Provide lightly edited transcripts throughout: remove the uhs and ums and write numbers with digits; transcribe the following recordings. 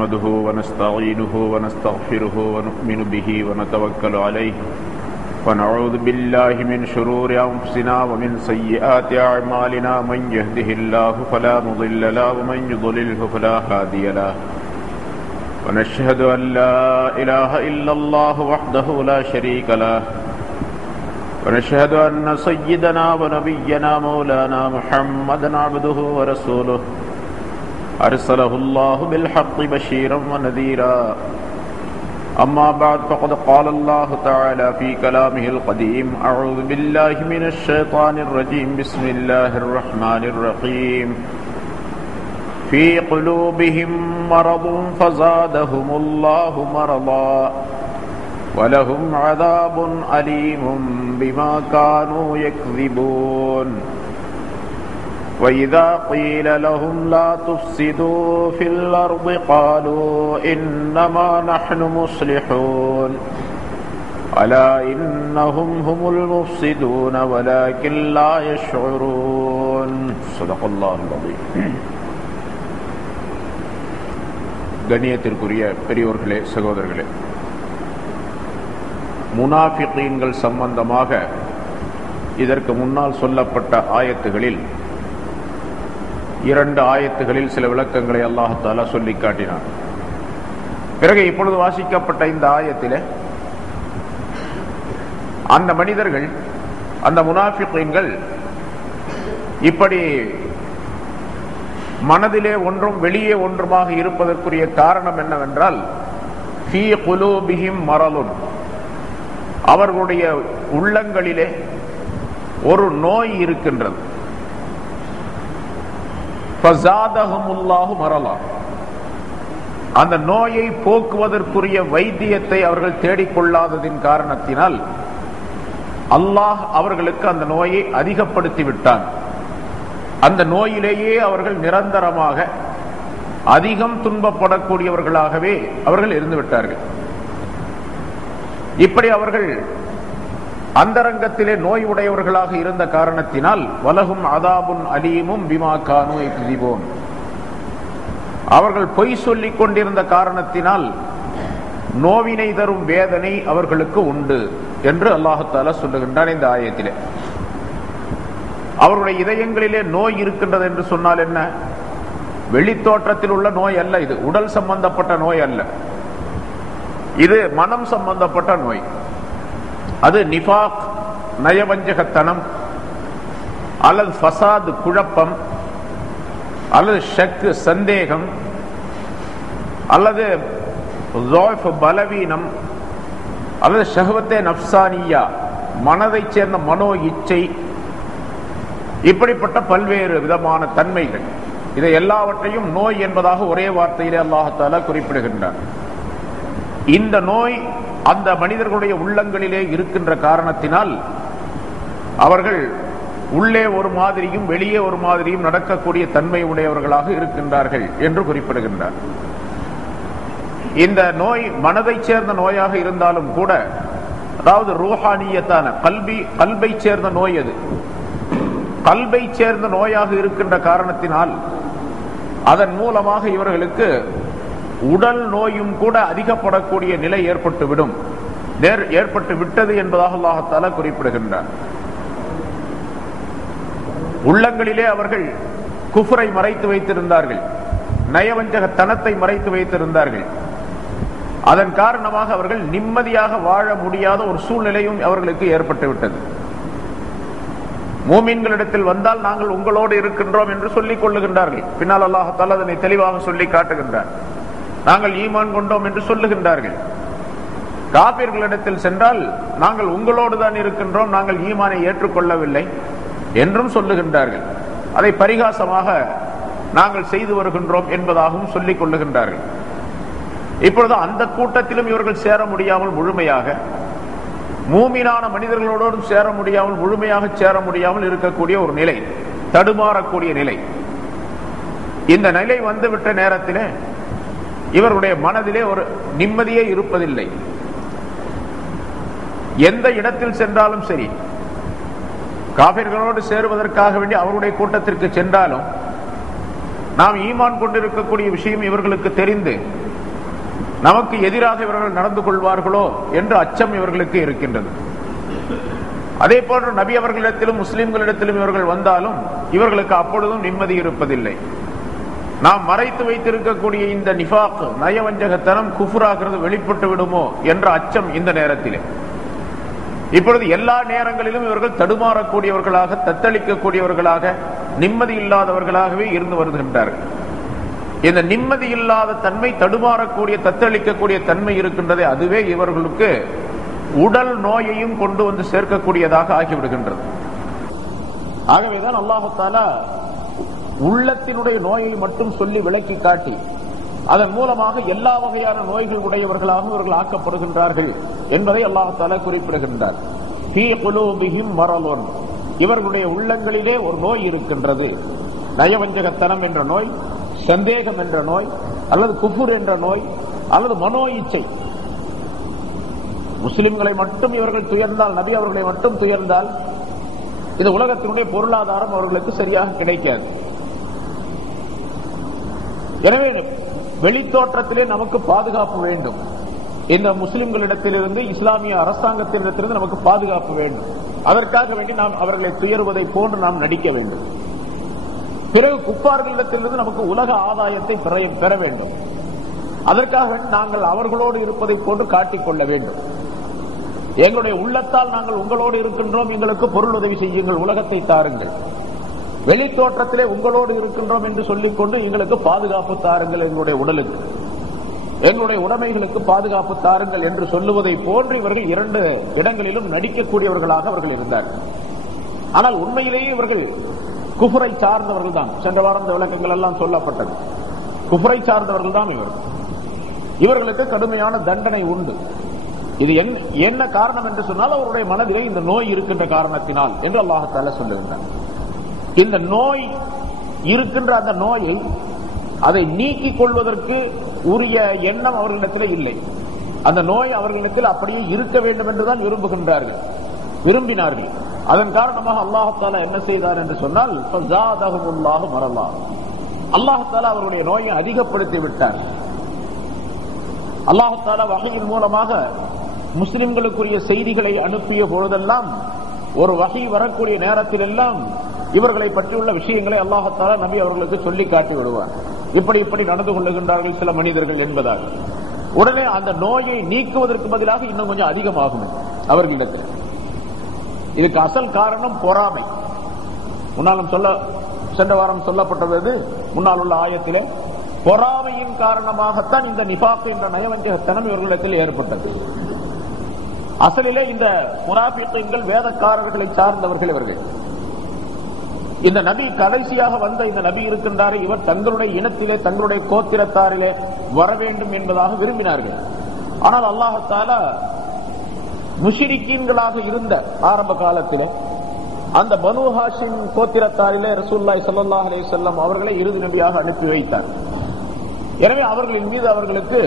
نحمده ونستعينه ونستغفره ونؤمن به ونتوكل عليه ونعوذ بالله من شرور أنفسنا ومن سيئات أعمالنا من يهده الله فلا مضل له ومن يضلله فلا هادي له ونشهد أن لا إله إلا الله وحده لا شريك له ونشهد أن سيدنا ونبينا مولانا محمدا عبده ورسوله أرسله الله بالحق بشيرا ونذيرا أما بعد فقد قال الله تعالى في كلامه القديم أعوذ بالله من الشيطان الرجيم بسم الله الرحمن الرحيم في قلوبهم مرض فزادهم الله مرضا ولهم عذاب أليم بما كانوا يكذبون وإذا قيل لهم لا تفسدوا في الأرض قالوا إنما نحن مصلحون ألا إنهم هم المفسدون ولكن لا يشعرون صدق الله العظيم. கண்ணியத்திற்குரிய பெரியோர்களே, சகோதரர்களே, முனாஃபிகீன்கள் சம்பந்தமாக இதற்கு முன்னால் சொல்லப்பட்ட ஆயத்துகளில் 2 ஆயத்துகளில் சில விளக்கங்களை அல்லாஹ் தஆலா சொல்லி காட்டினார். பிறகு இப்பொழுது வாசிக்கப்பட்ட இந்த ஆயத்திலே அந்த மனிதர்கள், அந்த முனாஃபிகீன்கள் இப்படி மனதிலே ஒன்றும் வெளியே ஒன்றுமாக இருப்பதற்குரிய காரணம் என்னவென்றால், ஃபீ குலூபிஹிம் மரலுன், அவர்களுடைய உள்ளங்களிலே ஒரு நோய் இருக்கின்றது. ஃபஸாதஹுமுல்லாஹு மரலா, அந்த நோயை போக்குவதற்குரிய வைத்தியத்தை அவர்கள் தேடிக்கொள்ளாததின் காரணத்தினால் அல்லாஹ் அவர்களுக்கு அந்த நோயை அதிகப்படுத்தி விட்டான். அந்த நோயிலேயே அவர்கள் நிரந்தரமாக அதிகம் துன்பப்படக்கூடியவர்களாகவே அவர்கள் இருந்து விட்டார்கள். இப்படி அவர்கள் அந்தரங்கத்திலே நோய் உடையவர்களாக இருந்த காரணத்தினால் வலஹும் அதாபுன் அலீமும் பிமா கானூ யக்ஸிபூன், அவர்கள் பொய் சொல்லிக் கொண்டிருந்த காரணத்தினால் நோவினை தரும் வேதனை அவர்களுக்கு உண்டு என்று அல்லாஹ் தஆலா சொல்லுகின்றான் இந்த ஆயத்திலே. அவருடைய இதயங்களிலே நோய் இருக்கின்றது என்று சொன்னால் என்ன? வெளித்தோற்றத்தில் உள்ள நோய் அல்ல, இது உடல் சம்பந்தப்பட்ட நோய் அல்ல, இது மனம் சம்பந்தப்பட்ட நோய். அது நிஃபாக், நயவஞ்சகத்தனம், அல்லது ஃபசாத், குழப்பம், அல்லது ஷக்கு, சந்தேகம், அல்லது பலவீனம், அல்லது ஷஹ்வத்தே நஃப்சானியா, மனதை சேர்ந்த மனோ இச்சை, இப்படிப்பட்ட பல்வேறு விதமான தன்மைகள். இதை எல்லாவற்றையும் நோய் என்பதாக ஒரே வார்த்தையிலே அல்லாஹ் தஆலா குறிப்பிடுகின்றார். இந்த நோய் அந்த மனிதர்களுடைய உள்ளங்களிலே இருக்கின்ற காரணத்தினால் அவர்கள் உள்ளே ஒரு மாதிரியும் வெளியே ஒரு மாதிரியும் நடக்கக்கூடிய தன்மை உடையவர்களாக இருக்கின்றார்கள் என்று குறிப்பிடுகின்றார். இந்த நோய் மனதை சேர்ந்த நோயாக இருந்தாலும் கூட, அதாவது ரூஹானியத்தான கல்பை சேர்ந்த நோய், அது கல்பை சேர்ந்த நோயாக இருக்கின்ற காரணத்தினால் அதன் மூலமாக இவர்களுக்கு உடல் நோயும் கூட அதிகப்படக்கூடிய நிலை ஏற்பட்டு விட்டது என்பதாக அல்லாஹ் தஆலா குறிப்பிடுகின்றார். உள்ளங்களிலே அவர்கள் குஃப்ரை மறைத்து வைத்திருந்தார்கள், நயவஞ்சகத்தனத்தை மறைத்து வைத்திருந்தார்கள். அதன் காரணமாக அவர்கள் நிம்மதியாக வாழ முடியாத ஒரு சூழ்நிலையும் அவர்களுக்கு ஏற்பட்டு விட்டது. மூமின்களிடத்தில் வந்தால் நாங்கள் உங்களோடு இருக்கின்றோம் என்று சொல்லிக் கொள்ளுகின்றார்கள். பின்னால் அல்லாஹ் தஆலா அதனை தெளிவாக சொல்லி காட்டுகின்றார். நாங்கள் ஈமான் கொண்டோம் என்று சொல்லுகின்றார்கள். காபிர்களிடத்தில் சென்றால் நாங்கள் உங்களோடு தான் இருக்கின்றோம், நாங்கள் ஈமானை ஏற்றுக்கொள்ளவில்லை என்றும் சொல்லுகின்றார்கள். அதை பரிகாசமாக நாங்கள் செய்து வருகின்றோம் என்பதாகவும் சொல்லிக் கொள்ளுகின்றார்கள். இப்பொழுது அந்த கூட்டத்திலும் இவர்கள் சேர முடியாமல், முழுமையாக மூமினான மனிதர்களோடும் சேர முடியாமல், முழுமையாக சேர முடியாமல் இருக்கக்கூடிய ஒரு நிலை, தடுமாறக்கூடிய நிலை. இந்த நிலை வந்துவிட்ட நேரத்திலே இவருடைய மனதிலே ஒரு நிம்மதியே இருப்பதில்லை. எந்த இடத்தில் சென்றாலும் சரி, காபிர்களோடு சேருவதற்காக வேண்டி அவருடைய கூட்டத்திற்கு சென்றாலும் நாம் ஈமான் கொண்டிருக்கக்கூடிய விஷயம் இவர்களுக்கு தெரிந்து நமக்கு எதிராக இவர்கள் நடந்து கொள்வார்களோ என்று அச்சம் இவர்களுக்கு இருக்கின்றது. அதே போன்று நபி அவர்களிடத்திலும் முஸ்லிம்களிடத்திலும் இவர்கள் வந்தாலும் இவர்களுக்கு அப்பொழுதும் நிம்மதி இருப்பதில்லை. நாம் மறைத்து வைத்திருக்கக்கூடிய இந்த நிஃபாக், நயவஞ்சகத்தனம், குஃப்ராகிறது வெளிப்பட்டு விடுமோ என்ற அச்சம் இந்த நேரத்திலே. இப்பொழுது எல்லா நேரங்களிலும் இவர்கள் தடுமாறக்கூடியவர்களாக, தத்தளிக்கக்கூடியவர்களாக, நிம்மதி இல்லாதவர்களாகவே இருந்து வருகின்றார்கள். இந்த நிம்மதி இல்லாத தன்மை, தடுமாறக்கூடிய, தத்தளிக்கக்கூடிய தன்மை இருக்கின்றதே, அதுவே இவர்களுக்கு உடல் நோயையும் கொண்டு வந்து சேர்க்கக்கூடியதாக ஆகிவிடுகின்றது. ஆகவேதான் அல்லாஹு தஆலா உள்ளத்தினுடைய நோயை மட்டும் சொல்லி விளக்கி காட்டி அதன் மூலமாக எல்லா வகையான நோய்கள் உடையவர்களாக இவர்கள் ஆக்கப்படுகின்றார்கள் என்பதை அல்லாஹ் தஆலா குறிப்பிடுகின்றார். ஃபீ குலூபிஹிம் மரலுன், இவர்களுடைய உள்ளங்களிலே ஒரு நோய் இருக்கின்றது. நயவஞ்சகத்தனம் என்ற நோய், சந்தேகம் என்ற நோய், அல்லது குஃபுர் என்ற நோய், அல்லது மனோ இச்சை. முஸ்லிம்களை மட்டும் இவர்கள் துயர்ந்தால், நபி அவர்களை மட்டும் துயர்ந்தால் இந்த உலகத்தினுடைய பொருளாதாரம் அவர்களுக்கு சரியாக கிடைக்காது. எனவே வெளித்தோற்றத்திலே நமக்கு பாதுகாப்பு வேண்டும். இந்த முஸ்லிம்களிடத்திலிருந்து, இஸ்லாமிய அரசாங்கத்திலிருந்து நமக்கு பாதுகாப்பு வேண்டும். அதற்காக வேண்டி நாம் அவர்களை துயருவதை போன்று நாம் நடிக்க வேண்டும். பிறகு குப்பார்களிடத்திலிருந்து நமக்கு உலக ஆதாயத்தை பெற வேண்டும். அதற்காக வேண்டி நாங்கள் அவர்களோடு இருப்பதை போன்று காட்டிக்கொள்ள வேண்டும். எங்களுடைய உள்ளத்தால் நாங்கள் உங்களோடு இருக்கின்றோம், எங்களுக்கு பொருள் உதவி செய்யுங்கள், உலகத்தை தாருங்கள். வெளி தோற்றத்திலே உங்களோடு இருக்கின்றோம் என்று சொல்லிக்கொண்டு எங்களுக்கு பாதுகாப்பு தாருங்கள், எங்களுடைய உடலுக்கு, எங்களுடைய உடைமைகளுக்கு பாதுகாப்பு தாருங்கள் என்று சொல்லுவதை போன்று இவர்கள் இரண்டு இடங்களிலும் நடிக்கக்கூடியவர்களாக அவர்கள் இருந்தார்கள். ஆனால் உண்மையிலேயே இவர்கள் குஃப்ரை சார்ந்தவர்கள் தான். சென்ற வாரம் இந்த விளக்கங்கள் எல்லாம் சொல்லப்பட்டது. குஃப்ரை சார்ந்தவர்கள் தான் இவர்களுக்கு கடுமையான தண்டனை உண்டு. இது என்ன காரணம் என்று சொன்னால் அவருடைய மனதிலே இந்த நோய் இருக்கின்ற காரணத்தினால் என்று அல்லாஹ் தஆலா சொல்லுகின்றார். இந்த நோய் இருக்கின்ற அந்த நோயை அதை நீக்கிக் கொள்வதற்கு உரிய எண்ணம் அவர்களிடத்தில் இல்லை. அந்த நோய் அவர்களிடத்தில் அப்படியே இருக்க வேண்டும் என்றுதான் விரும்பினார்கள். அதன் காரணமாக அல்லாஹ் தஆலா என்ன செய்தார் என்று சொன்னால், ஃபஸாதஹுல்லாஹு மரலா, அல்லாஹ் தஆலா அவருடைய நோயை அதிகப்படுத்தி விட்டார். அல்லாஹ் தஆலா வஹீயின் மூலமாக முஸ்லிம்களுக்குரிய செய்திகளை அனுப்பிய பொழுதெல்லாம், ஒரு வஹீ வரக்கூடிய நேரத்தில் எல்லாம் இவர்களை பற்றியுள்ள விஷயங்களை அல்லாஹ் தஆலா நபி அவர்களுக்கு சொல்லி காட்டி விடுவார். இப்படி நடந்து கொள்ளுகின்றார்கள் சில மனிதர்கள் என்பதாக. உடனே அந்த நோயை நீக்குவதற்கு பதிலாக இன்னும் கொஞ்சம் அதிகமாகும் அவர்களிடத்தில். இதுக்கு அசல் காரணம் பொறாமை. முன்னாலும் சென்ற வாரம் சொல்லப்பட்டது, முன்னால் உள்ள ஆயத்திலே பொறாமையின் காரணமாகத்தான் இந்த நிஃபாக் என்ற நயவஞ்சகத்தனம் இவர்களிடத்தில் ஏற்பட்டது. அசலிலே இந்த முனாஃபிக்குகள் வேதக்காரர்களை சார்ந்தவர்கள் இவர்கள். இந்த நபி கடைசியாக வந்த இந்த நபி இருக்கின்றாரே, இவர் தங்களுடைய இனத்திலே, தங்களுடைய கோத்திரத்தாரிலே வர வேண்டும் என்பதாக விரும்பினார்கள். ஆனால் அல்லாஹ் தஆலா முஷ்ரிக்கீன்களாக இருந்த ஆரம்ப காலத்திலே அந்த பனூ ஹாஷிம் கோத்திரத்தாரிலே ரசூலுல்லாஹி ஸல்லல்லாஹு அலைஹி வஸல்லம் அவர்களை இறுதி நபியாக அனுப்பி வைத்தார். எனவே அவர்களின் மீது அவர்களுக்கு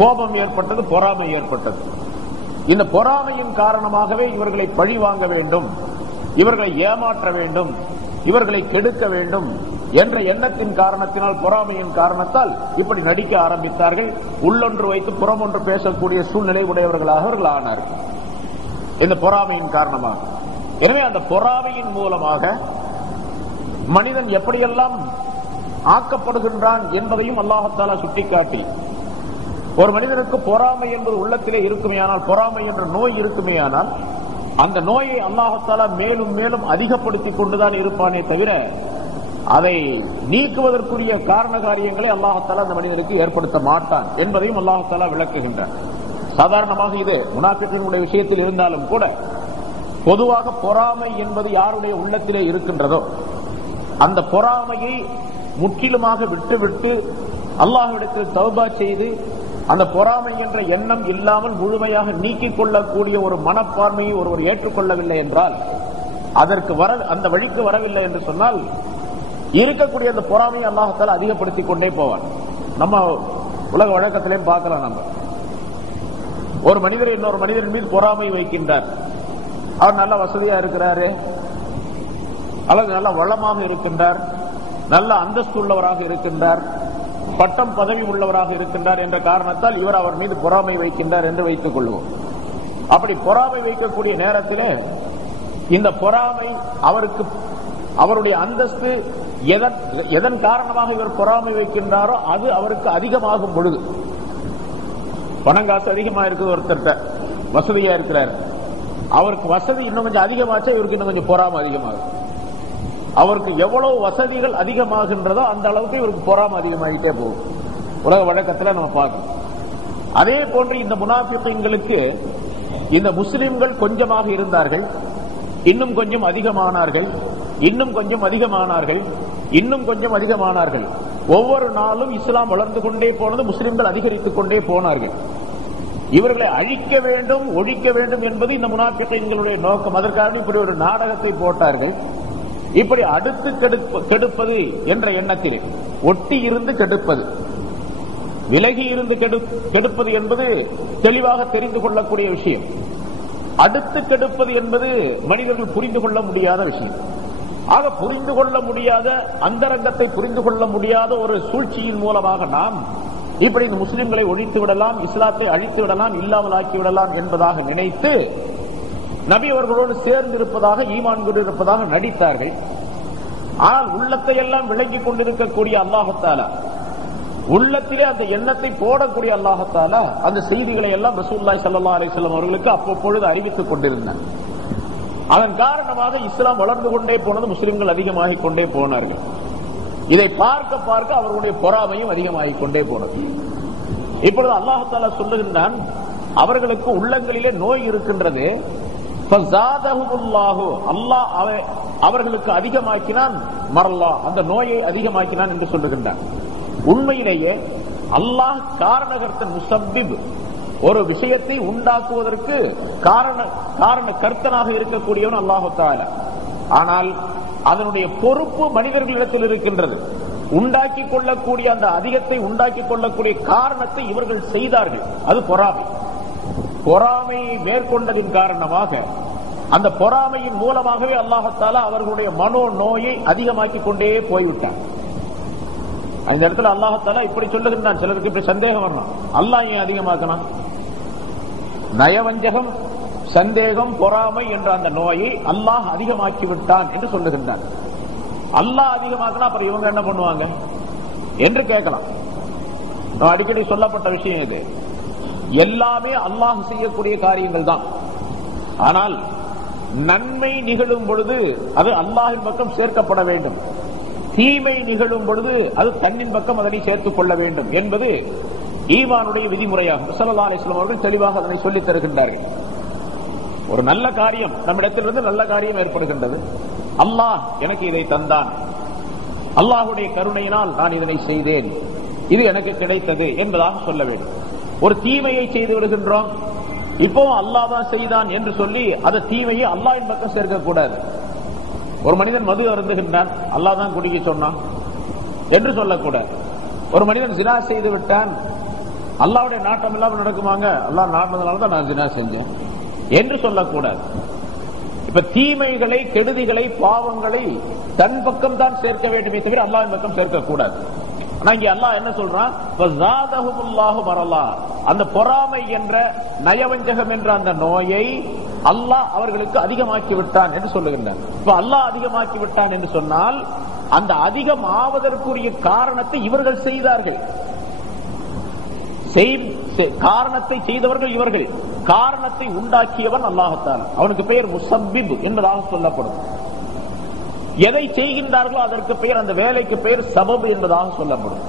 கோபம் ஏற்பட்டது, பொறாமை ஏற்பட்டது. இந்த பொறாமையின் காரணமாகவே இவர்களை பழி வாங்க வேண்டும், இவர்களை ஏமாற்ற வேண்டும், இவர்களை கெடுக்க வேண்டும் என்ற எண்ணத்தின் காரணத்தினால், பொறாமையின் காரணத்தால் இப்படி நடிக்க ஆரம்பித்தார்கள். உள்ளொன்று வைத்து புறமொன்று பேசக்கூடிய சூழ்நிலை உடையவர்களாக அவர்கள் ஆனார்கள் இந்த பொறாமையின் காரணமாக. எனவே அந்த பொறாமையின் மூலமாக மனிதன் எப்படியெல்லாம் ஆக்கப்படுகின்றான் என்பதையும் அல்லாஹ் தஆலா சுட்டிக்காட்டி, ஒரு மனிதனுக்கு பொறாமை என்பது உள்ளத்திலே இருக்குமேயானால், பொறாமை என்ற நோய் இருக்குமேயானால், அந்த நோயை அல்லாஹ் தஆலா மேலும் மேலும் அதிகப்படுத்திக் கொண்டுதான் இருப்பானே தவிர அதை நீக்குவதற்குரிய காரண காரியங்களை அல்லாஹ் தஆலா அந்த மனிதனுக்கு ஏற்படுத்த மாட்டான் என்பதையும் அல்லாஹ் தஆலா விளக்குகின்றான். சாதாரணமாக இது முனாஃபிக்குகளுடைய விஷயத்தில் இருந்தாலும் கூட, பொதுவாக பொறாமை என்பது யாருடைய உள்ளத்திலே இருக்கின்றதோ அந்த பொறாமையை முற்றிலுமாக விட்டுவிட்டு அல்லாஹ்விடத்தில் தௌபா செய்து அந்த பொறாமை என்ற எண்ணம் இல்லாமல் முழுமையாக நீக்கிக் கொள்ளக்கூடிய ஒரு மனப்பான்மையை ஒருவர் ஏற்றுக்கொள்ளவில்லை என்றால், அதற்கு அந்த வழிக்கு வரவில்லை என்று சொன்னால், இருக்கக்கூடிய அந்த பொறாமையை அல்லாஹ் தஆலா அதிகப்படுத்திக் கொண்டே போவார். நம்ம உலக வழக்கத்திலையும் பார்க்கலாம். நம்ம ஒரு மனிதர் இன்னொரு மனிதன் மீது பொறாமை வைக்கின்றார். அவர் நல்ல வசதியா இருக்கிறாரு, அல்லது நல்ல வளமாக இருக்கின்றார், நல்ல அந்தஸ்து உள்ளவராக இருக்கின்றார், பட்டம் பதவி உள்ளவராக இருக்கின்றார் என்ற காரணத்தால் இவர் அவர் மீது பொறாமை வைக்கின்றார் என்று வைத்துக் கொள்வோம். அப்படி பொறாமை வைக்கக்கூடிய நேரத்திலே இந்த பொறாமை அவருக்கு அவருடைய அந்தஸ்து எதன் காரணமாக இவர் பொறாமை வைக்கின்றாரோ அது அவருக்கு அதிகமாகும் பொழுது, பணம் காசு அதிகமா இருக்குது, ஒருத்தர் வசதியா இருக்கிறார், அவருக்கு வசதி இன்னும் கொஞ்சம் அதிகமாச்சா இவருக்கு இன்னும் கொஞ்சம் பொறாமை அதிகமாகும். அவருக்கு எவ்வளவு வசதிகள் அதிகமாகின்றதோ அந்த அளவுக்கு இவருக்கு பொறாமை அதிகமாகிட்டே போகும். உலக வழக்கத்தில் நம்ம பார்க்கணும். அதே போன்று இந்த முனாஃபிகீன்களுக்கு இந்த முஸ்லிம்கள் கொஞ்சமாக இருந்தார்கள், இன்னும் கொஞ்சம் அதிகமானார்கள், இன்னும் கொஞ்சம் அதிகமானார்கள், இன்னும் கொஞ்சம் அதிகமானார்கள். ஒவ்வொரு நாளும் இஸ்லாம் வளர்ந்து கொண்டே போனது, முஸ்லிம்கள் அதிகரித்துக் கொண்டே போனார்கள். இவர்களை அழிக்க வேண்டும், ஒழிக்க வேண்டும் என்பது இந்த முனாஃபிகீன்களுடைய நோக்கம். அதற்காக இப்படி ஒரு நாடகத்தை போட்டார்கள். இப்படி அடுத்து கெடுப்பது என்ற எண்ணத்திலே ஒட்டி இருந்து கெடுப்பது, விலகி இருந்து கெடுப்பது என்பது தெளிவாக தெரிந்து கொள்ளக்கூடிய விஷயம். அடுத்து கெடுப்பது என்பது மனிதர்கள் புரிந்து கொள்ள முடியாத விஷயம். ஆக புரிந்து கொள்ள முடியாத அந்தரங்கத்தை புரிந்து கொள்ள முடியாத ஒரு சூழ்ச்சியின் மூலமாக நாம் இப்படி இந்த முஸ்லிம்களை ஒழித்து விடலாம், இஸ்லாத்தை அழித்து விடலாம், இல்லாமல் ஆக்கி விடலாம் என்பதாக நினைத்து நபி அவர்களோடு சேர்ந்து இருப்பதாக, ஈமான் கொண்டிருப்பதாக நடித்தார்கள். ஆனால் உள்ளத்தை எல்லாம் விளங்கிக் கொண்டிருக்கக்கூடிய அல்லாஹ் தஆலா, உள்ளத்திலே அந்த எண்ணத்தை போடக்கூடிய அல்லாஹ் தஆலா அந்த செய்திகளை எல்லாம் ரசூலுல்லாஹி ஸல்லல்லாஹு அலைஹி வஸல்லம் அவர்களுக்கு அவ்வப்பொழுது அறிவித்துக் கொண்டிருந்தார். அதன் காரணமாக இஸ்லாம் வளர்ந்து கொண்டே போனது, முஸ்லிம்கள் அதிகமாகிக் கொண்டே போனார்கள். இதை பார்க்க பார்க்க அவர்களுடைய பொறாமையும் அதிகமாகிக் கொண்டே போனது. இப்பொழுது அல்லாஹ் தஆலா சொல்லுகின்றான், அவர்களுக்கு உள்ளங்களிலே நோய் இருக்கின்றது, அல்லாஹ் அவர்களுக்கு அதிகமாக்கினான், மரல்லா அந்த நோயை அதிகமாக்கினான் என்று சொல்லுகின்றான். உண்மையிலேயே அல்லாஹ் காரணகர்த்தன், முசப்பிப், ஒரு விஷயத்தை உண்டாக்குவதற்கு காரண கர்த்தனாக இருக்கக்கூடியவன் அல்லாஹ் தஆலா. ஆனால் அதனுடைய பொறுப்பு மனிதர்களிடத்தில் இருக்கின்றது. உண்டாக்கி கொள்ளக்கூடிய அந்த அதிகத்தை உண்டாக்கி கொள்ளக்கூடிய காரணத்தை இவர்கள் செய்தார்கள். அது பொறாமை. பொறாமையை மேற்கொண்டதின் காரணமாக, அந்த பொறாமையின் மூலமாகவே அல்லாஹ் தஆலா அவர்களுடைய மனோ நோயை அதிகமாக்கி கொண்டே போய்விட்டார். இந்த இடத்துல அல்லாஹ் தஆலா இப்படி சொல்லுகின்றான். சிலருக்கு இப்படி சந்தேகம் வரணும், அல்லாஹ் ஏன் அதிகமாக்கணும்? நயவஞ்சகம், சந்தேகம், பொறாமை என்ற அந்த நோயை அல்லாஹ் அதிகமாக்கி விட்டான் என்று சொல்லுகின்றான். அல்லாஹ் அதிகமாக்கினா அப்புறம் இவங்க என்ன பண்ணுவாங்க என்று கேட்கலாம். அடிக்கடி சொல்லப்பட்ட விஷயம் இது. எல்லாமே அல்லாஹ் செய்யக்கூடிய காரியங்கள் தான். ஆனால் நன்மை நிகழும் பொழுது அது அல்லாஹின் பக்கம் சேர்க்கப்பட வேண்டும், தீமை நிகழும் பொழுது அது தன்னின் பக்கம் அதனை சேர்த்துக் கொள்ள வேண்டும் என்பது ஈமானுடைய விதிமுறையாகும். ஸல்லல்லாஹு அலைஹி வஸல்லம் அவர்கள் தெளிவாக அதனை சொல்லித் தருகின்றார்கள். ஒரு நல்ல காரியம் நம்மிடத்திலிருந்து நல்ல காரியம் ஏற்படுகின்றது, அல்லாஹ் எனக்கு இதை தந்தான், அல்லாஹுடைய கருணையினால் நான் இதனை செய்தேன், இது எனக்கு கிடைத்தது என்பதாக சொல்ல வேண்டும். ஒரு தீமையை செய்து விடுகின்றோம், இப்போ அல்லாஹ் தான் செய்தான் என்று சொல்லி அந்த தீமையை அல்லாஹ்வின் பக்கம் சேர்க்கக்கூடாது. ஒரு மனிதன் மது அருந்துகின்றான், அல்லாஹ் தான் குடிக்க சொன்னான் என்று சொல்லக்கூடாது. ஒரு மனிதன் ஜினா செய்து விட்டான், அல்லாஹ்வுடைய நாட்டம் இல்லாமல் நடக்குமாங்க, அல்லாஹ் நாட்டதுனால தான் நான் ஜினா செஞ்சேன் என்று சொல்லக்கூடாது. இப்ப தீமைகளை, கெடுதிகளை, பாவங்களை தன் பக்கம் தான் சேர்க்க வேண்டுமே தவிர அல்லாஹ்வின் பக்கம் சேர்க்கக்கூடாது. ஆனா இங்க அல்லாஹ் என்ன சொல்றான்? அந்த பொறாமை என்ற, நயவஞ்சகம் என்ற அந்த நோயை அல்லாஹ் அவர்களுக்கு அதிகமாக்கி விட்டான் என்று சொல்லுகின்றான். இப்ப அல்லாஹ் அதிகமாக்கி விட்டான் என்று சொன்னால் அந்த அதிகம் ஆவதற்குரிய காரணத்தை இவர்கள் செய்தார்கள். காரணத்தை செய்தவர்கள் இவர்கள், காரணத்தை உண்டாக்கியவன் அல்லாஹ் தஆலா. அவனுக்கு பெயர் முசப்பிப் என்பதாக சொல்லப்படும். எதை செய்கின்றார்களோ அதற்கு பெயர், அந்த வேலைக்கு பெயர் சபப் என்பதாக சொல்லப்படும்.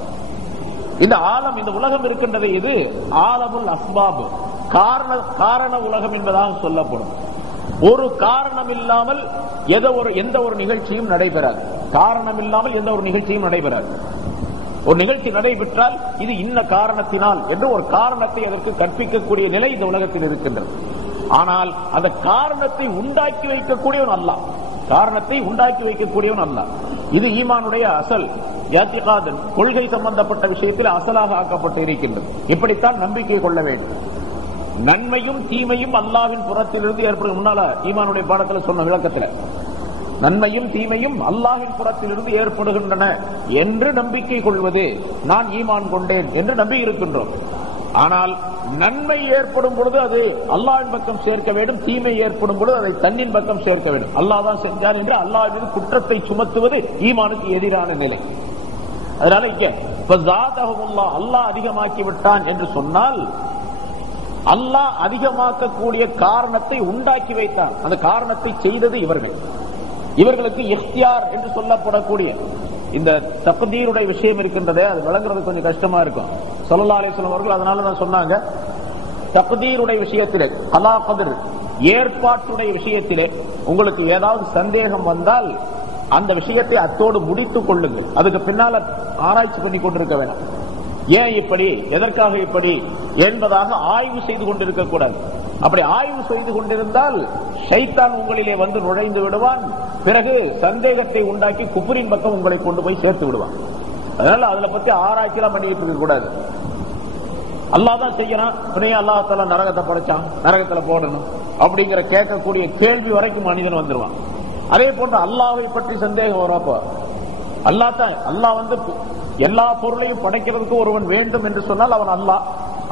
இந்த ஆலம், இந்த உலகம் இருக்கின்றது, இது ஆலமுல் அஸ்பாப், காரண உலகம் என்பதாக சொல்லப்படும். ஒரு காரணம் இல்லாமல் எந்த ஒரு நிகழ்ச்சியும் நடைபெறாது. காரணம் இல்லாமல் எந்த ஒரு நிகழ்ச்சியும் நடைபெறாது. ஒரு நிகழ்ச்சி நடைபெற்றால் இது இன்ன காரணத்தினால் என்று ஒரு காரணத்தை அதற்கு கற்பிக்கக்கூடிய நிலை இந்த உலகத்தில் இருக்கின்றது. ஆனால் அந்த காரணத்தை உண்டாக்கி வைக்கக்கூடியவன் அல்லாஹ், காரணத்தை உண்டாக்கி வைக்கக்கூடியவன் அல்லாஹ். இது ஈமானுடைய அசல், கொள்கை சம்பந்தப்பட்ட விஷயத்தில் அசலாக ஆக்கப்பட்டு இருக்கின்றது. இப்படித்தான் நம்பிக்கை கொள்ள வேண்டும். நன்மையும் தீமையும் அல்லாஹ்வின் புறத்திலிருந்து ஏற்படும். முன்னால ஈமானுடைய பாடத்தில் சொன்ன விளக்கத்தில் நன்மையும் தீமையும் அல்லாஹ்வின் புறத்திலிருந்து ஏற்படுகின்றன என்று நம்பிக்கை கொள்வது நான் ஈமான் கொண்டேன் என்று நம்பி இருக்கின்றோம். ஆனால் நன்மை ஏற்படும் பொழுது அது அல்லாஹ்வின் பக்கம் சேர்க்க வேண்டும், தீமை ஏற்படும் பொழுது அதை தன்னின் பக்கம் சேர்க்க வேண்டும். அல்லாஹ் தான் செஞ்சான் என்று அல்லாஹ் மீது குற்றத்தை சுமத்துவது ஈமானுக்கு எதிரான நிலை. அதனால இங்க அல்லாஹ் அதிகமாக்கி விட்டான் என்று சொன்னால் அல்லாஹ் அதிகமாக்கக்கூடிய காரணத்தை உண்டாக்கி வைத்தான். அந்த காரணத்தை செய்தது இவர்களுக்கு இக்தியார் என்று சொல்லப்படக்கூடிய இந்த தக்தீருடைய விஷயம் இருக்கின்றதே, அது விளங்குறது கொஞ்சம் கஷ்டமா இருக்கும். ஸல்லல்லாஹு அலைஹி வஸல்லம் அவர்கள் அதனாலதான் சொன்னாங்க, தக்தீருடைய விஷயத்திலே, கலா கத்ர் ஏற்பாட்டுடைய விஷயத்திலே உங்களுக்கு ஏதாவது சந்தேகம் வந்தால் அந்த விஷயத்தை அத்தோடு முடித்துக் கொள்ளுங்கள். அதுக்கு பின்னால ஆராய்ச்சி பண்ணி கொண்டிருக்க வேண்டாம். ஏன் இப்படி, எதற்காக இப்படி என்பதாக ஆய்வு செய்து கொண்டிருக்க கூடாது. அப்படி ஆய்வு செய்து கொண்டிருந்தால் ஷைத்தான் உங்களிலே வந்து நுழைந்து விடுவான். பிறகு சந்தேகத்தை உண்டாக்கி குஃப்ரின் பக்கம் உங்களை கொண்டு போய் சேர்த்து விடுவான். அதனால அதுல பத்தி ஆராய்ச்சிலாம் பண்ணிட்டு இருக்க கூடாது. அல்லாஹ் தான் செய்யறான், அல்லாஹ் நரகத்தை படைச்சான், நரகத்துல போடணும் அப்படிங்கிற கேட்கக்கூடிய கேள்வி வரைக்கும் மனிதன் வந்துருவான். அதே போன்று அல்லாஹ்வை பற்றி சந்தேகம் வரப்போ அல்லாஹ் வந்து எல்லா பொருளையும் படைக்கிறதுக்கு ஒருவன் வேண்டும் என்று சொன்னால் அவன் அல்லாஹ்,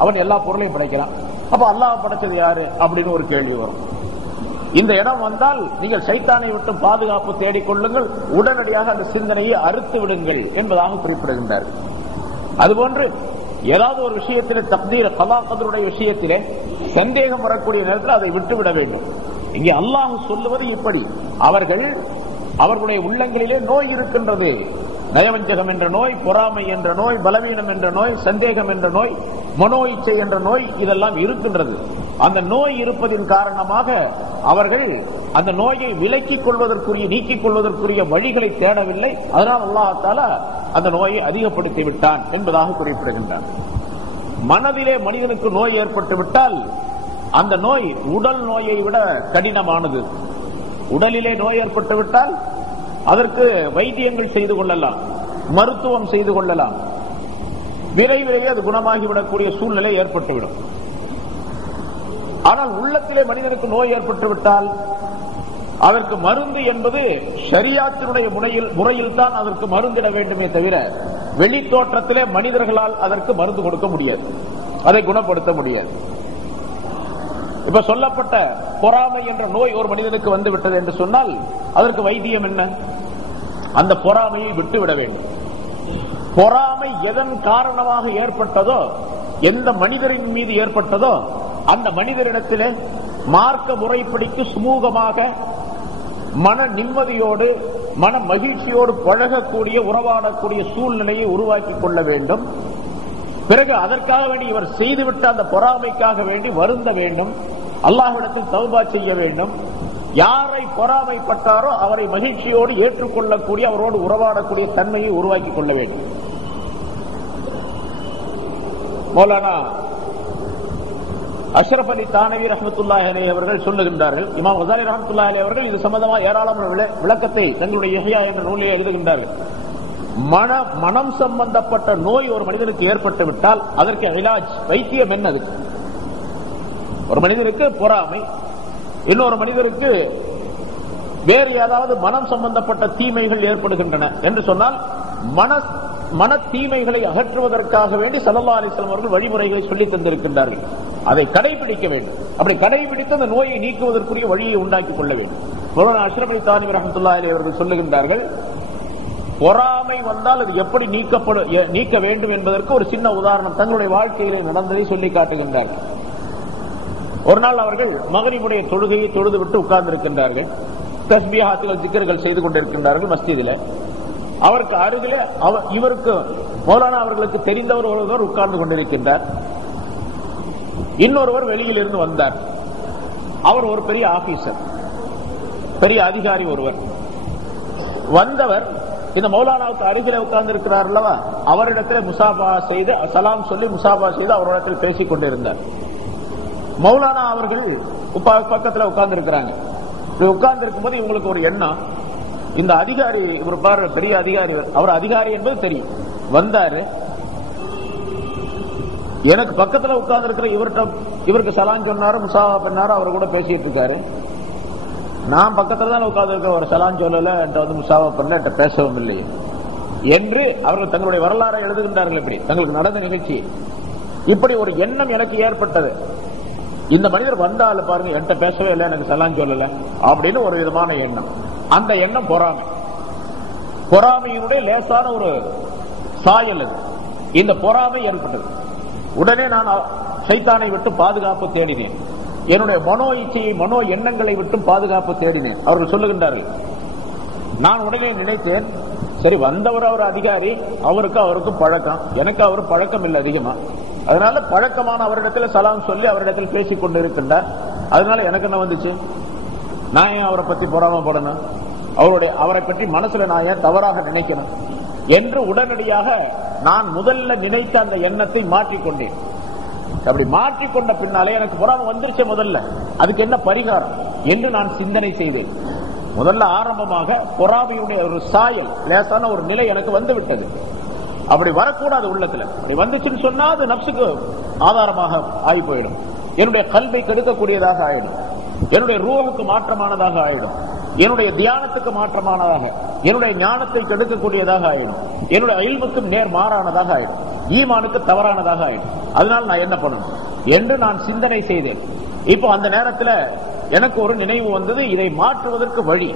அவன் எல்லா பொருளையும் படைக்கிறான். அப்ப அல்லாஹ் படைச்சது யாரு அப்படின்னு ஒரு கேள்வி வரும். இந்த இடம் வந்தால் நீங்கள் சைத்தானை விட்டு பாதுகாப்பு தேடிக்கொள்ளுங்கள், உடனடியாக அந்த சிந்தனையை அறுத்து விடுங்கள் என்பதாக குறிப்பிடுகின்றார். அதுபோன்று ஏதாவது ஒரு விஷயத்திலே தக்தீர் கலா கத்ருடைய விஷயத்திலே சந்தேகம் வரக்கூடிய நேரத்தில் அதை விட்டுவிட வேண்டும். இங்கே அல்லாஹ் சொல்லுவது இப்படி, அவர்களுடைய உள்ளங்களிலே நோய் இருக்கின்றது. நயவஞ்சகம் என்ற நோய், பொறாமை என்ற நோய், பலவீனம் என்ற நோய், சந்தேகம் என்ற நோய், மனோ இச்சை என்ற நோய், இதெல்லாம் இருக்கின்றது. அந்த நோய் இருப்பதின் காரணமாக அவர்கள் அந்த நோயை விலக்கிக் கொள்வதற்குரிய, நீக்கிக் கொள்வதற்குரிய வழிகளை தேடவில்லை. அதனால் அல்லாஹ் தஆலா அந்த நோயை அதிகப்படுத்தி விட்டான் என்பதாக குறிப்பிடுகின்றான். மனதிலே மனிதனுக்கு நோய் ஏற்பட்டு விட்டால் அந்த நோய் உடல் நோயை விட கடினமானது. உடலிலே நோய் ஏற்பட்டு விட்டால் அதற்கு வைத்தியங்கள் செய்து கொள்ளலாம், மருத்துவம் செய்து கொள்ளலாம், விரைவிலேயே அது குணமாகிவிடக்கூடிய சூழ்நிலை ஏற்பட்டுவிடும். ஆனால் உள்ளத்திலே மனிதனுக்கு நோய் ஏற்பட்டு விட்டால் அதற்கு மருந்து என்பது ஷரியாத்தினுடைய முறையில் தான் அதற்கு மருந்திட வேண்டுமே தவிர வெளி தோற்றத்திலே மனிதர்களால் அதற்கு மருந்து கொடுக்க முடியாது, அதை குணப்படுத்த முடியாது. இப்ப சொல்லப்பட்ட பொறாமை என்ற நோய் ஒரு மனிதனுக்கு வந்து விட்டது என்று சொன்னால் அதற்கு வைத்தியம் என்ன? அந்த பொறாமையை விட்டுவிட வேண்டும். பொறாமை எதன் காரணமாக ஏற்பட்டதோ, எந்த மனிதரின் மீது ஏற்பட்டதோ அந்த மனிதரிடத்திலே மார்க்க முறைப்படிக்கு சுமூகமாக மன நிம்மதியோடு மன மகிழ்ச்சியோடு பழகக்கூடிய, உறவாடக்கூடிய சூழ்நிலையை உருவாக்கி கொள்ள வேண்டும். பிறகு அதற்காக வேண்டி இவர் செய்துவிட்ட அந்த பொறாமைக்காக வேண்டி வருந்த வேண்டும், அல்லாஹ்விடத்தில் தௌபா செய்ய வேண்டும். யாரை பொறாமைப்பட்டாரோ அவரை மகிழ்ச்சியோடு ஏற்றுக்கொள்ளக்கூடிய, அவரோடு உறவாடக்கூடிய தன்மையை உருவாக்கி கொள்ள வேண்டும். மௌலானா அஷ்ரப் அலி தானவி ரஹ்மத்துல்லாஹி அலைஹி அவர்கள் சொல்லுகின்றார்கள், இமாம் கஸாலி ரஹ்மத்துல்லாஹி அலைஹி அவர்கள் இது சம்பந்தமாக ஏராளமான விளக்கத்தை தங்களுடைய இஹ்யா என்ற நூலிலே எழுதுகின்றார்கள். மனம் சம்பந்தப்பட்ட நோய் ஒரு மனிதனுக்கு ஏற்பட்டு விட்டால் அதற்கு இலாஜ், வைத்தியம் என்னது? ஒரு மனிதருக்கு பொறாமை, இன்னொரு மனிதருக்கு வேறு ஏதாவது மனம் சம்பந்தப்பட்ட தீமைகள் ஏற்படுகின்றன என்று சொன்னால் மன தீமைகளை அகற்றுவதற்காக வேண்டி ஸல்லல்லாஹு அலைஹி வஸல்லம் அவர்கள் வழிமுறைகளை சொல்லி தந்திருக்கின்றார்கள். அதை கடைபிடிக்க வேண்டும். அப்படி கடைபிடித்து அந்த நோயை நீக்குவதற்குரிய வழியை உண்டாக்கி கொள்ள வேண்டும். மௌலானா அஷ்ரப் அலி தானவி ரஹ்மத்துல்லாஹி அலைஹி அவர்கள் சொல்லுகின்றார்கள், பொறாமை வந்தால் அது எப்படி நீக்க வேண்டும் என்பதற்கு ஒரு சின்ன உதாரணம் தங்களுடைய வாழ்க்கையிலே நடந்ததை சொல்லி காட்டுகின்றார்கள். ஒரு நாள் அவர்கள் மகரிபுடைய தொழுகையை தொழுதுவிட்டு உட்கார்ந்து இருக்கின்றார்கள். தஸ்பீஹாத்துகள், திக்ர்கள் செய்து கொண்டிருக்கின்றார்கள் மஸ்ஜிதில். அவருக்கு அருகிலே இவருக்கு மௌலானா அவர்களுக்கு தெரிந்தவர் ஒருவர் உட்கார்ந்து கொண்டிருக்கின்றார். இன்னொருவர் வெளியில் இருந்து வந்தார். அவர் ஒரு பெரிய ஆபீசர், பெரிய அதிகாரி ஒருவர். வந்தவர் இந்த மௌலானாவுக்கு அருகிலே உட்கார்ந்து இருக்கிறார் அல்லவா, அவரிடத்தில் முசாபா செய்து, சலாம் சொல்லி முசாபா செய்து அவரிடத்தில் பேசிக் கொண்டிருந்தார். மௌலானா அவர்கள் பக்கத்தில் உட்கார்ந்து இருக்கிறாங்க. உட்கார்ந்து இருக்கும்போது இவங்களுக்கு ஒரு எண்ணம், இந்த அதிகாரி, இவர் பாரு பெரிய அதிகாரி, அவர் அதிகாரி என்பது தெரியும், வந்தாரு, எனக்கு பக்கத்துல உட்கார்ந்து இருக்கிற இவருக்கு சலாம் சொன்னாரு, முசாபா பண்ணாரு, அவர் கூட பேசிட்டு இருக்காரு. நான் பக்கத்துல தான் உட்கார்ந்து இருக்க, ஒரு சலாம் சொல்லல, என்கிட்ட வந்து முசாவா பண்ணல, என்கிட்ட பேசவும் இல்லை என்று அவர்கள் தங்களுடைய வரலாறை எழுதுகின்றார்கள். இப்படி தங்களுக்கு நடந்த நிகழ்ச்சி, இப்படி ஒரு எண்ணம் எனக்கு ஏற்பட்டது. இந்த மனிதர் வந்தாலும் பாருங்க, என்கிட்ட பேசவே இல்லை, எனக்கு சலாம் சொல்லல அப்படின்னு ஒரு விதமான எண்ணம். அந்த எண்ணம் பொறாமை, பொறாமையினுடைய லேசான ஒரு சாயல் அது. இந்த பொறாமை ஏற்பட்டது. உடனே நான் சைத்தானை விட்டு பாதுகாப்பு தேடினேன், என்னுடைய மனோ இச்சையை மனோ எண்ணங்களை விட்டு பாதுகாப்பு தேடினேன். அவர்கள் சொல்லுகின்றார்கள், நான் உடனே நினைத்தேன், சரி வந்தவர் அவர் அதிகாரி, அவருக்கும் பழக்கம், எனக்கு அவர் பழக்கம் இல்லை அதிகமா, அதனால பழக்கமான அவரிடத்தில் சலாம் சொல்லி அவரிடத்தில் பேசிக் கொண்டு இருக்கின்றார், அதனால எனக்கு என்ன வந்துச்சு, நான் ஏன் அவரை பத்தி பொறாமப்படணும், அவரை பற்றி மனசுல நான் ஏன் தவறாக நினைக்கணும் என்று உடனடியாக நான் முதல்ல நினைத்த அந்த எண்ணத்தை மாற்றிக்கொண்டேன். அப்படி மாற்றிக்கொண்ட பின்னாலே எனக்கு பொறாமை வந்துருச்சு. முதல்ல அதுக்கு என்ன பரிகாரம் என்று நான் சிந்தனை செய்தேன். முதல்ல ஆரம்பமாக பொறாமையுடைய ஒரு சாயல், லேசான ஒரு நிலை எனக்கு வந்து விட்டது. அப்படி வரக்கூடாது உள்ளத்துல. அப்படி வந்துச்சுன்னு சொன்னா அது நப்சுக்கு ஆதாரமாக ஆகி போயிடும், என்னுடைய கல்வை கெடுக்கக்கூடியதாக ஆயிடும், என்னுடைய ரூஹுக்கு மாற்றமானதாக ஆயிடும், என்னுடைய தியானத்துக்கு மாற்றமானதாக, என்னுடைய ஞானத்தை கெடுக்கக்கூடியதாக ஆயிடும், என்னுடைய இல்முக்கு நேர் மாறானதாக ஆயிடும், ஈமானுக்கு தவறானதாக ஆயிடும். அதனால நான் என்ன பண்ணணும் என்று நான் சிந்தனை செய்தேன். இப்போ அந்த நேரத்தில் எனக்கு ஒரு நினைவு வந்தது, இதை மாற்றுவதற்கு வழி.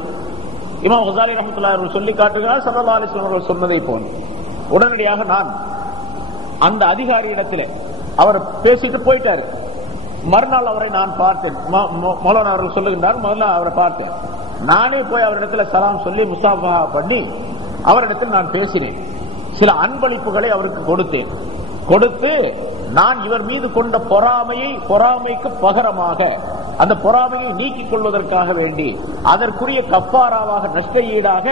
இமாம் கஸாலி ரஹ்மத்துல்லாஹி அலைஹி சொல்லி காட்டுகிறார், ஸல்லல்லாஹு அலைஹி வஸல்லம் அவர்கள் சொன்னதை போல் உடனடியாக நான் அந்த அதிகாரியிடத்தில், அவர் பேசிட்டு போயிட்டாரு, மறுநாள் அவரை நான் பார்த்தேன். மௌலானா அவர்கள் சொல்லுகின்றார், முதல்ல அவரை பார்த்தேன், நானே போய் அவரிடத்தில் சலாம் சொல்லி முசாஃபா பண்ணி அவரிடத்தில் நான் பேசினேன். சில அன்பளிப்புகளை அவருக்கு கொடுத்து நான் இவர் மீது கொண்ட பொறாமைக்கு பகரமாக அந்த பொறாமையை நீக்கிக் கொள்வதற்காக வேண்டி அதற்குரிய கஃபாராவாக, நஷ்ட ஈடாக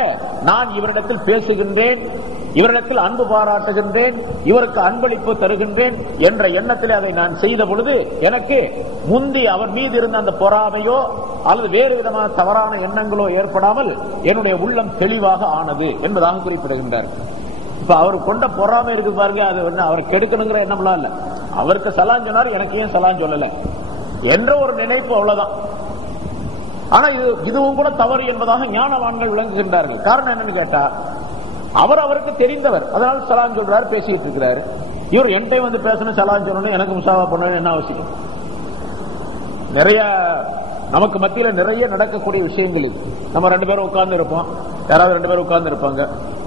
நான் இவரிடத்தில் பேசுகின்றேன், இவரிடத்தில் அன்பு பாராட்டுகின்றேன், இவருக்கு அன்பளிப்பு தருகின்றேன் என்ற எண்ணத்தில் அதை நான் செய்த பொழுது எனக்கு முந்தி அவர் மீது இருந்த அந்த பொறாமையோ அல்லது வேறு விதமான தவறான எண்ணங்களோ ஏற்படாமல் என்னுடைய உள்ளம் தெளிவாக ஆனது என்பதாக குறிப்பிடுகின்றார். இப்ப அவர் கொண்ட பொறாமை இருக்கு பாருங்க, அது வந்து அவரை கெடுக்கணுங்கிற எண்ணம்லாம் இல்ல, அவருக்கு சலாம் சொன்னார், எனக்கு ஏன் சலாம் சொல்லல என்ற ஒரு நினைப்பு, அவ்வளவுதான். ஆனா இதுவும் கூட தவறு என்பதாக ஞானவான்கள் விளங்குகின்றார்கள். காரணம் என்னன்னு கேட்டா, அவருக்கு தெரிந்தவர், அதனால சலாம் சொல்றாரு, பேசிட்டு இருக்கிறாரு. இவர் என்கிட்ட வந்து பேசணும், சலாம் சொல்லணும், எனக்கு முசாவா பண்ணணும் என்ன அவசியம்? நிறைய நமக்கு மத்தியில நிறைய நடக்கக்கூடிய விஷயங்கள். நம்ம 2 பேரும் உட்கார்ந்து இருப்போம், யாராவது 2 பேரும் உட்கார்ந்து இருப்பாங்க,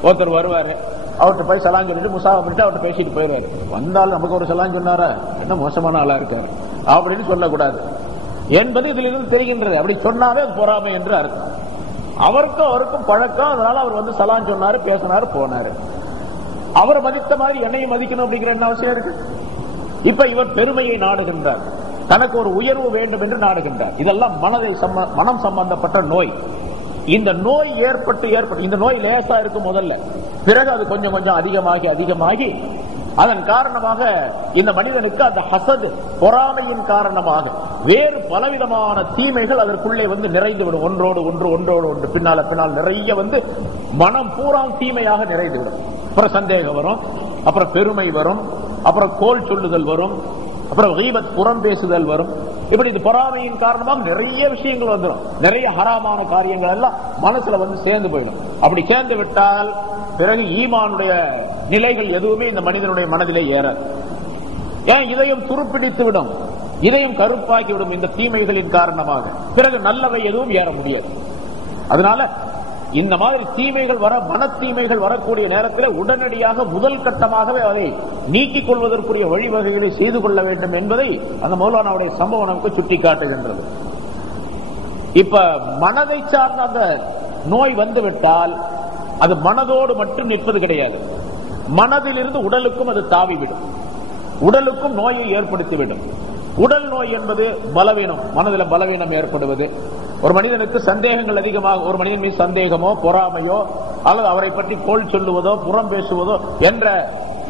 ஒருத்தர் வருவாரு, அவர்கிட்ட போய் சலாம் சொல்லிட்டு முசாவா பண்ணிட்டு அவர்கிட்ட பேசிட்டு போயிடுவாரு. வந்தாலும் நமக்கு ஒரு சலாம் சொன்னாரா, என்ன மோசமான ஆளா இருக்காரு அப்படின்னு சொல்லக்கூடாது என்பது இதுல இருந்து தெரிகின்றது. அப்படி சொன்னாவே பொறாமை என்று அர்த்தம். அவருக்கும் பழக்கம், அதனால அவர் வந்து சலாம் சொன்னாரு, பேசினாரு, போனாரு. அவரை மதித்த மாதிரி என்னையும் மதிக்கணும் அப்படிங்கிற என்ன அவசியம் இருக்கு? இப்ப இவர் பெருமையை நாடுகின்றார், தனக்கு ஒரு உயர்வு வேண்டும் என்று நாடுகின்றார். இதெல்லாம் மனம் சம்பந்தப்பட்ட நோய். இந்த நோய் ஏற்பட்டு இந்த நோய் லேசா இருக்கும் முதல்ல, பிறகு அது கொஞ்சம் கொஞ்சம் அதிகமாகி அதன் காரணமாக இந்த மனிதனுக்கு அந்த ஹசத், பொறாமையின் காரணமாக வேறு பலவிதமான தீமைகள் அதற்குள்ளே வந்து நிறைந்துவிடும். ஒன்றோடு ஒன்று பின்னால் நிறைய வந்து மனம் பூரா தீமையாக நிறைந்துவிடும். அப்புறம் சந்தேகம் வரும், அப்புறம் பெருமை வரும், அப்புறம் கோல் சொல்லுதல் வரும், அப்புறம் கீபத், புறம் பேசுதல் வரும். இப்படி இது பொறாமையின் காரணமாக நிறைய விஷயங்கள் வந்துடும். நிறைய ஹராமான காரியங்கள் எல்லாம் மனசுல வந்து சேர்ந்து போயிடும். அப்படி சேர்ந்து விட்டால் பிறகு ஈமானுடைய நிலைகள் எதுவுமே இந்த மனிதனுடைய மனதிலே ஏறாது. ஏன்? இதயம் துருப்பிடித்து விடும், இதயம் கருப்பாக்கி விடும் இந்த தீமைகளின் காரணமாக. பிறகு நல்லவை எதுவும் ஏற முடியாது. அதனால இந்த மாதிரி தீமைகள் மன தீமைகள் வரக்கூடிய நேரத்தில் உடனடியாக முதல் கட்டமாகவே அதை நீக்கிக் கொள்வதற்குரிய வழிவகைகளை செய்து கொள்ள வேண்டும் என்பதை அந்த மௌலானாவுடைய சம்பவம் நமக்கு சுட்டி காட்டுகின்றது. இப்ப மனதை சார்ந்த அந்த நோய் வந்துவிட்டால் அது மனதோடு மட்டும் நிற்பது கிடையாது. மனதிலிருந்து உடலுக்கும் அது தாவிவிடும், உடலுக்கும் நோயை ஏற்படுத்திவிடும். உடல் நோய் என்பது பலவீனம், மனதில் பலவீனம் ஏற்படுவது. ஒரு மனிதனுக்கு சந்தேகங்கள் அதிகமாக, ஒரு மனிதன் மீது சந்தேகமோ பொறாமையோ அல்லது அவரை பற்றி கோல் சொல்லுவதோ புறம் பேசுவதோ என்ற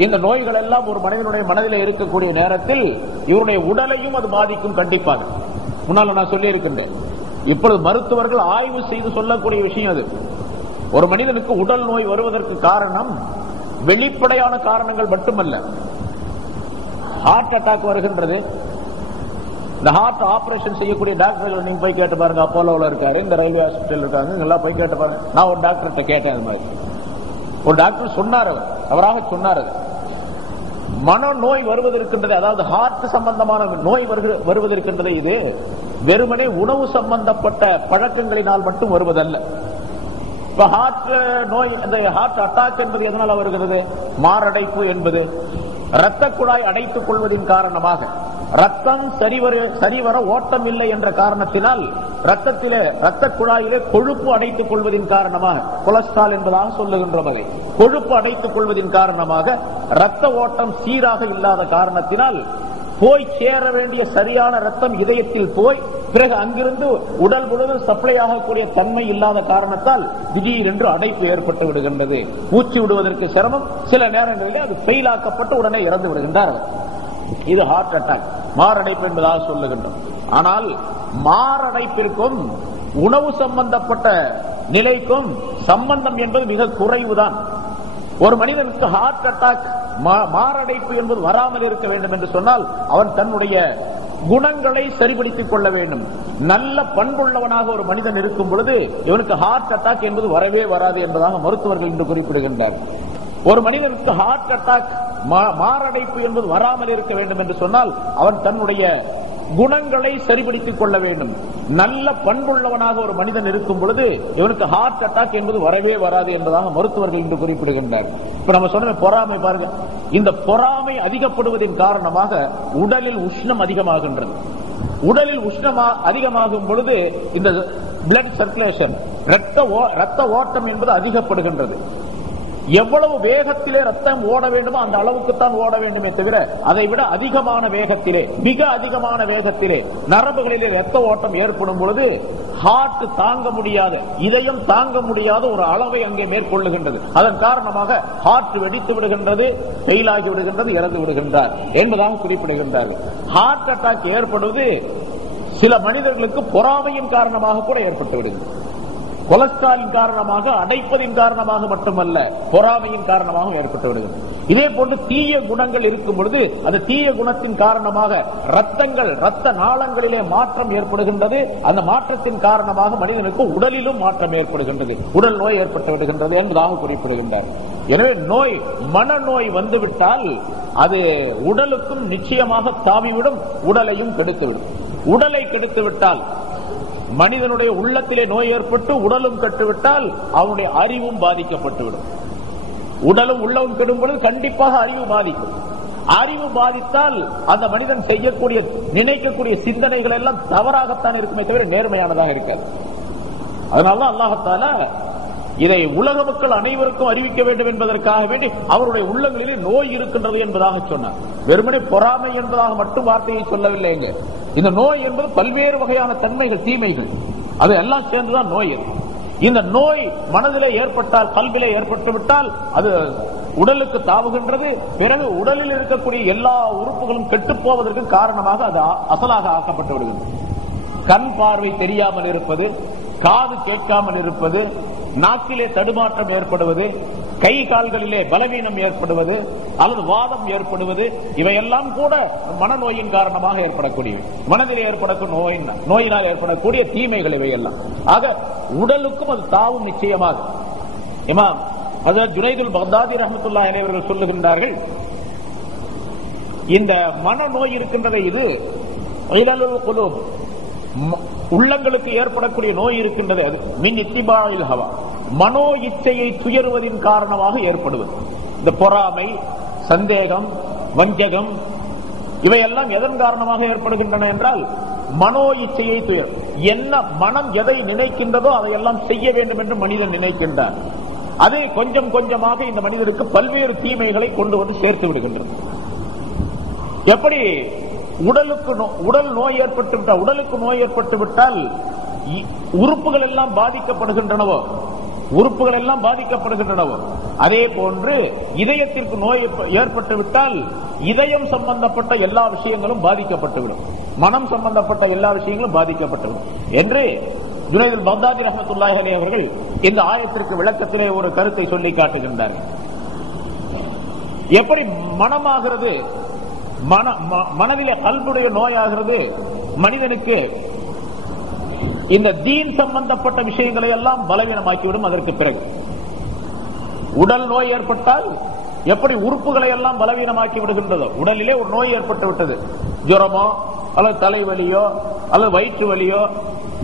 இந்த நோய்கள் எல்லாம் ஒரு மனிதனுடைய மனதில் இருக்கக்கூடிய நேரத்தில் இவருடைய உடலையும் அது பாதிக்கும் கண்டிப்பாக. முன்னால் நான் சொல்லி இருக்கின்றேன், இப்பொழுது மருத்துவர்கள் ஆய்வு செய்து சொல்லக்கூடிய விஷயம் அது. ஒரு மனிதனுக்கு உடல் நோய் வருவதற்கு காரணம் வெளிப்படையான காரணங்கள் மட்டுமல்ல. ஹார்ட் அட்டாக் வருகின்றது, இந்த ஹார்ட் ஆபரேஷன் செய்யக்கூடிய டாக்டர்கள் நீங்க போய் கேட்டு பாருங்க. அப்போலோல இருக்காரு, இந்த ரயில்வே ஹாஸ்பிட்டல் இருக்காங்க, இங்கெல்லாம் போய் கேட்டு பாருங்க. நான் ஒரு டாக்டர்கிட்ட கேட்டேன். அது மாதிரி ஒரு டாக்டர் சொன்னார், அவராக சொன்னார், மனநோய் வருவதற்கின்றது, அதாவது ஹார்ட் சம்பந்தமான நோய் வருவதற்கின்றது, இது வெறுமனே உணவு சம்பந்தப்பட்ட பழக்கங்களினால் மட்டும் வருவதல்ல. இப்ப ஹார்ட் நோய், இந்த ஹார்ட் அட்டாக் என்பது எதனால வருகிறது? மாரடைப்பு என்பது இரத்த குழாய் அடைத்துக் கொள்வதின் காரணமாக, ரத்தம் சரிவர ஓட்டம் இல்லை என்ற காரணத்தினால் இரத்த குழாயிலே கொழுப்பு அடைத்துக் கொள்வதின் காரணமாக, கொலஸ்ட்ரால் என்பதாக சொல்லுகின்ற வகை, கொழுப்பு அடைத்துக் கொள்வதின் காரணமாக இரத்த ஓட்டம் சீராக இல்லாத காரணத்தினால் போய் சேர வேண்டிய சரியான ரத்தம் இதயத்தில் போய் பிறகு அங்கிருந்து உடல் முழுவதும் சப்ளை ஆகக்கூடிய தன்மை இல்லாத காரணத்தால் திடீரென்று அடைப்பு ஏற்பட்டு விடுகின்றது. மூச்சு விடுவதற்கு சிரமம், சில நேரங்களிலே அது ஃபெயில் ஆக்கப்பட்டு உடனே இறந்து விடுகின்றார்கள். இது ஹார்ட் அட்டாக், மாரடைப்பு என்பதாக சொல்லுகின்றோம். ஆனால் மாரடைப்பிற்கும் உணவு சம்பந்தப்பட்ட நிலைக்கும் சம்பந்தம் என்பது மிக குறைவுதான். ஒரு மனிதனுக்கு ஹார்ட் அட்டாக், மாரடைப்பு என்பது வராமல் இருக்க வேண்டும் என்று சொன்னால் அவன் தன்னுடைய குணங்களை சரிபடுத்திக் கொள்ள வேண்டும். நல்ல பண்புள்ளவனாக ஒரு மனிதன் இருக்கும் பொழுது இவனுக்கு ஹார்ட் அட்டாக் என்பது வரவே வராது என்பதாக மருத்துவர்கள் இன்று குறிப்பிடுகின்றனர். ஒரு மனிதனுக்கு ஹார்ட் அட்டாக், மாரடைப்பு என்பது வராமல் இருக்க வேண்டும் என்று சொன்னால் அவன் தன்னுடைய குணங்களை சரிபடுத்திக் கொள்ள வேண்டும். நல்ல பண்புள்ளவனாக ஒரு மனிதன் இருக்கும் பொழுது இவனுக்கு ஹார்ட் அட்டாக் என்பது வரவே வராது என்பதாக மருத்துவர்கள் இன்று குறிப்பிடுகின்றனர். இப்ப நம்ம சொன்ன பொறாமை பாருங்க, இந்த பொறாமை அதிகப்படுவதன் காரணமாக உடலில் உஷ்ணம் அதிகமாகின்றது. உடலில் உஷ்ணம் அதிகமாகும் பொழுது இந்த பிளட் சர்க்குலேஷன், ரத்த ஓட்டம் என்பது அதிகப்படுகின்றது. எவ்வளவு வேகத்திலே ரத்தம் ஓட வேண்டுமோ அந்த அளவுக்கு தான் ஓட வேண்டுமே தவிர அதை விட அதிகமான வேகத்திலே, மிக அதிகமான வேகத்திலே நரம்புகளிலே ரத்த ஓட்டம் ஏற்படும் பொழுது ஹார்ட் தாங்க முடியாத, இதயம் தாங்க முடியாத ஒரு அளவை அங்கே மேற்கொள்ளுகின்றது. அதன் காரணமாக ஹார்ட் வெடித்து விடுகின்றது, ஃபெயில் ஆகி விடுகின்றது, இறந்து விடுகின்றார் என்பதாக குறிப்பிடுகின்றார்கள். ஹார்ட் அட்டாக் ஏற்படுவது சில மனிதர்களுக்கு பொறாமையின் காரணமாக கூட ஏற்பட்டு விடுகிறது. கொலஸ்ட்ராலின் காரணமாக, அடைப்பதின் காரணமாக மட்டுமல்ல, பொறாமையின் காரணமாக ஏற்பட்டு விடுகிறது. இதே போன்று தீய குணங்கள் இருக்கும் பொழுது அந்த தீய குணத்தின் காரணமாக ரத்த நாளங்களிலே மாற்றம் ஏற்படுகின்றது. அந்த மாற்றத்தின் காரணமாக மனிதனுக்கு உடலிலும் மாற்றம் ஏற்படுகின்றது, உடல் நோய் ஏற்பட்டு விடுகின்றது என்பதாக குறிப்பிடுகின்றார். எனவே மனநோய் வந்துவிட்டால் அது உடலுக்கும் நிச்சயமாக தாவிவிடும், உடலையும் கெடுத்துவிடும். உடலை கெடுத்துவிட்டால் மனிதனுடைய உள்ளத்திலே நோய் ஏற்பட்டு உடலும் கெட்டுவிட்டால் அவனுடைய அறிவும் பாதிக்கப்பட்டுவிடும். உடலும் உள்ளவும் கெடும் பொழுது கண்டிப்பாக அறிவு பாதிக்கும். அறிவு பாதித்தால் அந்த மனிதன் செய்யக்கூடிய, நினைக்கக்கூடிய சிந்தனைகள் எல்லாம் தவறாகத்தான் இருக்குமே தவிர நேர்மையானதாக இருக்காது. அதனால்தான் அல்லாஹ் தஆலா இதை உலக மக்கள் அனைவருக்கும் அறிவிக்க வேண்டும் என்பதற்காக வேண்டி அவருடைய உள்ளங்களிலே நோய் இருக்கின்றது என்பதாக சொன்னார். வெறுமனே பொறாமை என்பதாக மட்டும் வார்த்தையை சொல்லவில்லை. இந்த நோய் என்பது பல்வேறு வகையான தன்மைகள், தீமைகள், அது எல்லாம் சேர்ந்துதான் நோய். இந்த நோய் மனதிலே ஏற்பட்டால், கல்விலே ஏற்பட்டு விட்டால் அது உடலுக்கு தாவுகின்றது. பிறகு உடலில் இருக்கக்கூடிய எல்லா உறுப்புகளும் கெட்டு போவதற்கு காரணமாக அது அசலாக ஆக்கப்பட்டு விடுகிறது. கண் பார்வை தெரியாமல் இருப்பது, காது கேட்காமல் இருப்பது, நாக்கிலே தடுமாற்றம் ஏற்படுவது, கை கால்களிலே பலவீனம் ஏற்படுவது அல்லது வாதம் ஏற்படுவது, இவையெல்லாம் கூட மனநோயின் காரணமாக ஏற்படக்கூடிய, மனதிலே ஏற்படக்கூடிய நோயினால் ஏற்படக்கூடிய தீமைகள் இவையெல்லாம். ஆக உடலுக்கும் அது தாவும் நிச்சயமாக. இமாம் ஹஜ்ரத் ஜுனைதுல் பக்தாதி ரஹ்மத்துல்லாஹி அலைஹி அவர்கள் சொல்லுகின்றார்கள், இந்த மனநோய் இருக்கின்றதை, இது இலலுல் குலூப், உள்ளங்களுக்கு ஏற்படக்கூடிய நோய் இருக்கின்றது, அது மின் இத்திபாஇல் ஹவா, மனோ இச்சையை துயருவதின் காரணமாக ஏற்படுவது. இந்த பொறாமை, சந்தேகம், வஞ்சகம் இவையெல்லாம் எதன் காரணமாக ஏற்படுகின்றன என்றால் மனோ இச்சையை துயர். என்ன மனம் எதை நினைக்கின்றதோ அதையெல்லாம் செய்ய வேண்டும் என்று மனிதன் நினைக்கின்றான். அது கொஞ்சம் கொஞ்சமாக இந்த மனிதனுக்கு பல்வேறு தீமைகளை கொண்டு வந்து சேர்த்து விடுகின்றது. எப்படி உடல் நோய் ஏற்பட்டு விட்டால், உடலுக்கு நோய் ஏற்பட்டு விட்டால் உறுப்புகள் எல்லாம் பாதிக்கப்படுகின்றனவோ, அதே போன்று இதயத்திற்கு நோய் ஏற்பட்டு விட்டால் இதயம் சம்பந்தப்பட்ட எல்லா விஷயங்களும் பாதிக்கப்பட்டுவிடும், மனம் சம்பந்தப்பட்ட எல்லா விஷயங்களும் பாதிக்கப்பட்டுவிடும் என்று ஜுனைதுல் பக்தாதி ரஹ்மத்துல்லாஹி அலைஹி அவர்கள் இந்த ஆயத்திற்கு விளக்கத்திலே ஒரு கருத்தை சொல்லி காட்டுகின்றார்கள். எப்படி மனமாகிறது, மனதிலே கல்புடைய நோயாகிறது மனிதனுக்கு இந்த தீன் சம்பந்தப்பட்ட விஷயங்களை எல்லாம் பலவீனமாக்கிவிடும். அதற்கு பிறகு உடல் நோய் ஏற்பட்டால் எப்படி உறுப்புகளை எல்லாம் பலவீனமாக்கி விடுகின்றதோ, உடலிலே ஒரு நோய் ஏற்பட்டு விட்டது, ஜுரமோ அல்லது தலைவலியோ அல்லது வயிற்று வலியோ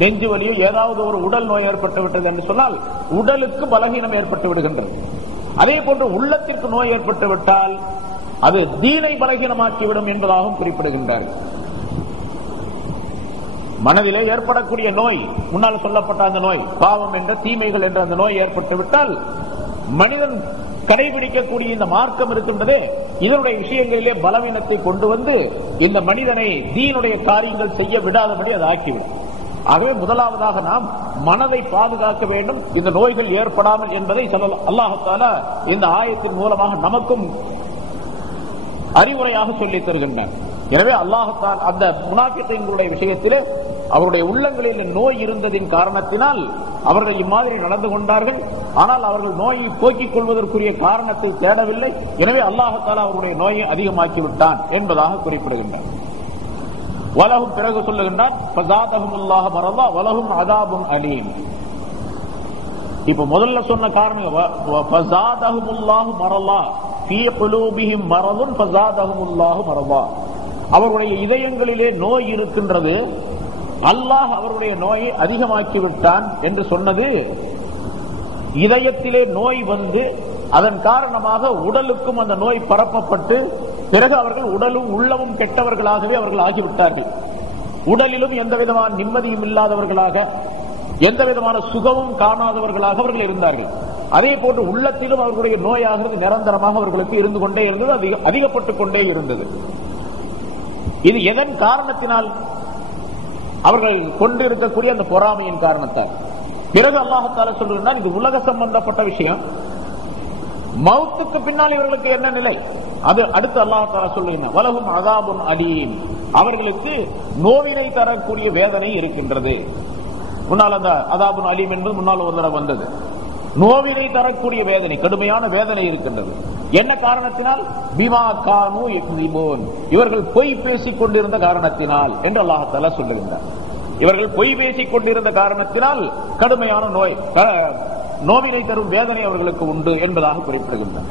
நெஞ்சு வலியோ ஏதாவது ஒரு உடல் நோய் ஏற்பட்டு விட்டது என்று சொன்னால் உடலுக்கு பலவீனம் ஏற்பட்டு விடுகின்றது. அதே போன்று உள்ளத்திற்கு நோய் ஏற்பட்டு விட்டால் அது தீனை பலகீனமாக்கிவிடும் என்பதாகவும் குறிப்பிடுகின்றார்கள். மனதிலே ஏற்படக்கூடிய நோய், முன்னால் சொல்லப்பட்ட அந்த நோய், பாவம் என்ற தீமைகள் என்ற அந்த நோய் ஏற்பட்டு விட்டால் மனிதன் கடைபிடிக்கக்கூடிய இந்த மார்க்கம் இருக்கின்றதே, இதனுடைய விஷயங்களிலே பலவீனத்தை கொண்டு வந்து இந்த மனிதனை தீனுடைய காரியங்கள் செய்ய விடாதபடி அது ஆக்கிவிடும். ஆகவே முதலாவதாக நாம் மனதை பாதுகாக்க வேண்டும், இந்த நோய்கள் ஏற்படாமல் என்பதை அல்லாஹ் தஆலா இந்த ஆயத்தின் மூலமாக நமக்கும் அறிவுரையாக சொல்லித் தருகின்றான். எனவே அல்லாஹ் தஆலா அந்த முனாஃபிக்குகளுடைய விஷயத்திலே அவருடைய உள்ளங்களில் நோய் இருந்ததின் காரணத்தினால் அவர்கள் இம்மாதிரி நடந்து கொண்டார்கள். ஆனால் அவர்கள் நோயை போக்கிக் கொள்வதற்குரிய காரணத்தை தேடவில்லை. எனவே அல்லாஹ் தஆலா அவருடைய நோயை அதிகமாக்கி விட்டான் என்பதாக குறிப்பிடுகின்றார். வலஹும் பிறகு சொல்லுகின்றார் ஃபஸாதஹுமுல்லாஹு மரதா வலஹும் அஸாபுன் அலீம். இப்ப முதல்ல சொன்ன காரணம் ஃபஸாதஹுமுல்லாஹு மரதா ஃபீ குலூபிஹிம் மரதுன் ஃபஸாதஹுமுல்லாஹு மரதா. அவருடைய இதயங்களிலே நோய் இருக்கின்றது, அல்லாஹ் அவருடைய நோயை அதிகமாக்கி விட்டான் என்று சொன்னது, இதயத்திலே நோய் வந்து அதன் காரணமாக உடலுக்கும் அந்த நோய் பரப்பப்பட்டு பிறகு அவர்கள் உடலும் உள்ளமும் கெட்டவர்களாகவே அவர்கள் ஆகிவிட்டார்கள். உடலிலும் எந்த விதமான நிம்மதியும் இல்லாதவர்களாக, எந்த விதமான சுகமும் காணாதவர்களாக அவர்கள் இருந்தார்கள். அதே போன்று உள்ளத்திலும் அவர்களுடைய நோயாகிறது நிரந்தரமாக அவர்களுக்கு இருந்து கொண்டே இருந்தது, அதிகப்பட்டுக் கொண்டே இருந்தது. இது எதன் காரணத்தினால்? அவர்கள் கொண்டிருக்கக்கூடிய அந்த பொறாமையின் காரணத்தால். பிறகு அல்லாஹ் தஆலா சொல்றார், இது உலக சம்பந்தப்பட்ட விஷயம், மௌத்துக்கு பின்னால் இவர்களுக்கு என்ன நிலை அது அடுத்து அல்லாஹ் தஆலா சொல்லுகிறார், வலஹும் அஸாபுன் அலீம். அவர்களுக்கு நோவினை தரக்கூடிய வேதனை இருக்கின்றது. முன்னால் அந்த அஸாபுன் அலீம் என்பது முன்னால் ஒரு தடவை வந்தது. நோவினை தரக்கூடிய வேதனை, கடுமையான வேதனை இருக்கின்றது. என்ன காரணத்தினால்? பிமா கானூ யக்ஸிபூன், இவர்கள் பொய் பேசிக் கொண்டிருந்த காரணத்தினால் என்று அல்லாஹ் தஆலா சொல்லுகின்றார். இவர்கள் பொய் பேசிக் கொண்டிருந்த காரணத்தினால் கடுமையான நோய், நோவினை தரும் வேதனை அவர்களுக்கு உண்டு என்பதாக குறிப்பிடுகின்றார்.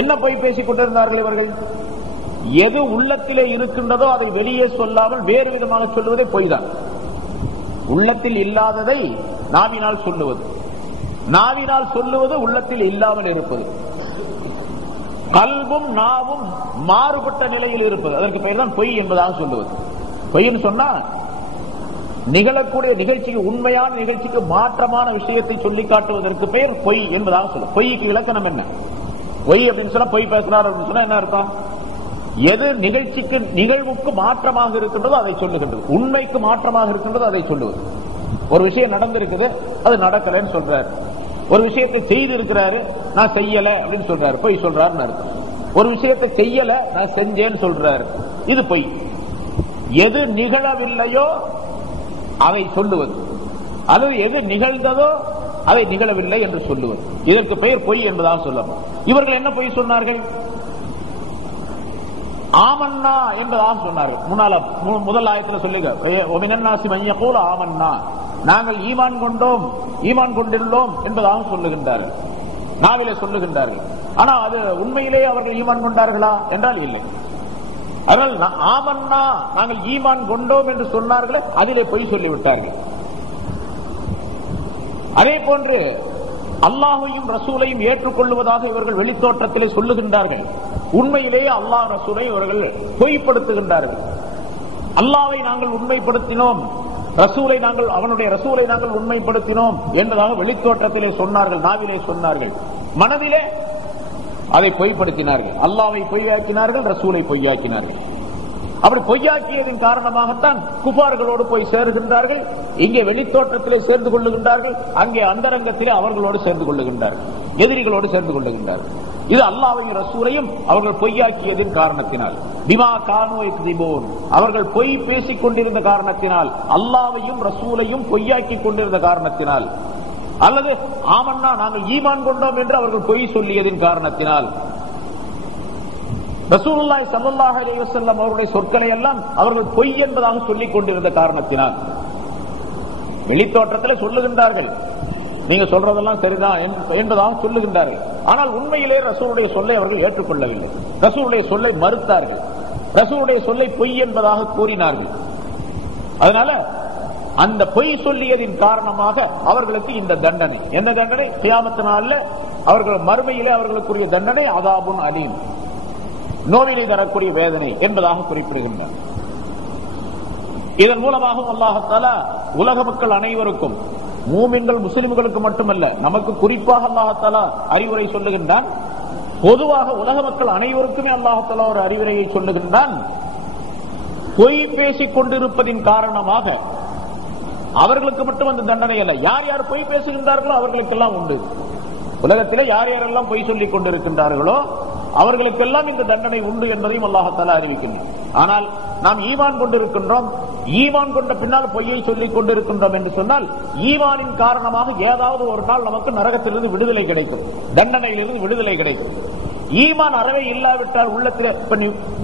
என்ன பொய் பேசிக் கொண்டிருந்தார்கள் இவர்கள்? எது உள்ளத்திலே இருக்கின்றதோ அதை வெளியே சொல்லாமல் வேறு விதமாக சொல்லுவதே பொய் தான். உள்ளத்தில் இல்லாததை நாவினால் சொல்லுவது, நாவினால் சொல்லுவது உள்ளத்தில் இல்லாமல் இருப்பது, கல்பும் நாவும் மாறுபட்ட நிலையில் இருப்பது, அதற்கு பெயர் தான் பொய் என்பதாக சொல்லுவது. பொய்ன்னு சொன்னா நிகழக்கூடிய நிகழ்ச்சிக்கு, உண்மையான நிகழ்ச்சிக்கு மாற்றமான விஷயத்தை சொல்லி காட்டுவதற்கு பெயர் பொய் என்பதாக சொல்லும். பொய்க்கு இலக்கணம் என்ன? பொய் அப்படின்னு சொன்னா பொய் பேசுறாரு அப்படின்னு சொன்னா என்ன அர்த்தம்? எது நிகழ்ச்சிக்கு நிகழ்வுக்கு மாற்றமாக இருக்கின்றதோ அதை சொல்லுகின்றது, உண்மைக்கு மாற்றமாக இருக்கின்றதோ அதை சொல்லுவது. ஒரு விஷயம் நடந்திருக்குது, அது நடக்கலன்னு சொல்றாரு. ஒரு விஷயத்தை செய்து இருக்கிறாரு, நான் செய்யல அப்படின்னு சொல்றாரு, பொய் சொல்றாருன்னு அர்த்தம். ஒரு விஷயத்தை செய்யல, நான் செஞ்சேன்னு சொல்றாரு, இது பொய். எது நிகழவில்லையோ அதை சொல்லுவது, அல்லது எது நிகழ்ந்ததோ அதை நிகழவில்லை என்று சொல்லுவது, இதற்கு பெயர் பொய் என்பதாக சொல்லணும். இவர்கள் என்ன பொய் சொன்னார்கள்? ஆமன்னா என்பதாக சொன்னார்கள். முதல் ஆயத்தில் சொல்லுங்க, ஆமன்னா, நாங்கள் ஈமான் கொண்டோம், ஈமான் கொண்டிருந்தோம் என்பதாக சொல்லுகின்றார்கள், நாவிலே சொல்லுகின்றார்கள். ஆனா அது உண்மையிலேயே அவர்கள் ஈமான் கொண்டார்களா என்றால் இல்லை. அதனால் ஆமன்னா, நாங்கள் ஈமான் கொண்டோம் என்று சொன்னார்களே, அதிலே பொய் சொல்லிவிட்டார்கள். அதே போன்று அல்லாஹையும் ரசூலையும் ஏற்றுக்கொள்வதாக இவர்கள் வெளித்தோற்றத்திலே சொல்லுகின்றார்கள், உண்மையிலேயே அல்லாஹ் ரசூலை இவர்கள் பொய்ப்படுத்துகின்றார்கள். அல்லாஹ்வை நாங்கள் உண்மைப்படுத்தினோம், ரசூலை நாங்கள், அவனுடைய ரசூலை நாங்கள் உண்மைப்படுத்தினோம் என்பதாக வெளித்தோற்றத்திலே சொன்னார்கள், நாவிலே சொன்னார்கள். மனதிலே அதை பொய்ப்படுத்தினார்கள், அல்லாஹ்வை பொய்யாக்கினார்கள், ரசூலை பொய்யாக்கினார்கள். அப்படி பொய்யாக்கியதின் காரணமாகத்தான் குஃபார்களோடு போய் சேருகின்றார்கள். இங்கே வெளித்தோற்றத்திலே சேர்ந்து கொள்ளுகின்றார்கள், அங்கே அந்தரங்கத்திலே அவர்களோடு சேர்ந்து கொள்ளுகின்றார்கள், எதிரிகளோடு சேர்ந்து கொள்ளுகின்றார்கள். இது அல்லாஹ்வையும் ரசூலையும் அவர்கள் பொய்யாக்கியதின் காரணத்தினால். பிமா கானூ யக்ஸிபூன், அவர்கள் பொய் பேசிக் கொண்டிருந்த காரணத்தினால், அல்லாஹ்வையும் ரசூலையும் பொய்யாக்கி கொண்டிருந்த காரணத்தினால், அல்லது ஆமன்னா நாங்கள் ஈமான் கொண்டோம் என்று அவர்கள் பொய் சொல்லியதின் காரணத்தினால். ரசூலுல்லாஹி ஸல்லல்லாஹு அலைஹி வஸல்லம் அவருடைய சொற்களை எல்லாம் அவர்கள் பொய் என்பதாக சொல்லிக் கொண்டிருந்த காரணத்தினால் வெளித்தோற்றத்தில் சொல்லுகின்றார்கள், நீங்க சொல்றதெல்லாம் சரிதான் என்பதாக சொல்லுகின்றார்கள். ஆனால் உண்மையிலே ரசூலுடைய சொல்லை அவர்கள் ஏற்றுக்கொள்ளவில்லை. ரசூலுடைய சொல்லை மறுத்தார்கள். ரசூலுடைய சொல்லை பொய் என்பதாக கூறினார்கள். அதனால அந்த பொய் சொல்லியதின் காரணமாக அவர்களுக்கு இந்த தண்டனை. என்ன தண்டனை? கியாமத் நாளில் அவர்கள் மறுமையிலே அவர்களுக்குரிய தண்டனை அதாபுன் அலீம், நோவினை தரக்கூடிய வேதனை என்பதாக குறிப்பிடுகின்றனர். இதன் மூலமாக அல்லாஹ் தஆலா உலக மக்கள் அனைவருக்கும், மூமின்கள் முஸ்லிம்களுக்கு மட்டுமல்ல, நமக்கு குறிப்பாக அல்லாஹ் தஆலா அறிவுரை சொல்லுகின்றான். பொதுவாக உலக மக்கள் அனைவருக்குமே அல்லாஹ் தஆலா ஒரு அறிவுரையை சொல்லுகின்றான். பொய் பேசிக் கொண்டிருப்பதின் காரணமாக அவர்களுக்கு மட்டும் அந்த தண்டனை அல்ல, யார் யார் பொய் பேசுகின்றார்களோ அவர்களுக்கெல்லாம் உண்டு. உலகத்திலே யார் யாரெல்லாம் பொய் சொல்லிக் கொண்டிருக்கின்றார்களோ அவர்களுக்கெல்லாம் இந்த தண்டனை உண்டு என்பதையும் அல்லாஹ் தஆலா அறிவிக்கின்றான். ஆனால் நாம் ஈமான் கொண்டிருக்கின்றோம், ஈமான் கொண்ட பின்னால் பொய்யை சொல்லிக் கொண்டிருக்கின்றோம் என்று சொன்னால் ஈமானின் காரணமாக ஏதாவது ஒரு நாள் நமக்கு நரகத்திலிருந்து விடுதலை கிடைக்கும், தண்டனையிலிருந்து விடுதலை கிடைக்கும். ஈமான் அறவே இல்லாவிட்டால் உள்ளத்திலே,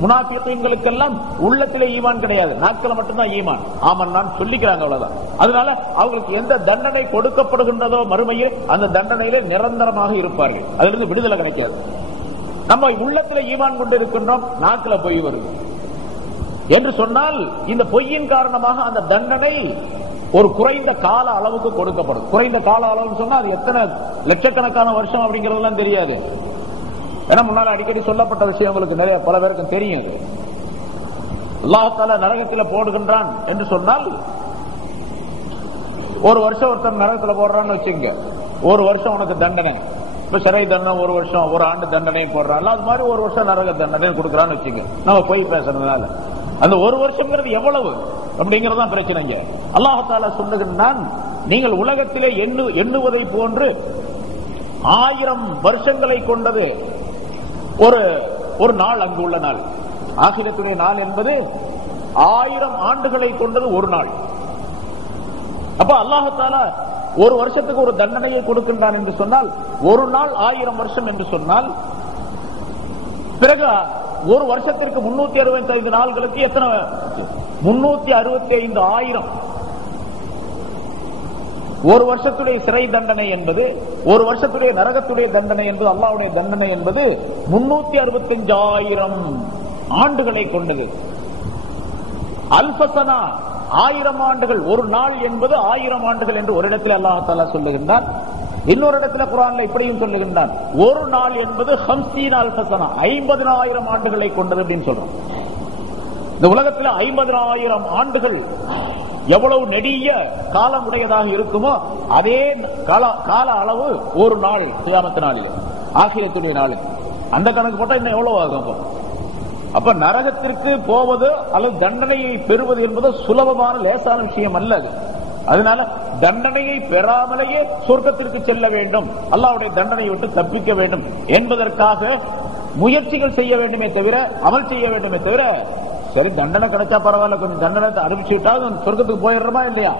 முனாஃபிகீன்களுக்கெல்லாம் உள்ளத்திலே ஈமான் கிடையாது, நாட்கள் மட்டும்தான் ஈமான், ஆமன் நான் சொல்லிக்கிறாங்க, அவ்வளவுதான். அதனால அவங்களுக்கு எந்த தண்டனை கொடுக்கப்படுகின்றதோ மறுமையில் அந்த தண்டனையிலே நிரந்தரமாக இருப்பார்கள், அதிலிருந்து விடுதலை கிடைக்காது. நம்ம உள்ளத்துல ஈமான் கொண்டு இருக்கின்றோம், நாட்கள பொய் வருது என்று சொன்னால் இந்த பொய்யின் காரணமாக அந்த தண்டனை ஒரு குறைந்த கால அளவுக்கு கொடுக்கப்படும். குறைந்த கால அளவுன்னு சொன்னா அது எத்தனை லட்சக்கணக்கான வருஷம் அப்படிங்கறதெல்லாம் தெரியாது. ஏன்னா முன்னால அடிக்கடி சொல்லப்பட்ட விஷயம் உங்களுக்கு நிறைய பல பேருக்கு தெரியும். அல்லாஹ் தஆலா நரகத்தில் போடுகின்றான் என்று சொன்னால் ஒரு வருஷம் ஒருத்தர் நரகத்தில் போடுறான்னு வச்சுங்க, ஒரு வருஷம் உனக்கு தண்டனை. இப்ப சிறை தண்டனை ஒரு வருஷம், ஒரு ஆண்டு தண்டனை போடுறாங்க, அது மாதிரி ஒரு வருஷம் நரக தண்டனை கொடுக்கறான்னு வச்சுங்க. நம்ம போய் பேசுறதுனால அந்த ஒரு வருஷம்ங்கிறது எவ்வளவு அப்படிங்கறதான் பிரச்சனைங்க. அல்லாஹ் தஆலா சொல்லுகின்றான், நீங்கள் உலகத்திலே எண்ணுவதை போன்று 1000 வருஷங்களை கொண்டது ஒரு நாள், அங்கு உள்ள நாள். ஆகிரத்துடைய நாள் என்பது 1000 ஆண்டுகளை கொண்டது ஒரு நாள். அப்ப அல்லாஹ் தஆலா ஒரு வருஷத்துக்கு ஒரு தண்டனையை கொடுக்கின்றான் என்று சொன்னால் ஒரு நாள் 1000 வருஷம் என்று சொன்னால் பிறகு ஒரு வருஷத்திற்கு 365 நாள்களுக்கு எத்தனை? 365,000. ஒரு வருஷத்துடைய சிறை தண்டனை என்பது, ஒரு வருஷத்துடைய நரகத்துடைய தண்டனை என்பது, அல்லாஹ்வுடைய தண்டனை என்பது 365,000 ஆண்டுகளை கொண்டது. அல்ஃபசனா 1000 ஆண்டுகள், ஒரு நாள் என்பது 1000 ஆண்டுகள் என்று ஒரு இடத்தில் அல்லாஹ் தஆலா சொல்லுகின்றான். இன்னொரு இடத்துல குர்ஆன்ல இப்படியும் சொல்லுகின்றான், ஒரு நாள் என்பது 50 அல்ஃபசனா, 50,000 ஆண்டுகளை கொண்டது அப்படின்னு சொல்றான். இந்த உலகத்தில் 50,000 ஆண்டுகள் எவ்வளவு நெடிய காலம் உடையதாக இருக்குமோ அதே கால அளவு ஒரு நாள், கியாமத் நாளில், ஆகிரத்துடைய நாளில். அந்த கணக்கு போட்டா இன்னும் எவ்வளவு ஆகும்? அப்ப நரகத்திற்கு போவது அல்லது தண்டனையை பெறுவது என்பது சுலபமான லேசான விஷயம் அல்ல. அதனால தண்டனையை பெறாமலேயே சொர்க்கத்திற்கு செல்ல வேண்டும், அல்லாஹ்வுடைய தண்டனையை விட்டு தப்பிக்க வேண்டும் என்பதற்காக முயற்சிகள் செய்ய வேண்டுமே தவிர, அமல் செய்ய வேண்டுமே தவிர, சரி தண்டனை கிடைச்சா பரவாயில்ல, கொஞ்சம் தண்டனை அறிவிச்சுட்டால் சொர்க்கத்துக்கு போயிடுறோமா இல்லையா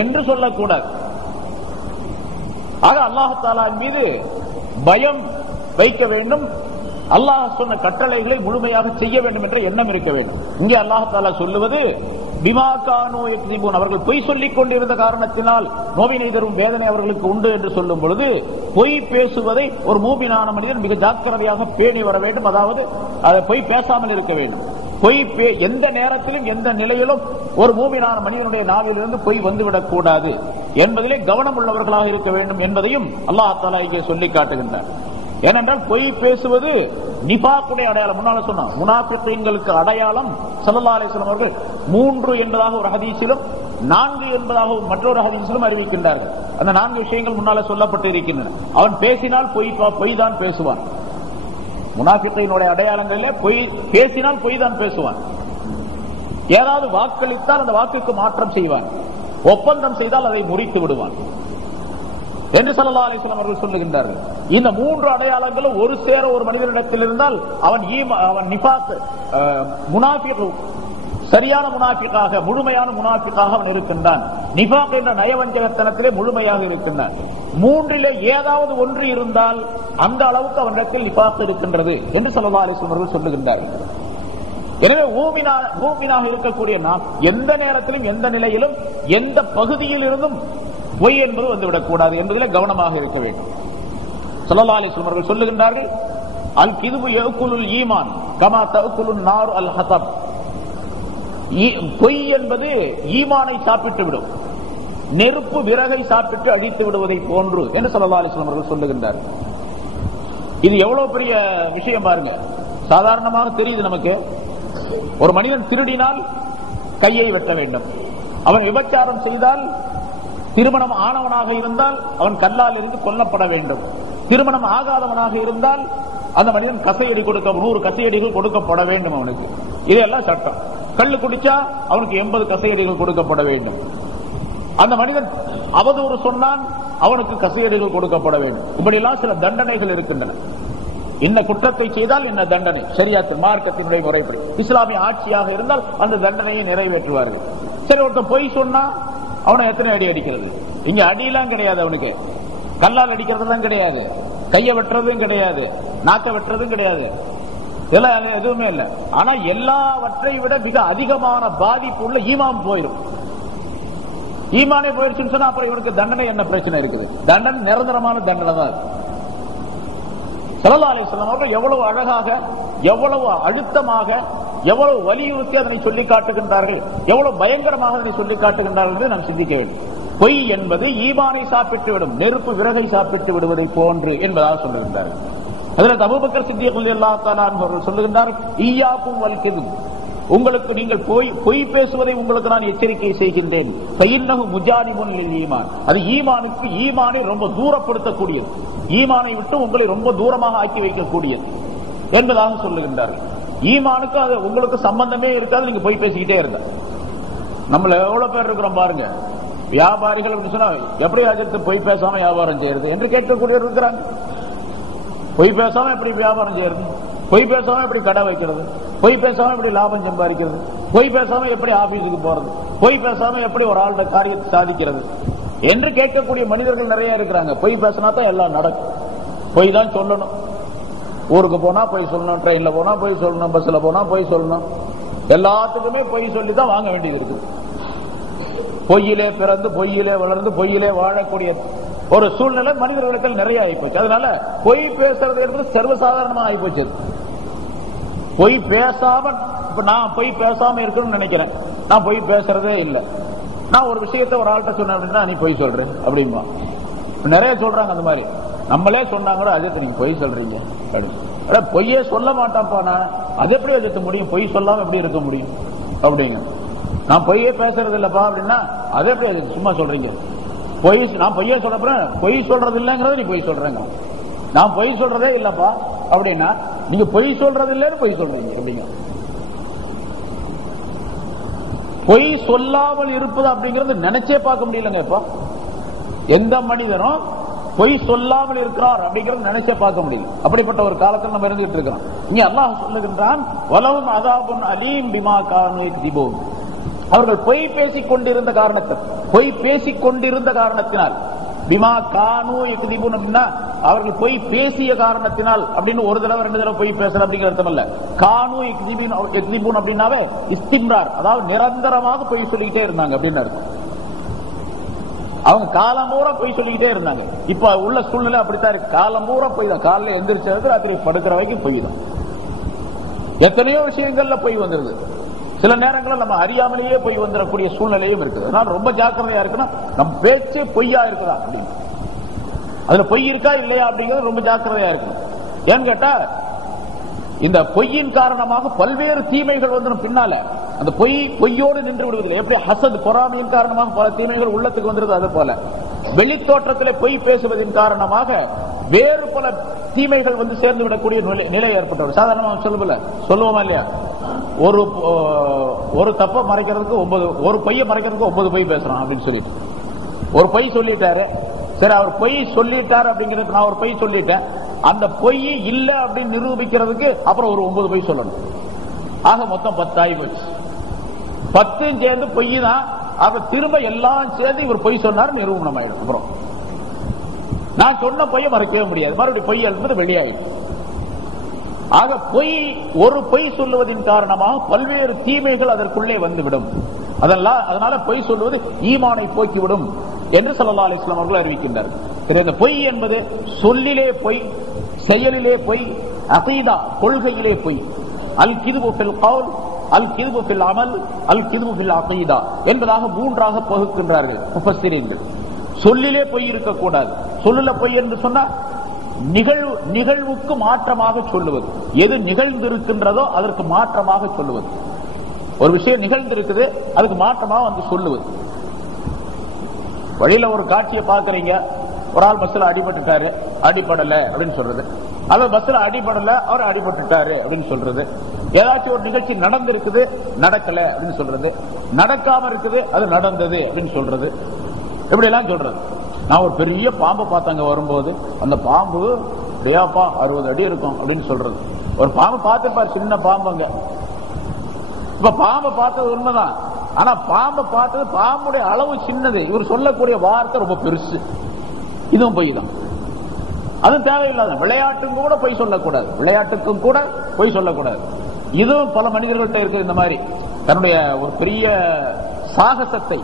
என்று சொல்லக்கூடாது. ஆக அல்லாஹ் தஆலா மீது பயம் வைக்க வேண்டும், அல்லாஹ் சொன்ன கட்டளைகளை முழுமையாக செய்ய வேண்டும் என்ற எண்ணம் இருக்க வேண்டும். இங்கே அல்லாஹ் தஆலா சொல்லுவது பிமா கானூ யக்ஸிபூன், அவர்கள் பொய் சொல்லிக் கொண்டிருந்த காரணத்தினால் நோவினை தரும் வேதனை அவர்களுக்கு உண்டு என்று சொல்லும் பொழுது பொய் பேசுவதை ஒரு மூமினான மனிதன் மிக ஜாக்கிரதையாக பேணி வர வேண்டும். அதாவது அதை பொய் பேசாமல் இருக்க வேண்டும். பொய் எந்த நேரத்திலும் எந்த நிலையிலும் ஒரு மூமினான மனிதனுடைய நாவிலிருந்து பொய் வந்துவிடக் கூடாது என்பதிலே கவனம் உள்ளவர்களாக இருக்க வேண்டும் என்பதையும் அல்லாஹ் தஆலா இங்கே சொல்லி காட்டுகின்றார். ஏனென்றால் பொய் பேசுவது நிஃபாக்குடைய அடையாளம். முன்னால சொன்னா முனாஃபிகீன்களுக்கு அடையாளம் ஸல்லல்லாஹு அலைஹி வஸல்லம் அவர்கள் 3 என்பதாக ஒரு ஹதீஸிலும் 4 என்பதாக மற்றொரு ஹதீஸிலும் அறிவிக்கின்றார்கள். அந்த 4 விஷயங்கள் முன்னால சொல்லப்பட்டு இருக்கின்றன. அவன் பேசினால் பொய் தான் பேசுவான். முனாஃபிகீனுடைய அடையாளங்களிலே பொய் பேசினால் பொய் தான் பேசுவான். ஏதாவது வாக்களித்தால் அந்த வாக்குக்கு மாற்றம் செய்வான். ஒப்பந்தம் செய்தால் அதை முறித்து விடுவான் என்று ஸல்லல்லாஹு அலைஹி வஸல்லம் அவர்கள் சொல்லுகின்றார்கள். இந்த 3 அடையாளங்களும் ஒரு சேர ஒரு மனிதனிடத்தில் இருந்தால் அவன் நிஃபாக், முனாஃபிக், சரியான முனாஃபிக்காக, முழுமையான முனாஃபிக்காக அவன் இருக்கின்றான் நிஃபாக் என்ற நயவஞ்சகத்தனத்திலே முழுமையாக இருக்கின்றார். மூன்றிலே ஏதாவது ஒன்று இருந்தால் அந்த அளவுக்கு அவனிடத்தில் நிஃபாக் இருக்கின்றது என்று ஸல்லல்லாஹு அலைஹி வஸல்லம் அவர்கள் சொல்லுகின்றார்கள். எனவே மூமினாக இருக்கக்கூடிய நாம் எந்த நேரத்திலும் எந்த நிலையிலும் எந்த பகுதியில் இருந்தும் பொய் என்பது வந்துவிடக் கூடாது என்பதில் கவனமாக இருக்க வேண்டும். ஸல்லல்லாஹு அலைஹி வஸல்லம் அவர்கள் சொல்லுகின்றார்கள், அல் கிதுபு யஅகுலுல் ஈமான் கமா தஅகுலுன் நார் அல் ஹதப். பொய் என்பது ஈமானை சாப்பிட்டு விடும், நெருப்பு விறகை சாப்பிட்டு அழித்து விடுவதை போன்று என்று ஸல்லல்லாஹு அலைஹி வஸல்லம் அவர்கள் சொல்லுகின்றார்கள். இது எவ்வளவு பெரிய விஷயம் பாருங்க. சாதாரணமாக தெரியுது நமக்கு. ஒரு மனிதன் திருடினால் கையை வெட்ட வேண்டும், அவன் விபச்சாரம் செய்தால், திருமணம் ஆனவனாக இருந்தால் அவன் கல்லால் இருந்து கொல்லப்பட வேண்டும், திருமணம் ஆகாதவனாக இருந்தால் அந்த மனிதன் கசையடி கொடுக்க 100 கசையடிகள் கொடுக்கப்பட வேண்டும் அவனுக்கு. இதெல்லாம் சட்டம். கள்ளு குடிச்சா அவனுக்கு 80 கசையடிகள் கொடுக்கப்பட வேண்டும். அந்த மனிதன் அவதூறு சொன்னான், அவனுக்கு கசையடிகள் கொடுக்கப்பட வேண்டும். இப்படியெல்லாம் சில தண்டனைகள் இருக்கின்றன. இந்த குற்றத்தை செய்தால் என்ன தண்டனை, ஷரியத் மார்க்கத்தினுடைய முறைப்படி. இஸ்லாமிய ஆட்சியாக இருந்தால் அந்த தண்டனையை நிறைவேற்றுவார்கள். சரி, ஒருத்தர் பொய் சொன்னா அவனை எத்தனை அடி அடிக்கிறது? இங்க அடியெல்லாம் கிடையாது, அவனுக்கு கல்லால் அடிக்கிறதுலாம் கிடையாது, கையை வெட்டுறதும் கிடையாது, நாக்க வெட்டுறதும் கிடையாது, இதெல்லாம் எதுவுமே இல்லை. ஆனா எல்லாவற்றை விட மிக அதிகமான பாதிப்பு உள்ள ஈமான் போயிடும். ஈமானே போயிடுச்சுன்னு சொன்னா அப்புறம் இவனுக்கு தண்டனை என்ன பிரச்சனை இருக்குது? தண்டனை நிரந்தரமான தண்டனை தான். ஸல்லல்லாஹு அலைஹி வஸல்லம் அவர்கள் எவ்வளவு அழகாக, எவ்வளவு அழுத்தமாக, எவ்வளவு வலியுறுத்தி அதனை சொல்லி காட்டுகின்றார்கள், எவ்வளவு பயங்கரமாக அதனை சொல்லி காட்டுகின்றார்கள் என்று நாம் சிந்திக்க வேண்டும். பொய் என்பது ஈமானை சாப்பிட்டு விடும், நெருப்பு விறகை சாப்பிட்டு விடுவதை போன்று என்பதாக சொல்லுகின்றார்கள். ஹஜ்ரத் அபூபக்கர் ஸித்தீக் ரலியல்லாஹு தஆலா அன்ஹு அவர்கள் சொல்லுகின்றார்கள், ஈயாக்கும் வல் கிதுப், உங்களுக்கு நீங்கள் பொய் பேசுவதை உங்களுக்கு நான் எச்சரிக்கை செய்கின்றேன். ஃபஇன்னஹு முஜானிபுன் லில் ஈமான், அது ஈமானுக்கு, ஈமானை ரொம்ப தூரப்படுத்தக்கூடியது, ஈமானை விட்டு உங்களை ரொம்ப தூரமாக ஆக்கி வைக்கக்கூடியது என்பதாக சொல்லுகின்றார்கள். ஈமானுக்கு அது உங்களுக்கு சம்பந்தமே இருக்காது நீங்க பொய் பேசிக்கிட்டே இருந்த. நம்மள எவ்வளவு பேர் இருக்கிறோம் பாருங்க, வியாபாரிகள் சொன்னா எப்படி அஜித்து பொய் பேசாம வியாபாரம் செய்யறது என்று கேட்கக்கூடியவர் இருக்கிறாங்க. பொய் பேசாம எப்படி வியாபாரம் செய்யறது, பொய் பேசாம எப்படி கடை வைக்கிறது, பொய் பேசாம எப்படி லாபம் சம்பாதிக்கிறது, பொய் பேசாம எப்படி ஆபீஸுக்கு போறது, பொய் பேசாம எப்படி ஒரு ஆளுடைய காரியத்தை சாதிக்கிறது என்று கேட்கக்கூடிய மனிதர்கள் நிறைய இருக்கிறாங்க. பொய் பேசினா தான் எல்லாம் நடக்கும், பொய் தான் சொல்லணும். ஊருக்கு போனா பொய் சொல்லணும், ட்ரெயின்ல போனா பொய் சொல்லணும், பஸ்ல போனா பொய் சொல்லணும், எல்லாத்துக்குமே பொய் சொல்லி தான் வாங்க வேண்டியது இருக்கு. பொய்யிலே பிறந்து பொய்யிலே வளர்ந்து பொய்யிலே வாழக்கூடிய ஒரு சூழ்நிலை மனிதர்களுக்கு நிறைய ஆகிப்போச்சு. அதனால பொய் பேசுறது என்பது சர்வசாதாரணமா ஆகிப்போச்சு. பொய் பேசாம, நான் பொய் பேசாம இருக்கணும்னு நினைக்கிறேன், நான் பொய் பேசுறதே இல்லை. நான் ஒரு விஷயத்த ஒரு ஆள்கிட்ட சொன்னேன் அப்படின்னா நீ பொய் சொல்றேன் அப்படிமா நிறைய சொல்றாங்க. அந்த மாதிரி நம்மளே சொன்னாங்களோ அஜித் நீங்க பொய் சொல்றீங்க அப்படின்னு. பொய்யே சொல்ல மாட்டான்ப்பா, நான் அது எப்படி அஜித்து முடியும், பொய் சொல்லாம எப்படி இருக்க முடியும் அப்படின்னு. நான் பொய்யே பேசுறது இல்லப்பா அப்படின்னா அது எப்படி சும்மா சொல்றீங்க, பொய் நான் பொய்யே சொல்றேன், பொய் சொல்றது இல்லைங்கிறத நீ பொய் சொல்றேங்க, நான் பொய் சொல்றதே இல்லப்பா அப்படின்னா நீங்க பொய் சொல்றது இல்லைன்னு பொய் சொல்றீங்க அப்படிங்க. பொய் சொல்லாமல் இருப்பது அப்படிங்கிறது நினைச்சே பார்க்க முடியலங்க. இப்ப எந்த மனிதனும் பொய் சொல்லாமல் இருக்கிறார் அப்படிங்கிறது நினைச்சே பார்க்க முடியல. அப்படிப்பட்ட ஒரு காலத்தில் நம்ம இருந்துட்டு இருக்கிறோம். இங்க அல்லாஹ் சொல்லுகின்றான், வலவும் அதாபுன் அலீம் பிமா கானூ யக்திபூன், அவர்கள் பொய் பேசிக் கொண்டிருந்த காரணத்தினால், பிமா கானூ யக்திபூன் அப்படின்னா அவர்கள் பொய் பேசிய காரணத்தினால் அப்படின்னு ஒரு தடவை 2 தடவை பொய் பேசுற அப்படிங்கிற அர்த்தம் இல்ல. கானூ யக்திபூன் அப்படின்னாவே இஸ்திம்ரார், அதாவது நிரந்தரமாக பொய் சொல்லிக்கிட்டே இருந்தாங்க அப்படின்னு அர்த்தம். அவங்க காலம் பூரா பொய் சொல்லிக்கிட்டே இருந்தாங்க. இப்ப உள்ள சூழ்நிலை அப்படித்தான் இருக்கு. காலம் பூரா பொய் தான், காலையில எந்திரிச்சது ராத்திரி படுக்கிற வரைக்கும் பொய் தான். எத்தனையோ விஷயங்கள்ல பொய் வந்துருது. சில நேரங்களில் நம்ம அறியாமலேயே பொய் வந்துடக்கூடிய சூழ்நிலையும் இருக்குது. அதனால ரொம்ப ஜாக்கிரதையா இருக்குன்னா நம்ம பேச்சு பொய்யா இருக்குதா அப்படின்னு, அதுல பொய் இருக்கா இல்லையா அப்படிங்கிறது ரொம்ப ஜாக்கிரதையா இருக்கணும். ஏன்னு கேட்டா இந்த பொய்யின் காரணமாக பல்வேறு தீமைகள் வந்துடும் பின்னால. அந்த பொய்யோடு நின்று விடுவதில்லை. எப்படி ஹசத் பொறாமையின் காரணமாக பல தீமைகள் உள்ளத்துக்கு வந்துருது, அது போல வெளித்தோற்றத்திலே பொய் பேசுவதன் காரணமாக வேறு பல தீமைகள் வந்து சேர்ந்து விடக்கூடிய நிலை ஏற்பட்டது. சாதாரணமாக சொல்லுவோமா இல்லையா, ஒரு தப்பை மறைக்கிறதுக்கு 9, ஒரு பொய்யை மறைக்கிறதுக்கு 9 பொய் பேசுறான் அப்படின்னு சொல்லிட்டு ஒரு பொய் சொல்லிட்டாரு. சரி, அவர் பொய் சொல்லிட்டாரு அப்படிங்கிறது, நான் ஒரு பொய் சொல்லிட்டேன், அந்த பொய் இல்ல அப்படின்னு நிரூபிக்கிறதுக்கு அப்புறம் ஒரு 9 பொய் சொல்லணும். ஆக மொத்தம் 10 ஆகி போச்சு. 10 சேர்ந்து பொய் தான். அப்ப திரும்ப எல்லாம் சேர்ந்து இவர் பொய் சொன்னார் நிரூபணம் ஆயிடும். அப்புறம் நான் சொன்ன பொய்யை மறுக்கவே முடியாது, மறுபடியும் பொய் என்பது வெளியாயிடும். ஆக பொய், ஒரு பொய் சொல்லுவதன் காரணமாக பல்வேறு தீமைகள் அதற்குள்ளே வந்துவிடும். அதனால பொய் சொல்லுவது ஈமானை போக்கிவிடும் என்று ஸல்லல்லாஹு அலைஹி வஸல்லம் அவர்கள் அறிவிக்கின்றார்கள். இந்த பொய் என்பது சொல்லிலே பொய், செயலிலே பொய், அகீதா கொள்கையிலே பொய். அல் கிதுபு ஃபில் கவுல், அல் கிதுபு ஃபில் அமல், அல் கிதுபு ஃபில் அகீதா என்பதாக மூன்றாக பகுக்கின்றார்கள் முஃபஸ்ஸிரீன்கள். சொல்லிலே பொய் இருக்கக்கூடாது. சொல்லுல பொய் என்று சொன்னா நிகழ்வுக்கு மாற்றமாக சொல்லுவது. எது நிகழ்ந்திருக்கின்றதோ அதற்கு மாற்றமாக சொல்லுவது. ஒரு விஷயம் நிகழ்ந்திருக்குது, அதுக்கு மாற்றமாக வந்து சொல்லுவது. வழியில ஒரு காட்சியை பார்க்கறீங்க, ஒரு ஆள் பஸ்ல அடிபட்டுட்டாரு, அடிபடல அப்படின்னு சொல்றது. அது பஸ்ல அடிபடல, அவர் அடிபட்டுட்டாரு அப்படின்னு சொல்றது. ஏதாச்சும் ஒரு நிகழ்ச்சி நடந்திருக்குது, நடக்கல அப்படின்னு சொல்றது. நடக்காம இருக்குது, அது நடந்தது அப்படின்னு சொல்றது. எப்படி எல்லாம் சொல்றது. நான் ஒரு பெரிய பாம்பை பார்த்தாங்க வரும்போது, அந்த பாம்பு டேப்பா 60 அடி இருக்கும் அப்படின்னு சொல்றது. ஒரு பாம்பு பார்த்துப்பாரு, சின்ன பாம்புங்க. இப்ப பாம்பை பார்த்தது உண்மைதான், ஆனா பாம்பை பார்த்தது பாம்புடைய அளவு சின்னது, இவர் சொல்லக்கூடிய வார்த்தை ரொம்ப பெருசு. இதுவும் பொய் தான், அதுவும் தேவையில்லாத. விளையாட்டுக்கும் கூட பொய் சொல்லக்கூடாது, விளையாட்டுக்கும் கூட பொய் சொல்லக்கூடாது. இதுவும் பல மனிதர்கள்ட்ட இருக்கு. இந்த மாதிரி தன்னுடைய ஒரு பெரிய சாகசத்தை,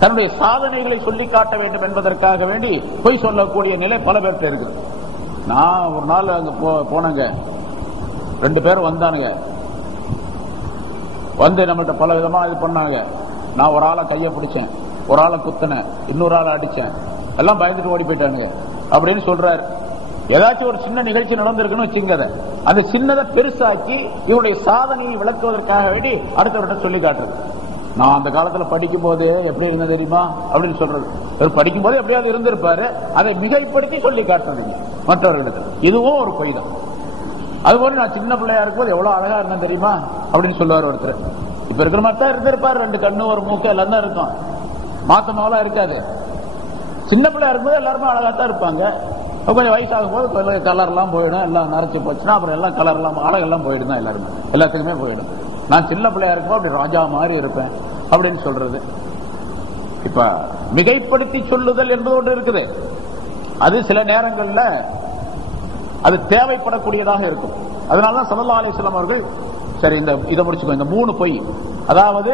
தன்னுடைய சாதனைகளை சொல்லி காட்ட வேண்டும் என்பதற்காக வேண்டி பொய் சொல்லக்கூடிய நிலை பல பேர்கிட்ட இருக்குது. நான் ஒரு நாள் அங்க போனங்க, 2 பேரும் வந்தானுங்க, வந்து நம்மகிட்ட பல விதமா இது பண்ணாங்க. நான் ஒரு ஆளை கையை பிடிச்சேன், ஒரு ஆளை குத்தினேன், இன்னொரு ஆளை அடிச்சேன், எல்லாம் பயந்துட்டு ஓடி போயிட்டானுங்க அப்படின்னு சொல்றாரு. ஏதாச்சும் ஒரு சின்ன நிகழ்ச்சி நடந்திருக்குன்னு வச்சுங்க, அந்த சின்னதை பெருசாக்கி இவருடைய சாதனையை விளக்குவதற்காக வேண்டி அடுத்தவர்கிட்ட சொல்லி காட்டுறது. நான் அந்த காலத்துல படிக்கும் போது எப்படி இருந்த தெரியுமா அப்படின்னு சொல்றது. இவர் படிக்கும் போது எப்படியாவது இருந்திருப்பாரு, அதை மிகைப்படுத்தி சொல்லி காட்டுறது மற்றவர்களுக்கு. இதுவும் ஒரு பொய் தான். அதுபோல நான் சின்ன பிள்ளையா இருக்கும்போது எவ்வளவு அழகா இருந்தேன் தெரியுமா அப்படின்னு சொல்லுவார் ஒருத்தர். இப்ப இருக்கிற மாதிரி தான் இருந்திருப்பாரு, 2 கண்ணு ஒரு மூக்கு எல்லாம் தான் இருக்கும், மாத்தமாவெல்லாம் இருக்காது. சின்ன பிள்ளையா இருக்கும்போது எல்லாருமே அழகாத்தான் இருப்பாங்க. கொஞ்சம் வயசாகும் போது கலர் எல்லாம் போயிடும், எல்லாம் நரைச்சு போச்சுன்னா அப்புறம் எல்லாம் கலர் எல்லாம் அழகெல்லாம் போயிடும் தான், எல்லாருமே எல்லாத்துக்குமே போயிடும். நான் சின்ன பிள்ளையா இருப்போம், அப்படி ராஜா மாதிரி இருப்பேன் அப்படின்னு சொல்றது. இப்ப மிகைப்படுத்தி சொல்லுதல் என்பது ஒன்று இருக்குது. அது சில நேரங்கள்ல அது தேவைப்படக்கூடியதாக இருக்கும். அதனாலதான் ஸல்லல்லாஹு அலைஹி வஸல்லம் அவர்கள் சரி இதை முடிச்சுக்கோ, இந்த 3 பொய், அதாவது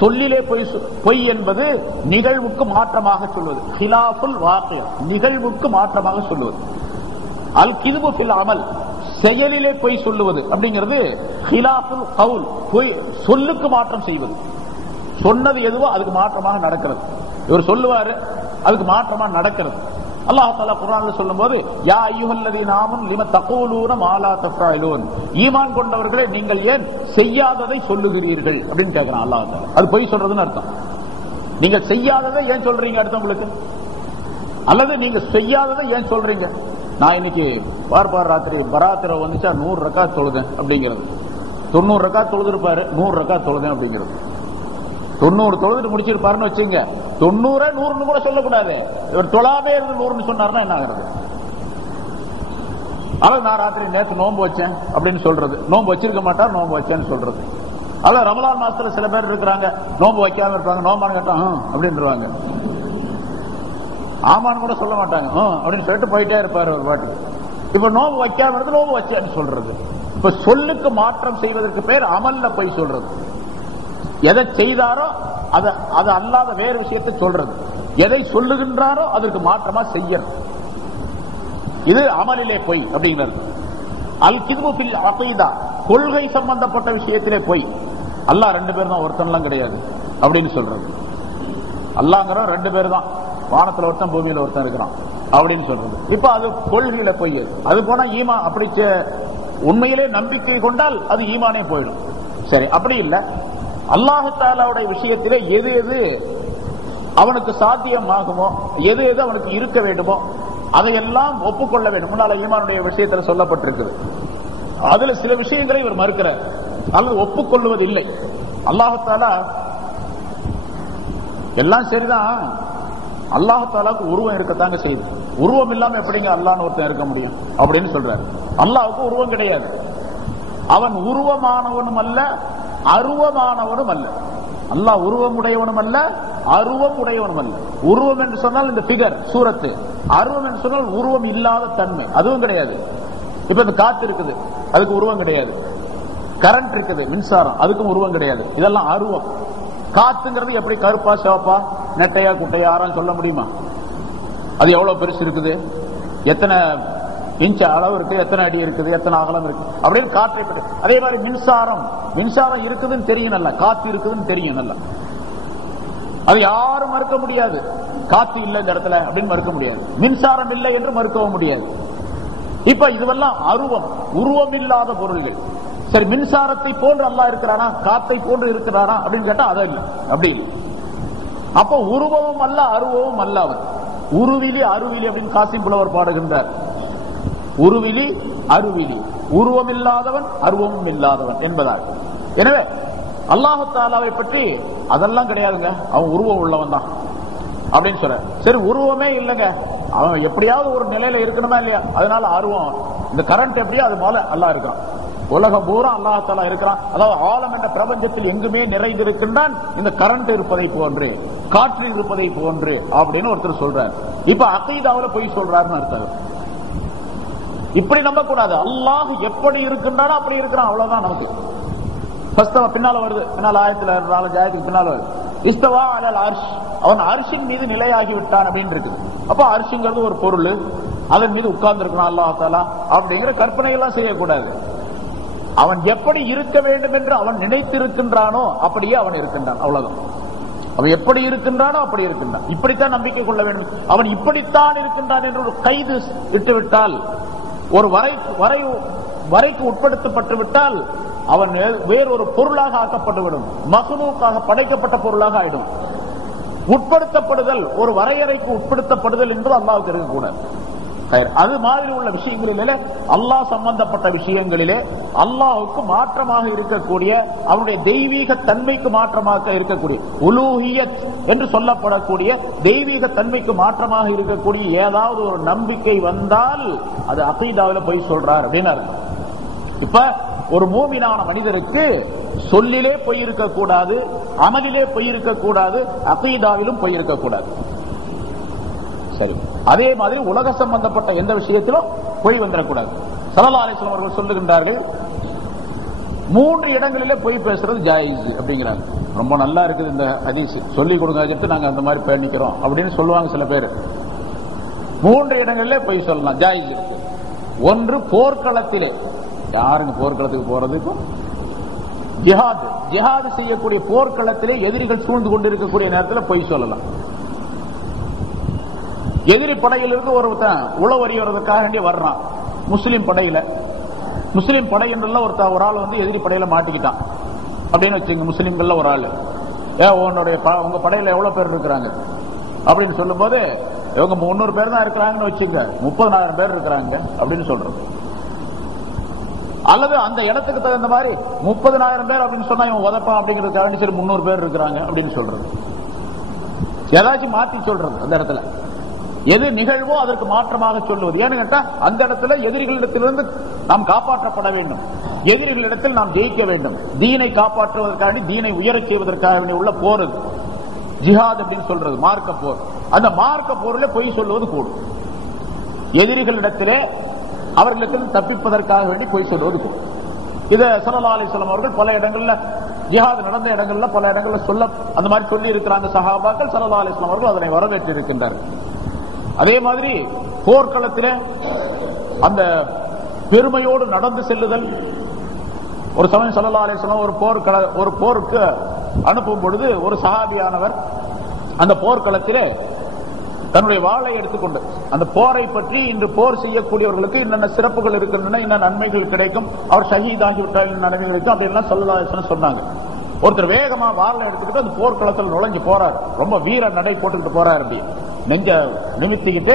சொல்லிலே பொய் என்பது நிகழ்வுக்கு மாற்றமாக சொல்வது, ஹிலாஃபுல் வாக்கியா, நிகழ்வுக்கு மாற்றமாக சொல்லுவது. அல் கிதுபு ஃபில் அமல், செயலிலே பொய் சொல்லுவது அப்படிங்கிறது ஹிலாஃபுல் கவுல், பொய் சொல்லுக்கு மாற்றம் செய்வது. சொன்னது எதுவோ அதுக்கு மாற்றமாக நடக்கிறது. இவர் சொல்லுவாரு, அதுக்கு மாற்றமா நடக்கிறது. அல்லாஹ் தஆலா குர்ஆன்ல சொல்லும்போது, யா அய்யுஹல்லதீன ஆமனூ லிம தகூலூன மா லா தஃபஅலூன், ஈமான் கொண்டவர்களே நீங்கள் ஏன் செய்யாததை சொல்லுகிறீர்கள் அப்படின்னு கேக்குறான் அல்லாஹ் தஆலா. அது பொய் சொல்றதுன்னு அர்த்தம். நீங்க செய்யாததை ஏன் சொல்றீங்க அடுத்தவங்களுக்கு, அல்லது நீங்க செய்யாததை ஏன் சொல்றீங்க. நான் இன்னைக்கு பார்ப்பார் ராத்திரி பராத்திர வந்துச்சா 100 ரக்காத் தொழுதேன் அப்படிங்கிறது. 90 ரக்காத் தொழுதுருப்பாரு, 100 ரக்காத் தொழுதேன் அப்படிங்கிறது. 90 தொழுதுட்டு முடிச்சிருப்பாருன்னு வச்சுங்க, 90 100 கூட சொல்லக்கூடாது. இவர் தொழாமே இருந்து 100 சொன்னார்னா என்ன ஆகிறது. அதாவது நான் ராத்திரி நேற்று நோன்பு வச்சேன் அப்படின்னு சொல்றது, நோன்பு வச்சிருக்க மாட்டார், நோன்பு வச்சேன்னு சொல்றது. அதாவது ரமலான் மாசத்துல சில பேர் இருக்கிறாங்க, நோன்பு வைக்காம இருப்பாங்க, நோம்பான்னு கேட்டாங்க அப்படின்றாங்க, ஆமான்னு கூட சொல்ல மாட்டாங்க, அப்படின்னு சொல்லிட்டு போயிட்டே இருப்பாரு ஒரு பாட்டு. இப்ப நோம்பு வைக்காம இருந்து நோம்பு வச்சேன்னு சொல்றது. இப்ப சொல்லுக்கு மாற்றம் செய்வதற்கு பேர் அமல்ல போய் சொல்றது. எதை செய்தாரோ அது அல்லாத வேறு விஷயத்தை சொல்றது, எதை சொல்லுகின்றாரோ அதற்கு மாற்றமா செய்யறது. இது அமலிலே பொய் அப்படிங்கிறது. அல் கிதுபு ஃபில் அகீதா, கொள்கை சம்பந்தப்பட்ட விஷயத்திலே பொய். அல்லாஹ் 2 பேர் தான், ஒருத்தன்லாம் கிடையாது அப்படின்னு சொல்றது. அல்லாஹ்ங்கிற 2 பேர் தான், வானத்துல ஒருத்தன் பூமியில ஒருத்தன் இருக்கிறான் அப்படின்னு சொல்றது. இப்ப அது கொள்கையில பொய். அது போனா ஈமான், அப்படி உண்மையிலே நம்பிக்கை கொண்டால் அது ஈமானே போயிடும். சரி, அப்படி இல்ல, அல்லாஹ் தஆலாவுடைய விஷயத்திலே எது எது அவனுக்கு சாத்தியமாகுமோ, எது எது அவனுக்கு இருக்க வேண்டுமோ அதையெல்லாம் ஒப்புக்கொள்ள வேண்டும். முன்னால ஈமானுடைய விஷயத்தில் சொல்லப்பட்டிருக்கிறது. அதுல சில விஷயங்களை இவர் மறுக்கிறார் அல்லது ஒப்புக்கொள்வதில்லை. அல்லாஹ் தஆலா எல்லாம் சரிதான், அல்லாஹ் தஆலாவுக்கு உருவம் இருக்கத்தாங்க செய்யுது. உருவம் இல்லாம எப்படிங்க அல்லாஹ்னு ஒருத்தன் இருக்க முடியும் அப்படின்னு சொல்றாரு. அல்லாஹ்வுக்கு உருவம் கிடையாது. அவன் உருவமானவனும் அல்ல, அருவமானவனும் அல்ல. அல்லாஹ் உருவம் உடையவனும் அல்ல, அருவம் உடையவனும் அல்ல. உருவம் என்று சொன்னால் இந்த பிகர் சூரத்து, அருவம் என்று சொன்னால் உருவம் இல்லாத தன்மை, அதுவும் கிடையாது. இப்ப இந்த காத்து இருக்குது, அதுக்கு உருவம் கிடையாது. கரண்ட் இருக்குது, மின்சாரம், அதுக்கும் உருவம் கிடையாது. இதெல்லாம் அருவம். காத்துங்கிறது எப்படி கருப்பா சிவப்பா நெட்டையா குட்டையா யாரும் சொல்ல முடியுமா? அது எவ்வளவு பெருசு இருக்குது, எத்தனை இன்ச் அளவு இருக்கு, எத்தனை அடி இருக்குது, எத்தனை அகலம் இருக்கு அப்படின்னு காற்றை பற்றி. அதே மாதிரி மின்சாரம் இருக்குதுன்னு தெரியும், நல்லா காத்து இருக்குதுன்னு தெரியும், நல்லா அது யாரும் மறுக்க முடியாது. காத்து இல்லை இந்த இடத்துல அப்படின்னு மறுக்க முடியாது, மின்சாரம் இல்லை என்று மறுக்கவும் முடியாது. இப்ப இதுவெல்லாம் அருவம், உருவம் இல்லாத பொருள்கள். சரி, மின்சாரத்தை போன்று அல்லாஹ் இருக்கிறானா, காத்தை போன்று இருக்கிறானா அப்படின்னு கேட்டா அதை இல்லை, அப்படி இல்லை. அப்போ உருவமும் அல்ல, அருவமும் அல்ல. அவன் உருவிலி அருவிலி அப்படின்னு காசிம் புலவர் பாடுகின்றார். உருவிலி அருவிலி, உருவம் இல்லாதவன் அருவமும் இல்லாதவன் என்பதாக. எனவே அல்லாஹு தஆலாவை பற்றி அதெல்லாம் கிடையாதுங்க, அவன் உருவம் உள்ளவன் தான் அப்படின்னு சொல்ற. சரி, உருவமே இல்லைங்க, அவன் எப்படியாவது ஒரு நிலையில இருக்கணுமா இல்லையா, அதனால அருவம். இந்த கரண்ட் எப்படியோ அது போல அல்லாஹ் இருக்கான், உலகம் பூரா அல்லாஹ் தஆலா இருக்கிறான். அதாவது ஆலம் என்ற பிரபஞ்சத்தில் எங்குமே நிறைந்திருக்கின்றான், இந்த கரண்ட் இருப்பதை போன்று, காற்று இருப்பதை போன்று அப்படின்னு ஒருத்தர் சொல்றார். இப்ப அகீதாவுல போய் சொல்றாருன்னு அர்த்தம். இப்படி நம்ப கூடாது. அல்லாஹ் எப்படி இருக்கின்றானோ அப்படி இருக்கிறான், அவ்வளவுதான். நமக்கு பின்னால வருது, பின்னால் ஆயத்துல 4 ஆயத்துக்கு பின்னால வருது, இஸ்தவா அலல் அர்ஷ், அவன் அர்ஷின் மீது நிலையாகி விட்டான் அப்படின்னு இருக்குது. அப்ப அர்ஷுங்கிறது ஒரு பொருள், அதன் மீது உட்கார்ந்து இருக்கான் அல்லாஹ் தஆலா அப்படிங்கிற கற்பனை எல்லாம் செய்யக்கூடாது. அவன் எப்படி இருக்க வேண்டும் என்று அவன் நினைத்திருக்கின்றானோ அப்படியே அவன் இருக்கின்றான், அவ்வளவுதான். அவன் எப்படி இருக்கின்றானோ அப்படி இருக்கின்றான், இப்படித்தான் நம்பிக்கை கொள்ள வேண்டும். அவன் இப்படித்தான் இருக்கின்றான் என்று ஒரு கைது இட்டுவிட்டால், ஒரு வரைக்கு உட்படுத்தப்பட்டு விட்டால் அவன் வேறொரு பொருளாக ஆக்கப்பட்டுவிடும், மக்லூக்காக படைக்கப்பட்ட பொருளாக ஆயிடும். உட்படுத்தப்படுதல், ஒரு வரையறைக்கு உட்படுத்தப்படுதல் என்பது அல்லாஹ்வுக்கு இருக்கக்கூடாது. அது மாதிரி உள்ள விஷயங்களிலே, அல்லாஹ் சம்பந்தப்பட்ட விஷயங்களிலே அல்லாஹ்வுக்கு மாற்றமாக இருக்கக்கூடிய, அவனுடைய தெய்வீக தன்மைக்கு மாற்றமாக இருக்கக்கூடிய, உலூஹியத் என்று சொல்லப்படக்கூடிய தெய்வீக தன்மைக்கு மாற்றமாக இருக்கக்கூடிய ஏதாவது ஒரு நம்பிக்கை வந்தால் அது அகீதாவில போய் சொல்றார் அப்படின்னு அர்த்தம். இப்ப ஒரு மூமினான மனிதருக்கு சொல்லிலே பொய் இருக்கக்கூடாது, அமலிலே பொய் இருக்கக்கூடாது, அகீதாவிலும் பொய் இருக்கக்கூடாது. சரி, அதே மாதிரி உலக சம்பந்தப்பட்ட எந்த விஷயத்திலும் பொய் வந்துடக்கூடாது. ஸல்லல்லாஹு அலைஹி வஸல்லம் அவர்கள் சொல்லுகின்றார்கள், 3 இடங்களிலே பொய் பேசுறது ஜாயிஸ் அப்படிங்கிறாங்க. ரொம்ப நல்லா இருக்குது இந்த ஹதீஸ், சொல்லிக் கொடுங்க, நாங்க அந்த மாதிரி பேணிக்கிறோம் அப்படின்னு சொல்லுவாங்க சில பேர். 3 இடங்களிலே பொய் சொல்லலாம், ஜாயிஸ் இருக்கு. ஒன்று போர்க்களத்திலே, யாருங்க போர்க்களத்துக்கு போறது? இப்போ ஜிஹாது செய்யக்கூடிய போர்க்களத்திலே எதிரிகள் சூழ்ந்து கொண்டிருக்கக்கூடிய நேரத்தில் பொய் சொல்லலாம். எதிரி படையிலிருந்து ஒருத்தன் உளவறியறதுக்காக வேண்டி வர்றான் முஸ்லீம் படையில. முஸ்லீம் படை என்றெல்லாம் ஒரு ஆள் வந்து எதிரி படையில மாட்டிக்கிட்டான் அப்படின்னு வச்சுங்க. முஸ்லீம்கள்ல ஒரு ஆள், உங்க படையில எவ்வளவு பேர் இருக்கிறாங்க அப்படின்னு சொல்லும் போது, இவங்க 300 பேர் தான் இருக்கிறாங்கன்னு வச்சுங்க, 30,000 பேர் இருக்கிறாங்க அப்படின்னு சொல்றது. அல்லது அந்த இடத்துக்கு தகுந்த மாதிரி 30,000 பேர் அப்படின்னு சொன்னா இவன் உதப்பான் அப்படிங்கிறதுக்காக சரி 300 பேர் இருக்கிறாங்க அப்படின்னு சொல்றது. ஏதாச்சும் மாற்றி சொல்றது, அந்த இடத்துல எது நிகழ்வோ அதற்கு மாற்றமாக சொல்லுவது. ஏன்னு கேட்டா அந்த இடத்துல எதிரிகளிடத்திலிருந்து நாம் காப்பாற்றப்பட வேண்டும், எதிரிகளிடத்தில் நாம் ஜெயிக்க வேண்டும். தீனை காப்பாற்றுவதற்காக, தீனை உயரச் செய்வதற்காக உள்ள போர் ஜிஹாத் அப்படின்னு சொல்றது, மார்க்க போர். அந்த மார்க்க போரில் பொய் சொல்லுவது கூடும். எதிரிகளிடத்திலே அவர்களுக்கு தப்பிப்பதற்காக வேண்டி பொய் சொல்வது கூடும். இதை ஸல்லல்லாஹு அலைஹி வஸல்லம் அவர்கள் பல இடங்கள்ல, ஜிஹாத் நடந்த இடங்கள்ல பல இடங்கள்ல சொல்ல அந்த மாதிரி சொல்லி இருக்கிறாங்க சஹாபாக்கள். ஸல்லல்லாஹு அலைஹி வஸல்லம் அவர்கள் அதனை வரவேற்று இருக்கின்றார்கள். அதே மாதிரி போர்க்களத்திலே அந்த பெருமையோடு நடந்து செல்லுதல். ஒரு சமயம் ஸல்லல்லாஹு அலைஹி வஸல்லம் ஒரு போருக்கு அனுப்பும் பொழுது ஒரு சஹாபியானவர் அந்த போர்க்களத்திலே தன்னுடைய வாளை எடுத்துக்கொண்டு அந்த போரை பற்றி, இன்று போர் செய்யக்கூடியவர்களுக்கு என்னென்ன சிறப்புகள் இருக்கின்றன, என்ன நன்மைகள் கிடைக்கும், அவர் ஷஹீதாகிவிட்டால் நன்மை கிடைக்கும் அப்படின்லாம் ஸல்லல்லாஹு அலைஹி வஸல்லம் சொன்னாங்க. ஒருத்தர் வேகமா வாளை எடுத்துக்கிட்டு அந்த போர்க்களத்தில் நுழைஞ்சு போறாரு, ரொம்ப வீர நடை போட்டுக்கிட்டு போறாரு. அப்படி நெஞ்ச நிமித்திக்கிட்டு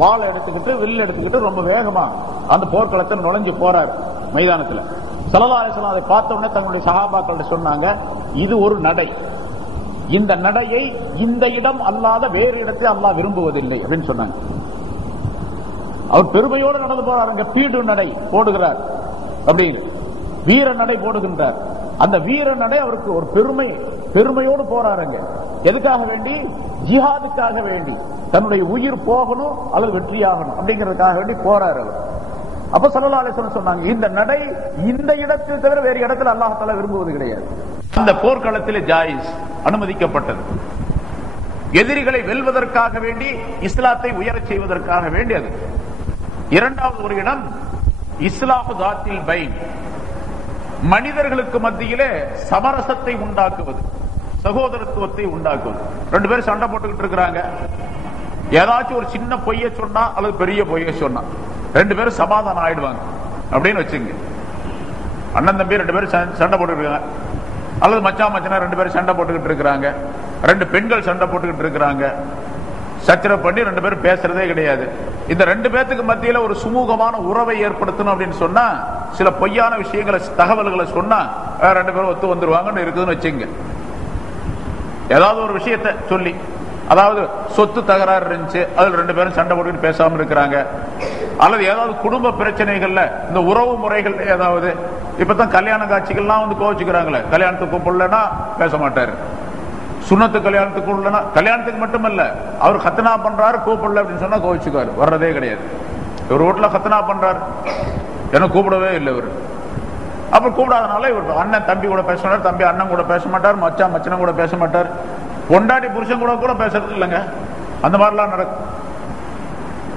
வாளை எடுத்துக்கிட்டு வில் எடுத்துக்கிட்டு ரொம்ப வேகமா அந்த போர்க்களத்தில் நுழைஞ்சு போறாரு மைதானத்துல. ஸல்லல்லாஹு அலைஹி வஸல்லம் அதை பார்த்த உடனே தங்களுடைய சஹாபாக்கள் சொன்னாங்க, இது ஒரு நடை, இந்த நடையை இந்த இடம் அல்லாத வேறு இடத்தை அல்லாஹ் விரும்புவதில்லை அப்படின்னு சொன்னாங்க. அவர் பெருமையோடு நடந்து போறாருங்க, பீடு நடை போடுகிறார், அப்படி வீர நடை போடுகின்றார். அந்த வீர நடை அவருக்கு ஒரு பெருமை பெருமையோடு போறாருங்க. எதுக்காக வேண்டி? ஜிஹாதுக்காக வேண்டி, தன்னுடைய உயிர் போகணும் அல்லது வெற்றியாகணும் அப்படிங்கிறதுக்காக வேண்டி போறாரு. அப்ப ஸல்லல்லாஹு அலைஹி வஸல்லம் சொன்னாங்க, இந்த நடை இந்த இடத்தில் தவிர வேறு இடத்துல அல்லாஹ் தஆலா விரும்புவது கிடையாது. அந்த போர்க்களத்தில் ஜாயிஸ், அனுமதிக்கப்பட்டது. எதிரிகளை வெல்வதற்காக வேண்டி, இஸ்லாத்தை உயரச் செய்வதற்காக வேண்டி அது. இரண்டாவது ஒரு இடம் இஸ்லாஹு தாத்தில் பைன், மனிதர்களுக்கு மத்தியிலே சமரசத்தை உண்டாக்குவது, சகோதரத்துவத்தை உண்டாக்குவது. ரெண்டு பேரும் சண்டை போட்டுக்கிட்டு இருக்கிறாங்க, ஏதாச்சும் ஒரு சின்ன பொய்ய சொன்னா அல்லது பெரிய பொய்ய சொன்னா ரெண்டு பேரும் சமாதானம் ஆயிடுவாங்க அப்படின்னு வச்சுங்க. அண்ணன் தம்பி ரெண்டு பேரும் சண்டை போட்டுக்கிட்டு இருக்காங்க, அல்லது மச்சான் மச்சனா ரெண்டு பேரும் சண்டை போட்டுக்கிட்டு இருக்கிறாங்க, ரெண்டு பெண்கள் சண்டை போட்டுக்கிட்டு இருக்கிறாங்க, சச்சரவு பண்ணி ரெண்டு பேரும் பேசுறதே கிடையாது. இந்த ரெண்டு பேத்துக்கு மத்தியில ஒரு சுமூகமான உறவை ஏற்படுத்தணும் அப்படின்னு சொன்னா, சில பொய்யான விஷயங்களை தகவல்களை சொன்னா ரெண்டு பேரும் ஒத்து வந்துருவாங்கன்னு இருக்குதுன்னு வச்சுங்க. ஏதாவது ஒரு விஷயத்தை சொல்லி, அதாவது சொத்து தகராறு இருந்துச்சு, அதுல ரெண்டு பேரும் சண்டை போட்டுக்கிட்டு பேசாம இருக்கிறாங்க, அல்லது ஏதாவது குடும்ப பிரச்சனைகள்ல இந்த உறவு முறைகள், ஏதாவது இப்பதான் கல்யாண காட்சிகள்லாம் வந்து கோவிச்சுக்கிறாங்களே, கல்யாணத்துக்கு கூப்பிடலன்னா பேச மாட்டாரு, சுன்னத்து கல்யாணத்துக்கு கூப்பிடலன்னா, கல்யாணத்துக்கு மட்டுமல்ல அவர் ஹத்னா பண்றாரு கூப்பிடல அப்படின்னு சொன்னா கோவிச்சுக்காரு, வர்றதே கிடையாது. இவர் வீட்டுல ஹத்னா பண்றாரு, என்ன கூப்பிடவே இல்லை இவர். அப்ப கூப்பிடாதனால இவர் அண்ணன் தம்பி கூட பேச மாட்டார், தம்பி அண்ணன் கூட பேச மாட்டார், மச்சான் மச்சனம் கூட பேச மாட்டார், பொண்டாட்டி புருஷன் கூட பேசுறது இல்லைங்க. அந்த மாதிரிலாம் நடக்கும்.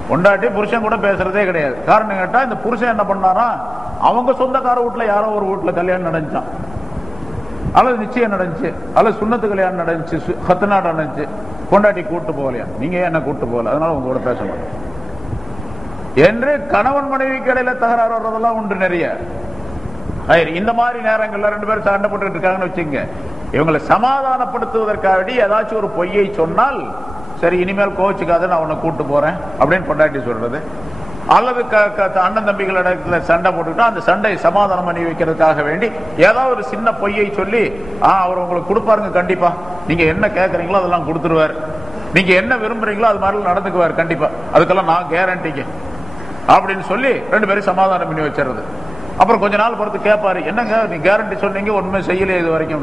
பொண்டாட்டி புருஷன் கூட பேசுறதே கிடையாது. காரணம் கேட்டா, இந்த புருஷன் என்ன பண்ணாரா, அவங்க சொந்தக்கார வீட்டுல யாரோ ஒரு வீட்டுல கல்யாணம் நடந்துச்சான், அல்லது நிச்சயம் நடந்துச்சு, அல்லது சுன்னத்து கல்யாணம் நடந்துச்சு, ஹத்னா நடந்துச்சு, பொண்டாட்டி கூட்டு போகலையா, நீங்க என்ன கூட்டு போகல, அதனால உங்க கூட பேச மாட்டேன் என்று கணவன் மனைவிக்கு இடையில தகராறு வர்றதெல்லாம் உண்டு நிறைய. இந்த மாதிரி நேரங்கள்ல ரெண்டு பேரும் சண்டை போட்டுட்டு இருக்காங்கன்னு வச்சுங்க, இவங்களை சமாதானப்படுத்துவதற்காக ஏதாச்சும் ஒரு பொய்யை சொன்னால், சரி இனிமேல் கோவிச்சுக்காத நான் உன்னை கூட்டு போறேன் அப்படின்னு பொண்டாட்டி சொல்றது, அல்லது அண்ணன் தம்பிகளிடத்துல சண்டை போட்டுக்கிட்டா அந்த சண்டையை சமாதானம் பண்ணி வைக்கிறதுக்காக வேண்டி ஏதாவது ஒரு சின்ன பொய்யை சொல்லி, அவர் உங்களுக்கு கொடுப்பாருங்க கண்டிப்பா, நீங்க என்ன கேட்கறீங்களோ அதெல்லாம் கொடுத்துருவார், நீங்க என்ன விரும்புறீங்களோ அது மாதிரி நடந்துக்குவார் கண்டிப்பா, அதுக்கெல்லாம் நான் கேரண்டிங்க அப்படின்னு சொல்லி ரெண்டு பேரும் சமாதானம் பண்ணி வச்சிருது. அப்புறம் கொஞ்ச நாள் பொறுத்து கேட்பாரு, என்னங்க நீ கேரண்டி சொன்னீங்க ஒண்ணுமே செய்யலையே இது வரைக்கும்,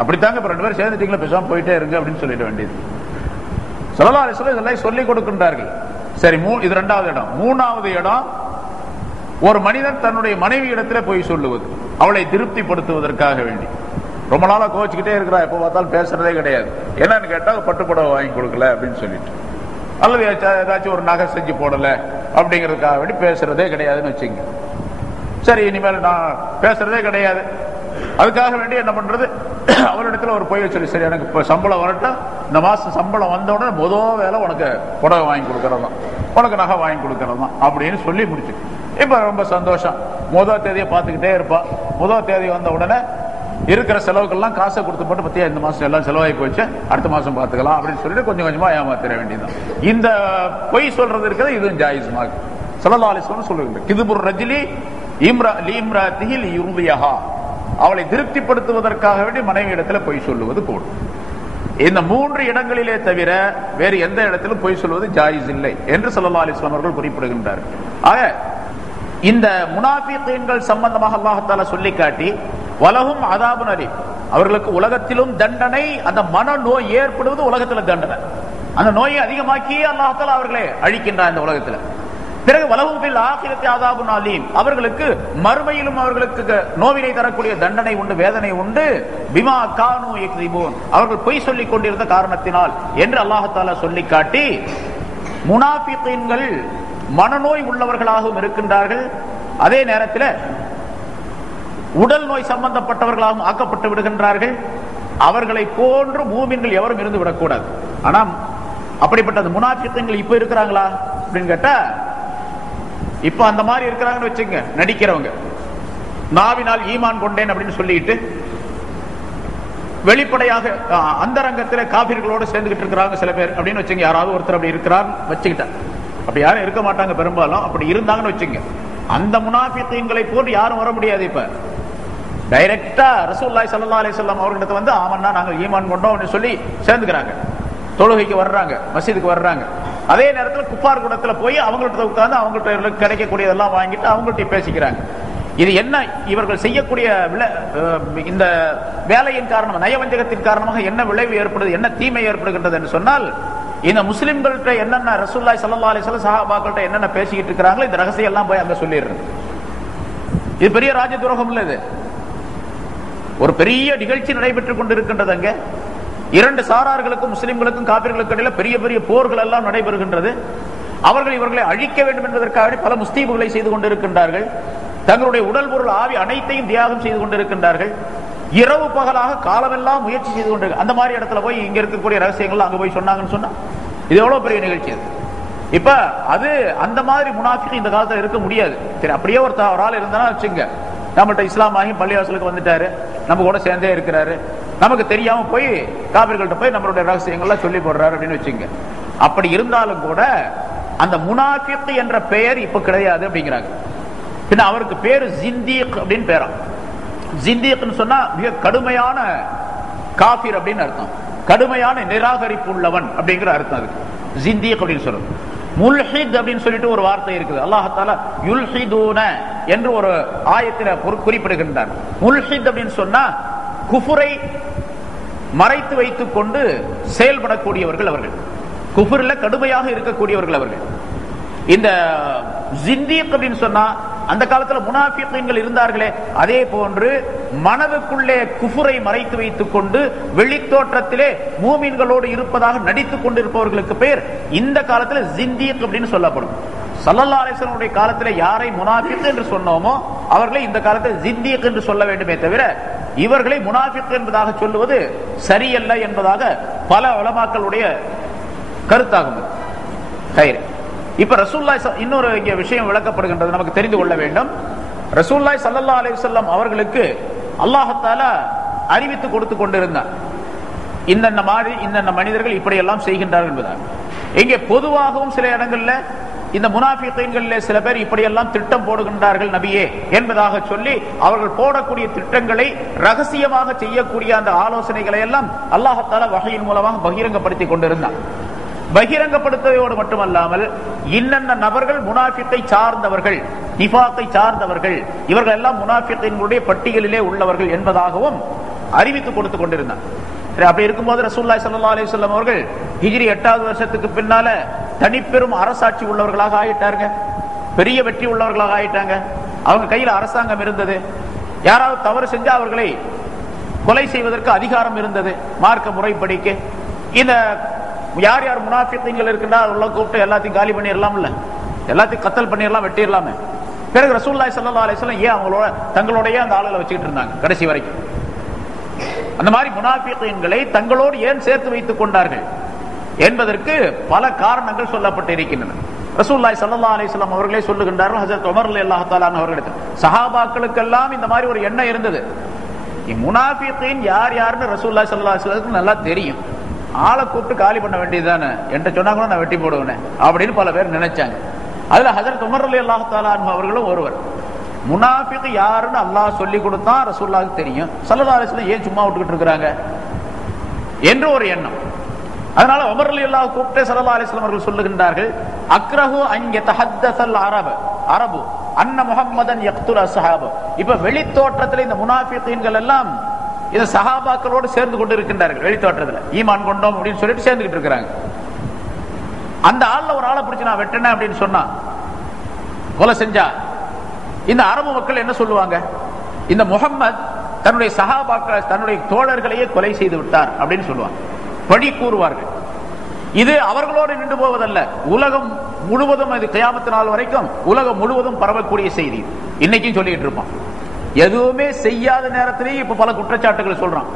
அப்படித்தாங்க இப்ப ரெண்டு பேரும் சேர்ந்துட்டீங்களா, பேசாம போயிட்டே இருங்க அப்படின்னு சொல்லிட வேண்டியது. ஸல்லல்லாஹு அலைஹி வஸல்லம் இதெல்லாம் சொல்லிக் கொடுக்கின்றார்கள். சரி, இது இரண்டாவது இடம். மூணாவது இடம், ஒரு மனிதன் தன்னுடைய மனைவி இடத்துல போய் சொல்லுவது, அவளை திருப்திப்படுத்துவதற்காக வேண்டி. ரொம்ப நாளா கோச்சுக்கிட்டே இருக்கிறா, எப்ப பார்த்தாலும் பேசுறதே கிடையாது, என்னன்னு கேட்டா பட்டுப்புடவை வாங்கி கொடுக்கல அப்படின்னு சொல்லிட்டு, அல்லது ஏதாச்சும் ஒரு நகை செஞ்சு போடல அப்படிங்கிறதுக்காக வேண்டி பேசுறதே கிடையாதுன்னு வச்சுங்க. சரி, இனிமேல் நான் பேசுறதே கிடையாது, அதுக்காக வேண்டி என்ன பண்றது, அவரிடத்துல ஒரு பொய்யை சொல்லி, சரி எனக்கு இப்ப சம்பளம் வரட்டும், இந்த மாசம் சம்பளம் வந்த உடனே முதல் வேலை உனக்கு புடவை வாங்கி கொடுக்கறதான், உனக்கு நகை வாங்கி கொடுக்கறதான் அப்படின்னு சொல்லி முடிச்சு. இப்ப ரொம்ப சந்தோஷம், முதல் தேதியை பார்த்துக்கிட்டே இருப்பா. முதல் தேதி வந்த உடனே இருக்கிற செலவுக்கெல்லாம் காசை கொடுத்து போட்டு, பத்தியா இந்த மாசம் எல்லாம் செலவாகி போச்சு, அடுத்த மாசம் பார்த்துக்கலாம் அப்படின்னு சொல்லிட்டு கொஞ்சம் கொஞ்சமா ஏமாத்திர வேண்டியதுதான். இந்த பொய் சொல்றது இருக்கிறது, இதுவும் ஜாயிஸ்மாக ஸல்லல்லாஹு அலைஹி வஸல்லம் சொல்லுகின்ற கிதுபுர் ரஜ்லி இம்ராத்திஹி லியுர்தியஹா, அவளை திருப்திப்படுத்துவதற்காக வேண்டி மனைவி இடத்துல பொய் சொல்லுவது கூடும். இந்த மூன்று இடங்களிலே தவிர வேறு எந்த இடத்திலும் பொய் சொல்வது ஜாயிஸ் இல்லை என்று ஸல்லல்லாஹு அலைஹி வஸல்லம் அவர்கள் குறிப்பிடுகின்றார்கள். ஆக இந்த முனாஃபிகீன்கள் சம்பந்தமாக அல்லாஹ் தஆலா சொல்லி காட்டி, வலஹும் அதாபுன் அலீம், அவர்களுக்கு உலகத்திலும் தண்டனை, அந்த மனநோய் ஏற்படுவது உலகத்துல தண்டனை, அந்த நோயை அதிகமாக்கி அல்லாஹ் தஆலா அவர்களை அழிக்கின்றார் இந்த உலகத்துல. பிறகு வலஹும் ஃபில் ஆகிரத்தி அதாபுன் அலீம், அவர்களுக்கு மறுமையிலும் அவர்களுக்கு நோவினை தரக்கூடிய தண்டனை உண்டு, வேதனை உண்டு. பிமா கானூ யக்ஸிபூன், அவர்கள் பொய் சொல்லிக் கொண்டிருந்த காரணத்தினால் என்று அல்லாஹ் தஆலா சொல்லி காட்டி, முனாஃபிகீன்கள் மனநோய் உள்ளவர்களாகவும் இருக்கின்றார்கள், அதே நேரத்தில் உடல் நோய் சம்பந்தப்பட்டவர்களாகவும் ஆக்கப்பட்டு விடுகின்றார்கள். அவர்களை போன்று மூமின்கள் எவரும் இருந்து விடக்கூடாது. ஆனா அப்படிப்பட்ட முனாஃபிகீன்கள் இப்ப இருக்கிறாங்களா அப்படின்னு கேட்டா, இப்ப அந்த மாதிரி இருக்கிறாங்கன்னு வச்சுங்க, நடிக்கிறவங்க, நாவினால் ஈமான் கொண்டேன் அப்படின்னு சொல்லிட்டு வெளிப்படையாக அந்தரங்கத்தில் காபிர்களோடு சேர்ந்துகிட்டு இருக்கிறாங்க சில பேர் அப்படின்னு வச்சுங்க. யாராவது ஒருத்தர் அப்படி இருக்கிறார் வச்சுக்கிட்டா, அப்படி யாரும் இருக்க மாட்டாங்க பெரும்பாலும். அப்படி இருந்தாங்கன்னு வச்சுங்க, அந்த முனாஃபிகீன்களை போன்று யாரும் வர முடியாது. இப்ப டைரக்டா ரசூலுல்லாஹி ஸல்லல்லாஹு அலைஹி வஸல்லம் அவர்களிடத்துல வந்து ஆமன்னா நாங்கள் ஈமான் கொண்டோம் அப்படின்னு சொல்லி சேர்ந்துக்கிறாங்க, தொழுகைக்கு வர்றாங்க, மஸ்ஜிதுக்கு வர்றாங்க. அதே நேரத்தில் குஃபார் கூடத்துல போய் அவங்கள்ட்ட உட்கார்ந்து அவங்கள்ட்ட கிடைக்கக்கூடியதெல்லாம் வாங்கிட்டு அவங்கள்ட்ட பேசிக்கிறாங்க. இது என்ன இவர்கள் செய்யக்கூடிய இந்த வேலையின் காரணமாக, நயவஞ்சகத்தின் காரணமாக என்ன விளைவு ஏற்படுது, என்ன தீமை ஏற்படுகின்றது என்று சொன்னால், இந்த முஸ்லிம்கள்ட்ட என்னென்ன ரசூலுல்லாஹி ஸல்லல்லாஹு அலைஹி வஸல்லம் சஹாபாக்கள்ட்ட என்னென்ன பேசிக்கிட்டு இருக்காங்களோ இந்த ரகசியம் எல்லாம் போய் அங்க சொல்லிடுறது. இது பெரிய ராஜ துரோகம் இல்ல. இது ஒரு பெரிய நிகழ்ச்சி நடைபெற்றுக் கொண்டிருக்கின்றது. அங்க இரண்டு சாரார்களுக்கும், முஸ்லிம்களுக்கும் காபிர்களுக்கும் இடையில பெரிய பெரிய போர்கள் எல்லாம் நடைபெறுகின்றது. அவர்கள் இவர்களை அழிக்க வேண்டும் என்பதற்காக பல முஸ்தீபுகளை செய்து கொண்டிருக்கின்றார்கள். தங்களுடைய உடல் பொருள் ஆவி அனைத்தையும் தியாகம் செய்து கொண்டிருக்கின்றார்கள். இரவு பகலாக காலமெல்லாம் முயற்சி செய்து கொண்டிருக்க அந்த மாதிரி இடத்துல போய் இங்க இருக்கக்கூடிய ரகசியங்கள் அங்க போய் சொன்னாங்கன்னு சொன்னா இது எவ்வளவு பெரிய நிகழ்ச்சி. அது இப்ப அது அந்த மாதிரி முனாஃபிக் இந்த காலத்துல இருக்க முடியாது. சரி, அப்படியே ஒரு ஆள் இருந்தாலும் வச்சுங்க, நம்மகிட்ட இஸ்லாம் ஆகி பள்ளிவாசலுக்கு வந்துட்டாரு, நம்ம கூட சேர்ந்தே இருக்கிறாரு, நமக்கு தெரியாம போய் காபிர்கள்ட்ட போய் நம்மளுடைய ரகசியங்கள்லாம் சொல்லி போடுறாரு அப்படின்னு வச்சுங்க. அப்படி இருந்தாலும் கூட அந்த முனாஃபிக் என்ற பெயர் இப்ப கிடையாது அப்படிங்கிறாங்க. பின்ன அவருக்கு பேரு ஜிந்தீக் அப்படின்னு பேரா. ஜிந்தீக்னு சொன்னா மிக கடுமையான காஃபிர் அப்படின்னு அர்த்தம், கடுமையான நிராகரிப்பு உள்ளவன் அப்படிங்கிற அர்த்தம் அதுக்கு ஜிந்தீக் அப்படின்னு சொல்றது. முல்ஹித் அப்படின்னு சொல்லிட்டு ஒரு வார்த்தை இருக்குது. அல்லாஹ் தஆலா யுல்ஹிதூன என்று ஒரு ஆயத்தில குறிப்பிடுகின்றார். முல்ஹித் அப்படின்னு சொன்னா குஃபுரை மறைத்து வைத்துக் கொண்டு செயல்படக்கூடியவர்கள் அவர்கள், குஃபுர்ல கடுமையாக இருக்கக்கூடியவர்கள் அவர்கள். இந்த ஜிந்தீக் அப்படின்னு சொன்னா அந்த காலத்துல முனாஃபிகீன்கள் இருந்தார்களே, அதே போன்று மனதுக்குள்ளே குஃபுரை மறைத்து வைத்துக் கொண்டு வெளித்தோற்றத்திலே மூமின்களோடு இருப்பதாக நடித்துக் கொண்டிருப்பவர்களுக்கு பேர் இந்த காலத்துல ஜிந்தீக் அப்படின்னு சொல்லப்படும். ஸல்லல்லாஹு அலைஹி வஸல்லம் காலத்துல யாரை முனாஃபிக் என்று சொன்னோமோ அவர்களை இந்த காலத்தில் ஜிந்தீக் என்று சொல்ல வேண்டுமே தவிர இவர்களை முனாஃபிக் என்பதாக சொல்லுவது சரியல்ல என்பதாக பல உலமாக்களுடைய கருத்தாகும். இப்ப ரசூலுல்லாஹி இன்னொரு இங்க விஷயம் விளக்கப்படுகின்றது, நமக்கு தெரிந்து கொள்ள வேண்டும். ரசூலுல்லாஹி ஸல்லல்லாஹு அலைஹி வஸல்லம் அவர்களுக்கு அல்லாஹ் தஆலா அறிவித்து கொடுத்து கொண்டிருந்தார், இந்த மாதிரி இந்த மனிதர்கள் இப்படி எல்லாம் செய்கின்றார்கள் என்பதாக. இங்கே பொதுவாகவும் சில இடங்கள்ல இந்த முனாஃபிகீன்களிலே சில பேர் இப்படியெல்லாம் திட்டம் போடுகின்றார்கள் நபியே என்பதாக சொல்லி அவர்கள் போடக்கூடிய திட்டங்களை ரகசியமாக செய்யக்கூடிய அந்த ஆலோசனைகளை எல்லாம் அல்லாஹ் தஆலா வஹீயின் மூலமாக பகிரங்கப்படுத்திக் கொண்டிருந்தார். பகிரங்கப்படுத்துவதோடு மட்டுமல்லாமல் இன்னென்ன நபர்கள் முனாஃபிக்கை சார்ந்தவர்கள், நிஃபாக்கை சார்ந்தவர்கள், இவர்கள் எல்லாம் முனாஃபிக்கினுடைய பட்டியலிலே உள்ளவர்கள் என்பதாகவும் அறிவித்து கொடுத்து கொண்டிருந்தார். அப்படி இருக்கும்போது ரசூலுல்லாஹி ஸல்லல்லாஹு அலைஹி வஸல்லம் அவர்கள் ஹிஜ்ரி 8வது வருஷத்துக்கு பின்னால தனிப்பெரும் அரசாட்சி உள்ளவர்களாக ஆயிட்டாங்க, பெரிய வெற்றி உள்ளவர்களாக ஆயிட்டாங்க. அவங்க கையில் அரசாங்கம் இருந்தது, யாராவது தவறு செஞ்சா அவர்களை கொலை செய்வதற்கு அதிகாரம் இருந்தது மார்க்க முறைப்படிக்கு. இந்த யார் யார் முனாஃபிகீன்கள் இருக்கின்றார் உள்ள கூப்பிட்டு எல்லாத்தையும் காலி பண்ணிடலாம்ல, எல்லாத்தையும் கத்தல் பண்ணிடலாம், வெட்டிடலாமே. பிறகு ரசூலுல்லாஹி ஸல்லல்லாஹு அலைஹி வஸல்லம் ஏன் அவங்களோட தங்களுடைய அந்த ஆளுகளை வச்சுக்கிட்டு இருந்தாங்க கடைசி வரைக்கும்? அந்த மாதிரி முனாஃபிகீன்களை தங்களோடு ஏன் சேர்த்து வைத்துக் கொண்டார்கள் என்பதற்கு பல காரணங்கள் சொல்லப்பட்டிருக்கின்றன. ரசூலுல்லாஹி ஸல்லல்லாஹு அலைஹி வஸல்லம் அவர்களே சொல்லுகின்றார்கள், ஹஜ்ரத் உமர் ரலியல்லாஹு தஆலா அவர்களிடத்தில் சஹாபாக்களுக்கெல்லாம் இந்த மாதிரி ஒரு எண்ணம் இருந்தது. முனாஃபிகீன் யார் யாருன்னு ரசூலுல்லாஹி ஸல்லல்லாஹு அலைஹி வஸல்லம் நல்லா தெரியும், ஆளை கூப்பிட்டு காலி பண்ண வேண்டியதுதானே என்று சொன்னா கூட நான் வெட்டி போடுவேன் அப்படின்னு பல பேர் நினைச்சாங்க. அதுல ஹஜ்ரத் உமர் ரலியல்லாஹு தஆலா அவர்களும் ஒருவர். முனாஃபிக் யாருன்னு அல்லாஹ் சொல்லி கொடுத்தான், ரசூலுல்லாஹ்வுக்கு தெரியும், ஸல்லல்லாஹு அலைஹி வஸல்லம் ஏன் சும்மா விட்டுக்கிட்டு இருக்காங்க என்று ஒரு எண்ணம். அதனால உமர் ரலியல்லாஹு கூப்பிட்டு ஸல்லல்லாஹு அலைஹி வஸல்லம் அவர்கள் சொல்லுகின்றார்கள், அக்ரஹு அன் யதஹத்தஸல் அரபு அன்ன முஹம்மதன் யக்துல் அஸ்ஹாபு. இப்ப வெளித்தோற்றத்தில் இந்த முனாஃபிகீன்கள் எல்லாம் இந்த சஹாபாக்களோடு சேர்ந்து கொண்டு இருக்கின்றார்கள். வெளித்தோற்றத்தில் ஈமான் கொண்டோம் அப்படின்னு சொல்லிட்டு சேர்ந்துகிட்டு இருக்கிறாங்க. அந்த ஆள்ல ஒரு ஆளை பிடிச்சு நான் வெட்டினேன் அப்படின்னு சொன்னா, கொலை செஞ்சா இந்த அரபு மக்கள் என்ன சொல்லுவாங்க? இந்த முஹம்மத் தன்னுடைய சஹாபாக்கள் தன்னுடைய தோழர்களையே கொலை செய்து விட்டார் அப்படின்னு சொல்லுவாங்க, பழி கூறுவார்கள். இது அவர்களோடு நின்று போவதல்ல, உலகம் முழுவதும், இது கியாமத் நாள் வரைக்கும் உலகம் முழுவதும் பரவக்கூடிய செய்தி. இன்னைக்கும் சொல்லிட்டு இருப்பான். எதுவுமே செய்யாத நேரத்திலேயே இப்ப பல குற்றச்சாட்டுகள் சொல்றான்.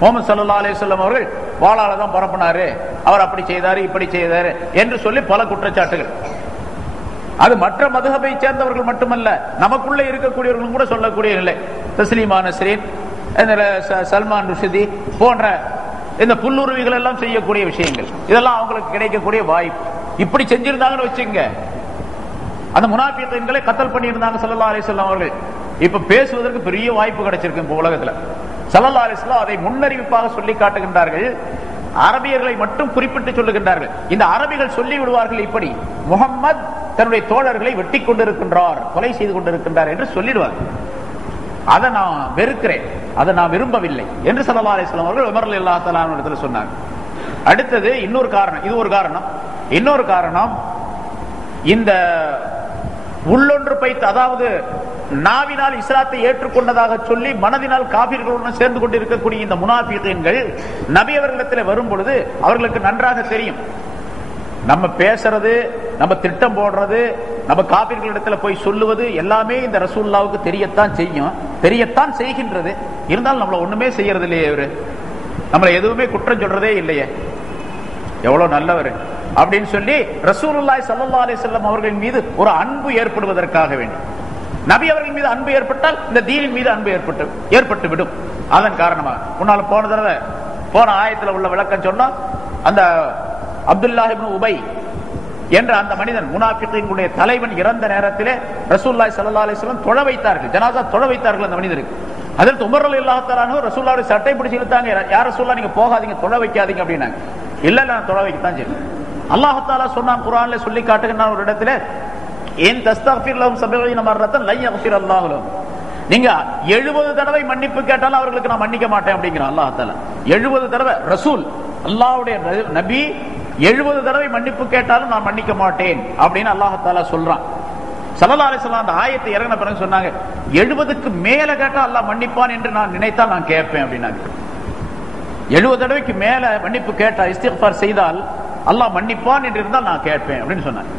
முஹம்மது ஸல்லல்லாஹு அலைஹி வஸல்லம் அவர்கள் வாளால தான் பரப்பினாரு, அவர் அப்படி செய்தாரு இப்படி செய்தாரு என்று சொல்லி பல குற்றச்சாட்டுகள். அது மற்ற மதுஹபை சேர்ந்தவர்கள் மட்டுமல்ல, நமக்குள்ள இருக்கக்கூடியவர்களும் கூட சொல்லக்கூடிய நிலை. தஸ்லீமா நஸ்ரீன், சல்மான் ருஷ்தி போன்ற இந்த புல்லுருவிகள் எல்லாம் செய்யக்கூடிய விஷயங்கள், இதெல்லாம் அவங்களுக்கு கிடைக்கக்கூடிய வாய்ப்பு. இப்படி செஞ்சிருந்தாங்கன்னு வச்சுங்க, அந்த முனாஃபிகீன்களை கத்தல் பண்ணி இருந்தாங்க ஸல்லல்லாஹு அலைஹி வஸல்லம் அவர்கள். இப்ப பேசுவதற்கு பெரிய வாய்ப்பு கிடைச்சிருக்கு இந்த உலகத்துல. ஸல்லல்லாஹு அலைஹி வஸல்லம் அதை முன்னறிவிப்பாக சொல்லி காட்டுகின்றார்கள். அரபியர்களை மட்டும் குறிப்பிட்டு சொல்லுகின்றார்கள். இந்த அரபிகள் சொல்லி விடுவார்கள், இப்படி முஹம்மத் தன்னுடைய தோழர்களை வெட்டி கொண்டிருக்கின்றார், கொலை செய்து கொண்டிருக்கின்றார் என்று சொல்லிடுவார். அதை நான் வெறுக்கிறேன், அதை நான் விரும்பவில்லை என்று ஸல்லல்லாஹு அலைஹி வஸல்லம் அவர்கள் உமர் ரலியல்லாஹு தஆலா அன்ஹு இடத்துல சொன்னாங்க. அடுத்தது இன்னொரு காரணம், இது ஒரு காரணம். இன்னொரு காரணம், இந்த உள்ளொன்று பைத்து, அதாவது நாவினால் இஸ்லாத்தை ஏற்றுக்கொண்டதாக சொல்லி மனதினால் காபிர்களுடன் சேர்ந்து கொண்டிருக்கக்கூடிய இந்த முனாஃபிகீன்கள் நபி அவர்களிடத்தில் வரும் பொழுது அவர்களுக்கு நன்றாக தெரியும், நம்ம பேசுறது, நம்ம திட்டம் போடுறது, நம்ம காபிர்களிடத்தில் போய் சொல்லுவது எல்லாமே இந்த ரசூலுல்லாஹ்வுக்கு தெரியத்தான் செய்யும், தெரியத்தான் செய்கின்றது. இருந்தாலும் நம்மள ஒண்ணுமே செய்யறது இல்லையே, இவரு நம்மள எதுவுமே குற்றம் சொல்றதே இல்லையே, எவ்வளவு நல்லவர் அப்படின்னு சொல்லி ரசூலுல்லாஹி ஸல்லல்லாஹு அலைஹி வஸல்லம் அவர்களின் மீது ஒரு அன்பு ஏற்படுவதற்காக வேண்டி, நபி அவர்கள் மீது அன்பு ஏற்பட்டால் இந்த தீனின் மீது அன்பு ஏற்பட்டு விடும். அதன் காரணமாக முன்னால போன ஆயத்தில் உள்ள விளக்கம் சொன்னா, அந்த அப்துல்லாஹ் இப்னு உபை என்ற அந்த மனிதன், முனாஃபிகீன்களுடைய தலைவன் இறந்த நேரத்திலே ரசூலுல்லாஹி ஸல்லல்லாஹு அலைஹி வஸல்லம் தொழ வைத்தார்கள், ஜனாஸா தொழ வைத்தார்கள் அந்த மனிதருக்கு. அதற்கு உமர் ரலியல்லாஹு தஆலா அன்ஹு ரசூலுல்லாஹ்வுடைய சட்டை பிடிச்சு இழுத்தாங்க, யார் ரசூலுல்லாஹ் நீங்க போகாதீங்க, தொழ வைக்காதீங்க அப்படின்னாங்க. இல்ல நான் தொழ வைக்கத்தான் செய்யணும். அல்லாஹ் தஆலா சொன்னான், குர்ஆன்ல சொல்லி காட்டுகிறான் ஒரு இடத்துல, ஏன் தஸ்தக்ஃபிர் லஹும் 70 மர்ரத்தன் லன் யக்ஃபிர் அல்லாஹு லஹும், நீங்க 70 தடவை மன்னிப்பு கேட்டாலும் அவர்களுக்கு நான் மன்னிக்க மாட்டேன் அப்படிங்கிறான் அல்லாஹ் தஆலா. 70 தடவை ரசூல், அல்லாஹ்வுடைய நபி 70 தடவை மன்னிப்பு கேட்டாலும் நான் மன்னிக்க மாட்டேன் அப்படின்னு அல்லாஹ் தஆலா சொல்றான். ஸல்லல்லாஹு அலைஹி வஸல்லம் அந்த ஆயத்தை இறங்கின பிறகு சொன்னாங்க, 70க்கு மேல கேட்டா அல்லாஹ் மன்னிப்பான் என்று நான் நினைத்தால் நான் கேட்பேன் அப்படின்னாங்க. 70 தடவைக்கு மேல மன்னிப்பு கேட்டா, இஸ்திக்ஃபார் செய்தால் அல்லாஹ் மன்னிப்பான் என்று இருந்தால் நான் கேட்பேன் அப்படின்னு சொன்னாங்க.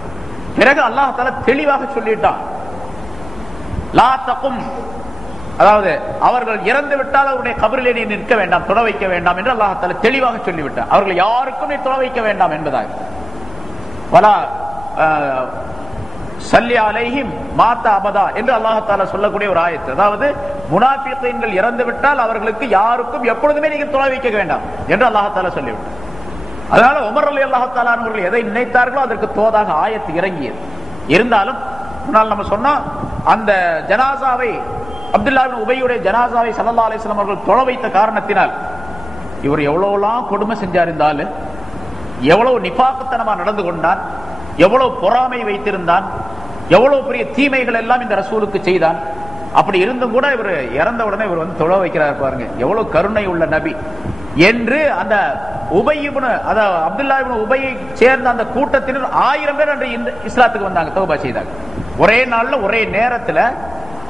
பிறகு அல்லாஹ் தஆலா தெளிவாக சொல்லிட்டான், லா தகும், அதாவது அவர்கள் இறந்து விட்டால் அவருடைய கபரிலே நீ நிற்க வேண்டாம், தொட வைக்க வேண்டாம் என்று அல்லாஹ் தஆலா தெளிவாக சொல்லிவிட்டார். அவர்கள் யாருக்கும் நீ தொட வைக்க வேண்டாம் என்பதாக. வலா சல்லி அலைஹிம் மாத்தா அபதா என்று அல்லாஹ் தஆலா சொல்லக்கூடிய ஒரு ஆயத்து. அதாவது முனாஃபிகீன்கள் இறந்து விட்டால் அவர்களுக்கு யாருக்கும் எப்பொழுதுமே நீங்க தொட வைக்க வேண்டாம் என்று அல்லாஹ் தஆலா சொல்லிவிட்டார். அதனால உமர் ரலியல்லாஹு தஆலா அவர்கள் எதை நினைத்தார்களோ அதற்கு தோதாக ஆயத்து இறங்கியது. இருந்தாலும் முன்னால் நம்ம சொன்னா, அந்த ஜனாசாவை, அப்துல்லாஹ் இப்னு உபையுடைய ஜனாசாவை ஸல்லல்லாஹு அலைஹி வஸல்லம் அவர்கள் தொழ வைத்த காரணத்தினால் இவர் எவ்வளவுலாம் கொடுமை செஞ்சார், இருந்தாலும் எவ்வளவு நிஃபாக்குத்தனமா நடந்து கொண்டான், எவ்வளவு பொறாமை வைத்திருந்தான், எவ்வளவு பெரிய தீமைகள் எல்லாம் இந்த ரசூலுக்கு செய்தான். அப்படி இருந்தும் கூட இவர் இறந்த உடனே இவர் வந்து தொழ வைக்கிறார் பாருங்க, எவ்வளவு கருணை உள்ள நபி என்று. அந்த அப்துல்லாஹ் இப்னு உபையை சேர்ந்த அந்த கூட்டத்தினர் 1000 பேர் அன்று இஸ்லாத்துக்கு வந்தாங்க, தௌபா செய்தாங்க. ஒரே நாள்ல ஒரே நேரத்தில்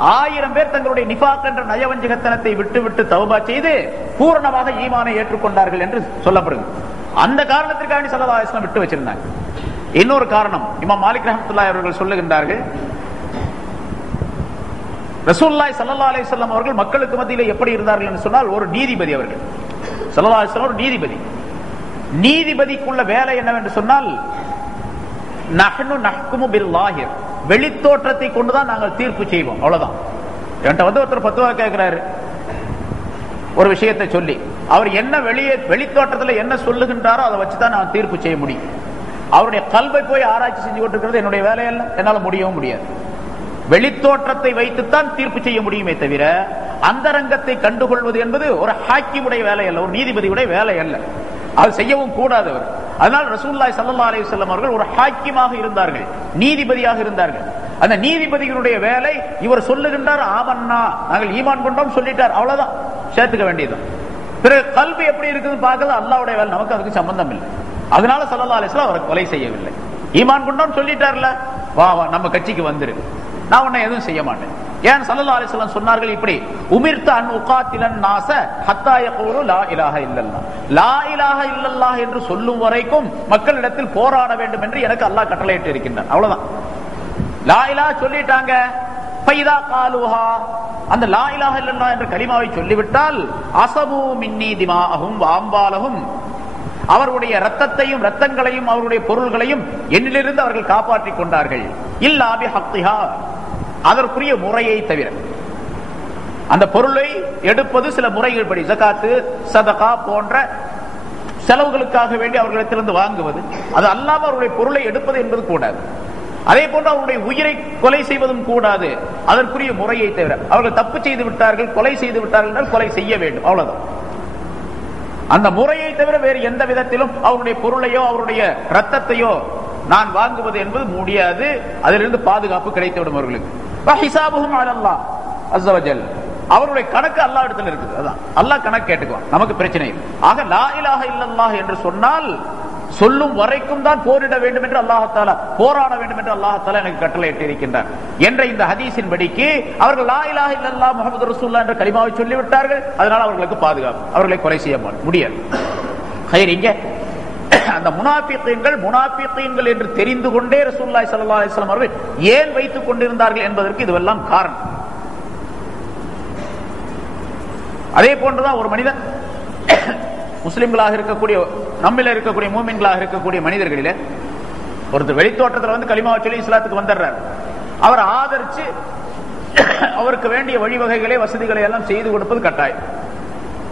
1000 பேர் தங்களுடைய நிஃபாக் என்ற நயவஞ்சகத்தனத்தை விட்டு விட்டு தௌபா செய்து பூரணமாக ஈமானை ஏற்றுக்கொண்டார்கள் என்று சொல்லப்படுது. அந்த காரணத்திற்காக ஸல்லல்லாஹு அலைஹி வஸல்லம் விட்டு வச்சிருந்தாங்க. இன்னொரு காரணம், இமாம் மாலிக் ரஹ்மத்துல்லாஹி அவர்கள் சொல்லுகின்றார்கள், ரசூலுல்லாஹி ஸல்லல்லாஹு அலைஹி வஸல்லம் அவர்கள் மக்களுக்கு மத்தியில் எப்படி இருந்தார்கள் என்று சொன்னால், ஒரு நீதிபதி. அவர்கள் ஸல்லல்லாஹு அலைஹி வஸல்லம் ஒரு நீதிபதி. நீதிபதிக்குள்ள வேலை என்னவென்று சொன்னால், நஹ்னு நஹ்குமு பில்லாஹிர், வெளித்தோற்றத்தை கொண்டுதான் நாங்கள் தீர்ப்பு செய்வோம், அவ்வளவுதான். என்கிட்ட வந்து ஒருத்தர் ஃபத்வா கேட்கிறாரு ஒரு விஷயத்தை சொல்லி, அவர் என்ன வெளித்தோற்றத்தில் என்ன சொல்லுகின்றாரோ அதை வச்சுதான் நான் தீர்ப்பு செய்ய முடியும். அவருடைய கல்வை போய் ஆராய்ச்சி செஞ்சு கொண்டிருக்கிறது என்னுடைய வேலையல்ல, என்னால் முடியவும் முடியாது. வெளித்தோற்றத்தை வைத்துத்தான் தீர்ப்பு செய்ய முடியுமே தவிர அந்தரங்கத்தை கண்டுகொள்வது என்பது ஒரு ஹாக்கிமுடைய வேலை அல்ல, ஒரு நீதிபதியுடைய வேலை அல்ல, அது செய்யவும் கூடாது அவர். அதனால் ரசூலுல்லாஹி ஸல்லல்லாஹு அலைஹி வஸல்லம் அவர்கள் ஒரு ஹாக்கிமாக இருந்தார்கள், நீதிபதியாக இருந்தார்கள். அந்த நீதிபதிகளுடைய வேலை, இவர் சொல்லுகின்றார் ஆமன்னா, நாங்கள் ஈமான் கொண்டோம் சொல்லிட்டார், அவ்வளவுதான், சேர்த்துக்க வேண்டியது. பிறகு கல்வி எப்படி இருக்குன்னு பார்க்கறது அல்லாஹ்வுடைய வேலை, நமக்கு அதுக்கு சம்பந்தம் இல்லை. அதனால ஸல்லல்லாஹு அலைஹி வஸல்லம் அவரை கொலை செய்யவில்லை. ஈமான் கொண்டோம் சொல்லிட்டார்ல, வா வா நம்ம கட்சிக்கு வந்துரு, நான் உன்னை எதுவும் செய்ய மாட்டேன். ஏன் ஸல்லல்லாஹு அலைஹி வஸல்லம் சொன்னார்கள் இப்படி, உமிர்த அன் உகாத்திலன் நாஸ ஹத்தா யகூலு லா இலாஹ இல்லல்லாஹ், லா இலாஹ இல்லல்லாஹ் என்று சொல்லும் வரைக்கும் மக்களிடத்தில் போராட வேண்டும் என்று எனக்கு அல்லாஹ் கட்டளையிட்டு இருக்கின்றான், அவ்வளவுதான். லா இலாஹ சொல்லிட்டாங்க, ஃபைதா காலுஹா, அந்த லா இலாஹ இல்லல்லாஹ் என்ற கலிமாவை சொல்லிவிட்டால், அஸபு மின்னி திமாஅஹும் வ அம்வாலஹும், அவருடைய ரத்தத்தையும் ரத்தங்களையும் அவருடைய பொருள்களையும் என்னிலிருந்து அவர்கள் காப்பாற்றிக் கொண்டார்கள், இல்லா பிஹக்திஹா, அதற்குரிய முறையை தவிர. அந்த பொருளை எடுப்பது சில முறைகள் படி, ஜகாத்து சதகா போன்ற செலவுகளுக்காக வேண்டி அவர்களிடத்திலிருந்து வாங்குவது, அது அல்லாம அவருடைய பொருளை எடுப்பது என்பது கூடாது. அதே போன்று அவருடைய உயிரை கொலை செய்வதும் கூடாது, அதற்குரிய முறையை தவிர. அவர்கள் தப்பு செய்து விட்டார்கள், கொலை செய்து விட்டார்கள் என்றால் கொலை செய்ய வேண்டும், அவ்வளவுதான். அந்த முறையை தவிர வேறு எந்த விதத்திலும் அவருடைய பொருளையோ அவருடைய ரத்தத்தையோ நான் வாங்குவது என்பது முடியாது, அதிலிருந்து பாதுகாப்பு கிடைத்துவிடும் அவர்களுக்கு. அவருடைய கணக்கு அல்லாஹ் இடத்துல இருக்குது. அதான் அல்லாஹ் கணக்கு கேட்டுக்குவான், நமக்கு பிரச்சனை இல்லை. ஆக லா இலாஹ இல்லல்லாஹ் என்று சொன்னால் சொல்லும் வரைக்கும் தான் போரிட வேண்டும் என்று அல்லாஹ் போராட வேண்டும் என்று அல்லாஹ் எனக்கு கட்டளை இட்டிருக்கின்றார் என்ற இந்த ஹதீஸின் படிக்கு அவர்கள் லா இலாஹ இல்லல்லாஹ் முஹம்மது ரசூலுல்லாஹ் என்ற கலிமாவை சொல்லிவிட்டார்கள். அதனால் அவர்களுக்கு பாதுகாப்பு, அவர்களை கொலை செய்ய முடியாது. இங்க அந்த முனாஃபிகீன்கள் என்று தெரிந்து கொண்டே ரசூலுல்லாஹி ஸல்லல்லாஹு அலைஹி வஸல்லம் அவர்கள் ஏன் வைத்துக் கொண்டிருந்தார்கள் என்பதற்கு இதுவெல்லாம் காரணம். அதே போன்றுதான் ஒரு மனிதன் முஸ்லிம்களாக இருக்கக்கூடிய, நம்மில இருக்கக்கூடிய மூமின்களாக இருக்கக்கூடிய மனிதர்களிலே ஒருத்தர் வெளித்தோட்டத்தில் வந்து கலிமாவை சொல்லி இஸ்லாத்துக்கு வந்துடுறார். அவர் ஆதரிச்சு அவருக்கு வேண்டிய வழிவகைகளை வசதிகளை எல்லாம் செய்து கொடுப்பது கட்டாயம்.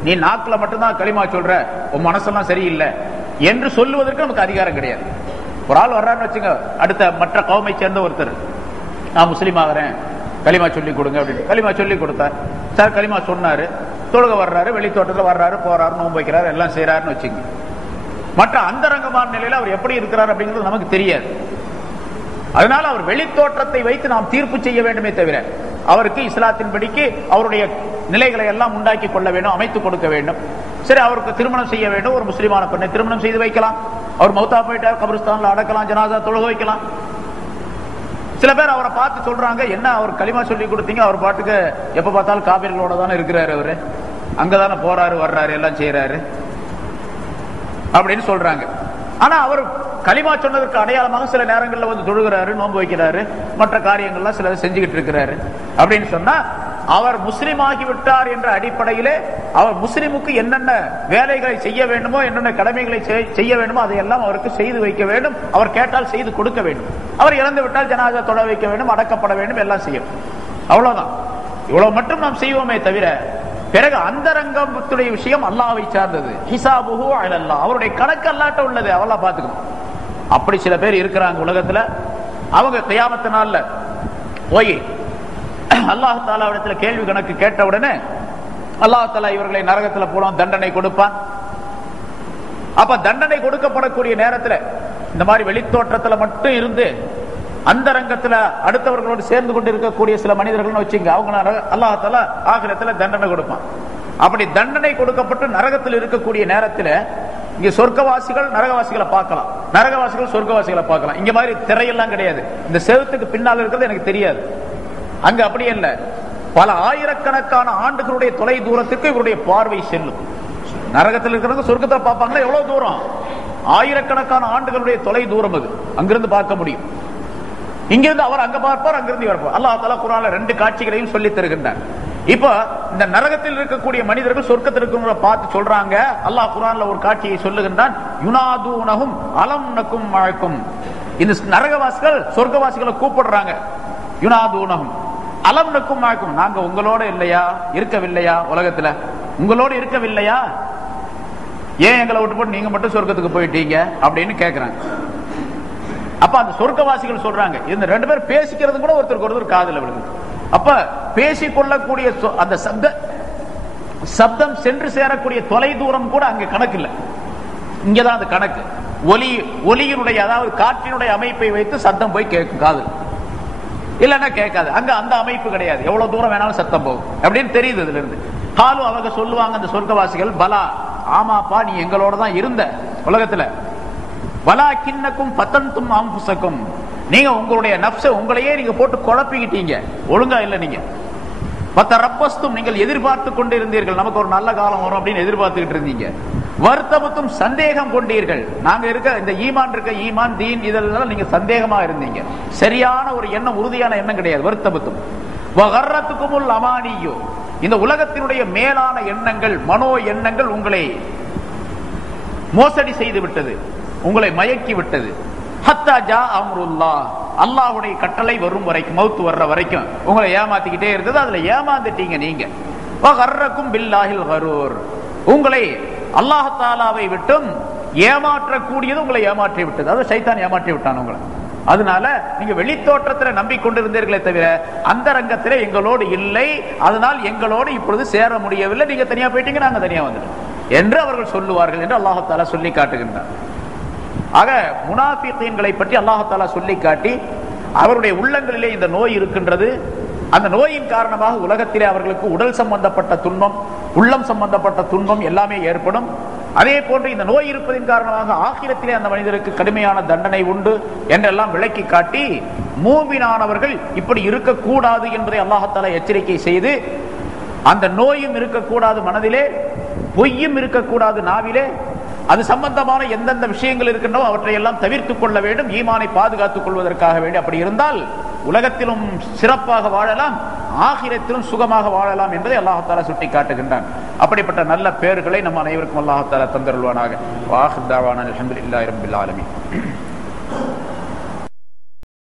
நீ நாக்குல மட்டும்தான் கலிமா சொல்ற, உன் மனசெல்லாம் சரியில்லை என்று சொல்லுவதற்கு நமக்கு அதிகாரம் கிடையாது. ஒரு ஆள் வர்றாருன்னு வச்சுங்க, அடுத்த மற்ற கவுமை சேர்ந்த ஒருத்தர், நான் முஸ்லீம் ஆகிறேன் களிமா சொல்லி கொடுங்க அப்படின்னு களிமா சொல்லி கொடுத்தார். சார் களிமா சொன்னாரு, தொழுக வர்றாரு, வெளித்தோட்டத்தில் வர்றாரு, போறாரு, நோன்பு வைக்கிறாரு, எல்லாம் செய்யறாருன்னு வச்சுங்க. மற்ற அந்தரங்கமான நிலையில அவர் எப்படி இருக்கிறார் அப்படிங்கிறது நமக்கு தெரியாது. அதனால அவர் வெளித்தோற்றத்தை வைத்து நாம் தீர்ப்பு செய்ய வேண்டுமே தவிர அவருக்கு இஸ்லாத்தின் படிக்கு அவருடைய நிலைகளை எல்லாம் உண்டாக்கி கொள்ள வேண்டும், அமைத்துக் கொடுக்க வேண்டும். சரி, அவருக்கு திருமணம் செய்ய வேண்டும், ஒரு முஸ்லிமான பெண்ணை திருமணம் செய்து வைக்கலாம், அவர் மௌத்தா போயிட்டார், கபிரிஸ்தான்ல அடக்கலாம், ஜனாசா தொழுக வைக்கலாம். சில பேர் அவரை பார்த்து சொல்றாங்க, என்ன அவர் களிமா சொல்லி கொடுத்தீங்க, அவர் பாட்டுக்கு எப்ப பார்த்தாலும் காபிர்களோட தானே இருக்கிறாரு, அவரு அங்கதானே போறாரு வர்றாரு எல்லாம் செய்யறாரு அப்படின்னு சொல்றாங்க. ஆனா அவர் களிமா சொன்னதற்கு அடையாளமாக சில நேரங்களில் வந்து தொழுகிறாரு, நோன்பு வைக்கிறாரு, மற்ற காரியங்கள்லாம் சில செஞ்சுக்கிட்டு இருக்கிறாரு அப்படின்னு சொன்னா அவர் முஸ்லிம் ஆகிவிட்டார் என்ற அடிப்படையிலே அவர் முஸ்லிமுக்கு என்னென்ன வேலைகளை செய்ய வேண்டுமோ, என்னென்ன கடமைகளை செய்ய வேண்டுமோ அதையெல்லாம் அவருக்கு செய்து வைக்க வேண்டும். அவர் கேட்டால் செய்து கொடுக்க வேண்டும். அவர் இறந்து விட்டால் ஜனாசா தொழ வைக்க வேண்டும், அடக்கப்பட வேண்டும், எல்லாம் செய்யும். அவ்வளவுதான். இவ்வளவு மட்டும் நாம் செய்வோமே தவிர பிறகு அந்தரங்கத்துடைய விஷயம் அல்லாஹ்வை சார்ந்தது. ஹிசாபுஹு அலல்லாஹ், அவருடைய கணக்கு அல்லாஹ்ட்ட உள்ளது, அல்லாஹ் பாத்துக்கணும். அப்படி சில பேர் இருக்கிறாங்க உலகத்துல. அவங்க கியாமத் நாள்ல போய் அல்லாஹ் தஆலா இடத்துல கேள்வி கணக்கு கேட்ட உடனே அல்லாஹ் தஆலா இவர்களை நரகத்துல போடும், தண்டனை கொடுப்பான். அப்ப தண்டனை கொடுக்கப்படக்கூடிய நேரத்தில் இந்த மாதிரி வெளித்தோற்றத்துல மட்டும் இருந்து அந்தரங்கத்துல அடுத்தவர்களோடு சேர்ந்து கொண்டு இருக்கக்கூடிய சில மனிதர்கள் வச்சுங்க, அவங்க அல்லாஹ் தஆலா ஆகிரத்துல தண்டனை கொடுப்பான். அப்படி தண்டனை கொடுக்கப்பட்டு நரகத்தில் இருக்கக்கூடிய நேரத்தில் இங்க சொர்க்கவாசிகள் நரகவாசிகளை பார்க்கலாம், நரகவாசிகள் சொர்க்கவாசிகளை பார்க்கலாம். இங்க மாதிரி திரையெல்லாம் கிடையாது. இந்த செவத்துக்கு பின்னால் இருக்கிறது எனக்கு தெரியாது. அங்க அப்படி இல்லை, பல ஆயிரக்கணக்கான ஆண்டுகளுடைய தொலை தூரத்துக்கு இவருடைய பார்வை செல்லும். நரகத்தில் இருக்கிறவங்க சொர்க்கத்தை பார்ப்பாங்களா, எவ்வளவு தூரம், ஆயிரக்கணக்கான ஆண்டுகளுடைய தொலை தூரம் அது, அங்கிருந்து பார்க்க முடியும். இங்கிருந்து அவர் அங்க பார்ப்பார், அங்கிருந்து இவர் பார்ப்பார். அல்லாஹ் தஆலா குர்ஆன்ல ரெண்டு காட்சிகளையும் சொல்லி தருகின்றார். இப்ப இந்த நரகத்தில் இருக்கக்கூடிய மனிதர்கள் சொர்க்கத்தில் இருக்கிறவங்களை பார்த்து சொல்றாங்க. அல்லாஹ் குர்ஆன்ல ஒரு காட்சியை சொல்லுகின்றான், யுனாதூனஹும் அலம் நகும் மஅக்கும். இந்த நரகவாசிகள் சொர்க்கவாசிகளை கூப்பிடுறாங்க, யுனாதூனஹும் அலம் நகும் மஅக்கும், நாங்க உங்களோட இல்லையா, இருக்கவில்லையா, உலகத்துல உங்களோட இருக்கவில்லையா, ஏன் எங்களை விட்டு போட்டு நீங்க மட்டும் சொர்க்கத்துக்கு போயிட்டீங்க அப்படின்னு கேக்குறாங்க. அப்ப அந்த சொர்க்கவாசிகள் சொல்றாங்க, இந்த ரெண்டு பேரும் பேசிக்கிறது கூட ஒருத்தருக்கு ஒருத்தர் காதுல விழுது. அப்ப பேசிக்கொள்ளக்கூடிய அந்த சப்தம் சென்று சேரக்கூடிய தொலை தூரம் கூட அங்க கணக்கு இல்லை. இங்கதான் அந்த கணக்கு. ஒலியினுடைய அதாவது காற்றினுடைய அமைப்பை வைத்து சத்தம் போய் கேட்கும் காதுல, இல்லன்னா கேட்காது. அங்க அந்த அமைப்பு கிடையாது, எவ்வளவு தூரம் வேணாலும் சத்தம் போகும் அப்படின்னு தெரியுது. இதுல இருந்து காலும் அவங்க சொல்லுவாங்க அந்த சொர்க்கவாசிகள், பலா ஆமாப்பா நீ எங்களோட தான் இருந்த உலகத்துல, வலாக்கின்னக்கும் ஃபதன்தும் அன்ஃபுஸக்கும், நீங்க உங்களுடைய நஃப்ஸை உங்களையே நீங்க போட்டு குழப்பிக்கிட்டீங்க, ஒழுங்கா இல்ல. நீங்க வதரப்பஸ்தும், நீங்கள் எதிர்பார்த்து கொண்டிருந்தீர்கள், நமக்கு ஒரு நல்ல காலம் வரும் அப்படின்னு எதிர்பார்த்துக்கிட்டு இருந்தீங்க. வர்த்தபத்தும், சந்தேகம் கொண்டீர்கள், நாங்க இருக்க இந்த ஈமான் இருக்க ஈமான் தீன் இதெல்லாம் நீங்க சந்தேகமா இருந்தீங்க, சரியான ஒரு எண்ணம் உறுதியான எண்ணம் கிடையாது. வர்த்தபத்தும் வகர்ரத்துக்குமுல் அமானியோ, இந்த உலகத்தினுடைய மேலான எண்ணங்கள் மனோ எண்ணங்கள் உங்களை மோசடி செய்து விட்டது, உங்களை மயக்கி விட்டது. ஹத்தா ஜா அம்ருல்லாஹ், அல்லாஹ்வுடைய கட்டளை வரும் வரைக்கும், மௌத் வர்ற வரைக்கும் உங்களை ஏமாத்திக்கிட்டே இருந்தது. அதுல ஏமாந்துட்டீங்க நீங்க. வகர்ரக்கும் பில்லாஹில் கரூர், உங்களை அல்லாஹ் தஆலாவை விட்டும் ஏமாற்றக்கூடியது உங்களை ஏமாற்றி விட்டது, அது சைத்தான் ஏமாற்றி விட்டான் உங்களை. அதனால நீங்க வெளித்தோற்றத்தில் நம்பிக்கொண்டிருந்தீர்களே தவிர அந்த ரங்கத்திலே எங்களோடு இல்லை, அதனால் எங்களோடு இப்பொழுது சேர முடியவில்லை, நீங்க தனியா போயிட்டீங்க, நாங்க தனியா வந்துட்டோம் என்று அவர்கள் சொல்லுவார்கள் என்று அல்லாஹ் தஆலா சொல்லி காட்டுகின்றார். ஆக முனாஃபிகீன்களை பற்றி அல்லாஹ் தஆலா சொல்லி காட்டி அவருடைய உள்ளங்களிலே இந்த நோய் இருக்கின்றது, அந்த நோயின் காரணமாக உலகத்திலே அவர்களுக்கு உடல் சம்பந்தப்பட்ட துன்பம், உள்ளம் சம்பந்தப்பட்ட துன்பம் எல்லாமே ஏற்படும். அதே போன்று இந்த நோய் இருப்பதின் காரணமாக ஆகிரத்திலே அந்த மனிதருக்கு கடுமையான தண்டனை உண்டு என்றெல்லாம் விளக்கி காட்டி மூமினானவர்கள் இப்படி இருக்கக்கூடாது என்பதை அல்லாஹ் தஆலா எச்சரிக்கை செய்து, அந்த நோயும் இருக்கக்கூடாது மனதிலே, பொய்யும் இருக்கக்கூடாது நாவிலே, அது சம்பந்தமான எந்தெந்த விஷயங்கள் இருக்கின்றோ அவற்றை எல்லாம் தவிர்த்துக் கொள்ள வேண்டும், ஈமானை பாதுகாத்துக் கொள்வதற்காக வேண்டி. அப்படி இருந்தால் உலகத்திலும் சிறப்பாக வாழலாம், ஆகிரத்திலும் சுகமாக வாழலாம் என்பதை அல்லாஹ் தஆலா சுட்டி காட்டுகின்றான். அப்படிப்பட்ட நல்ல பெயர்களை நம் அனைவருக்கும் அல்லாஹ் தஆலா தந்தருள்வானாக. வாஹிர் தாவானா அல்ஹம்துலில்லாஹி ரப்பில் ஆலமீன்.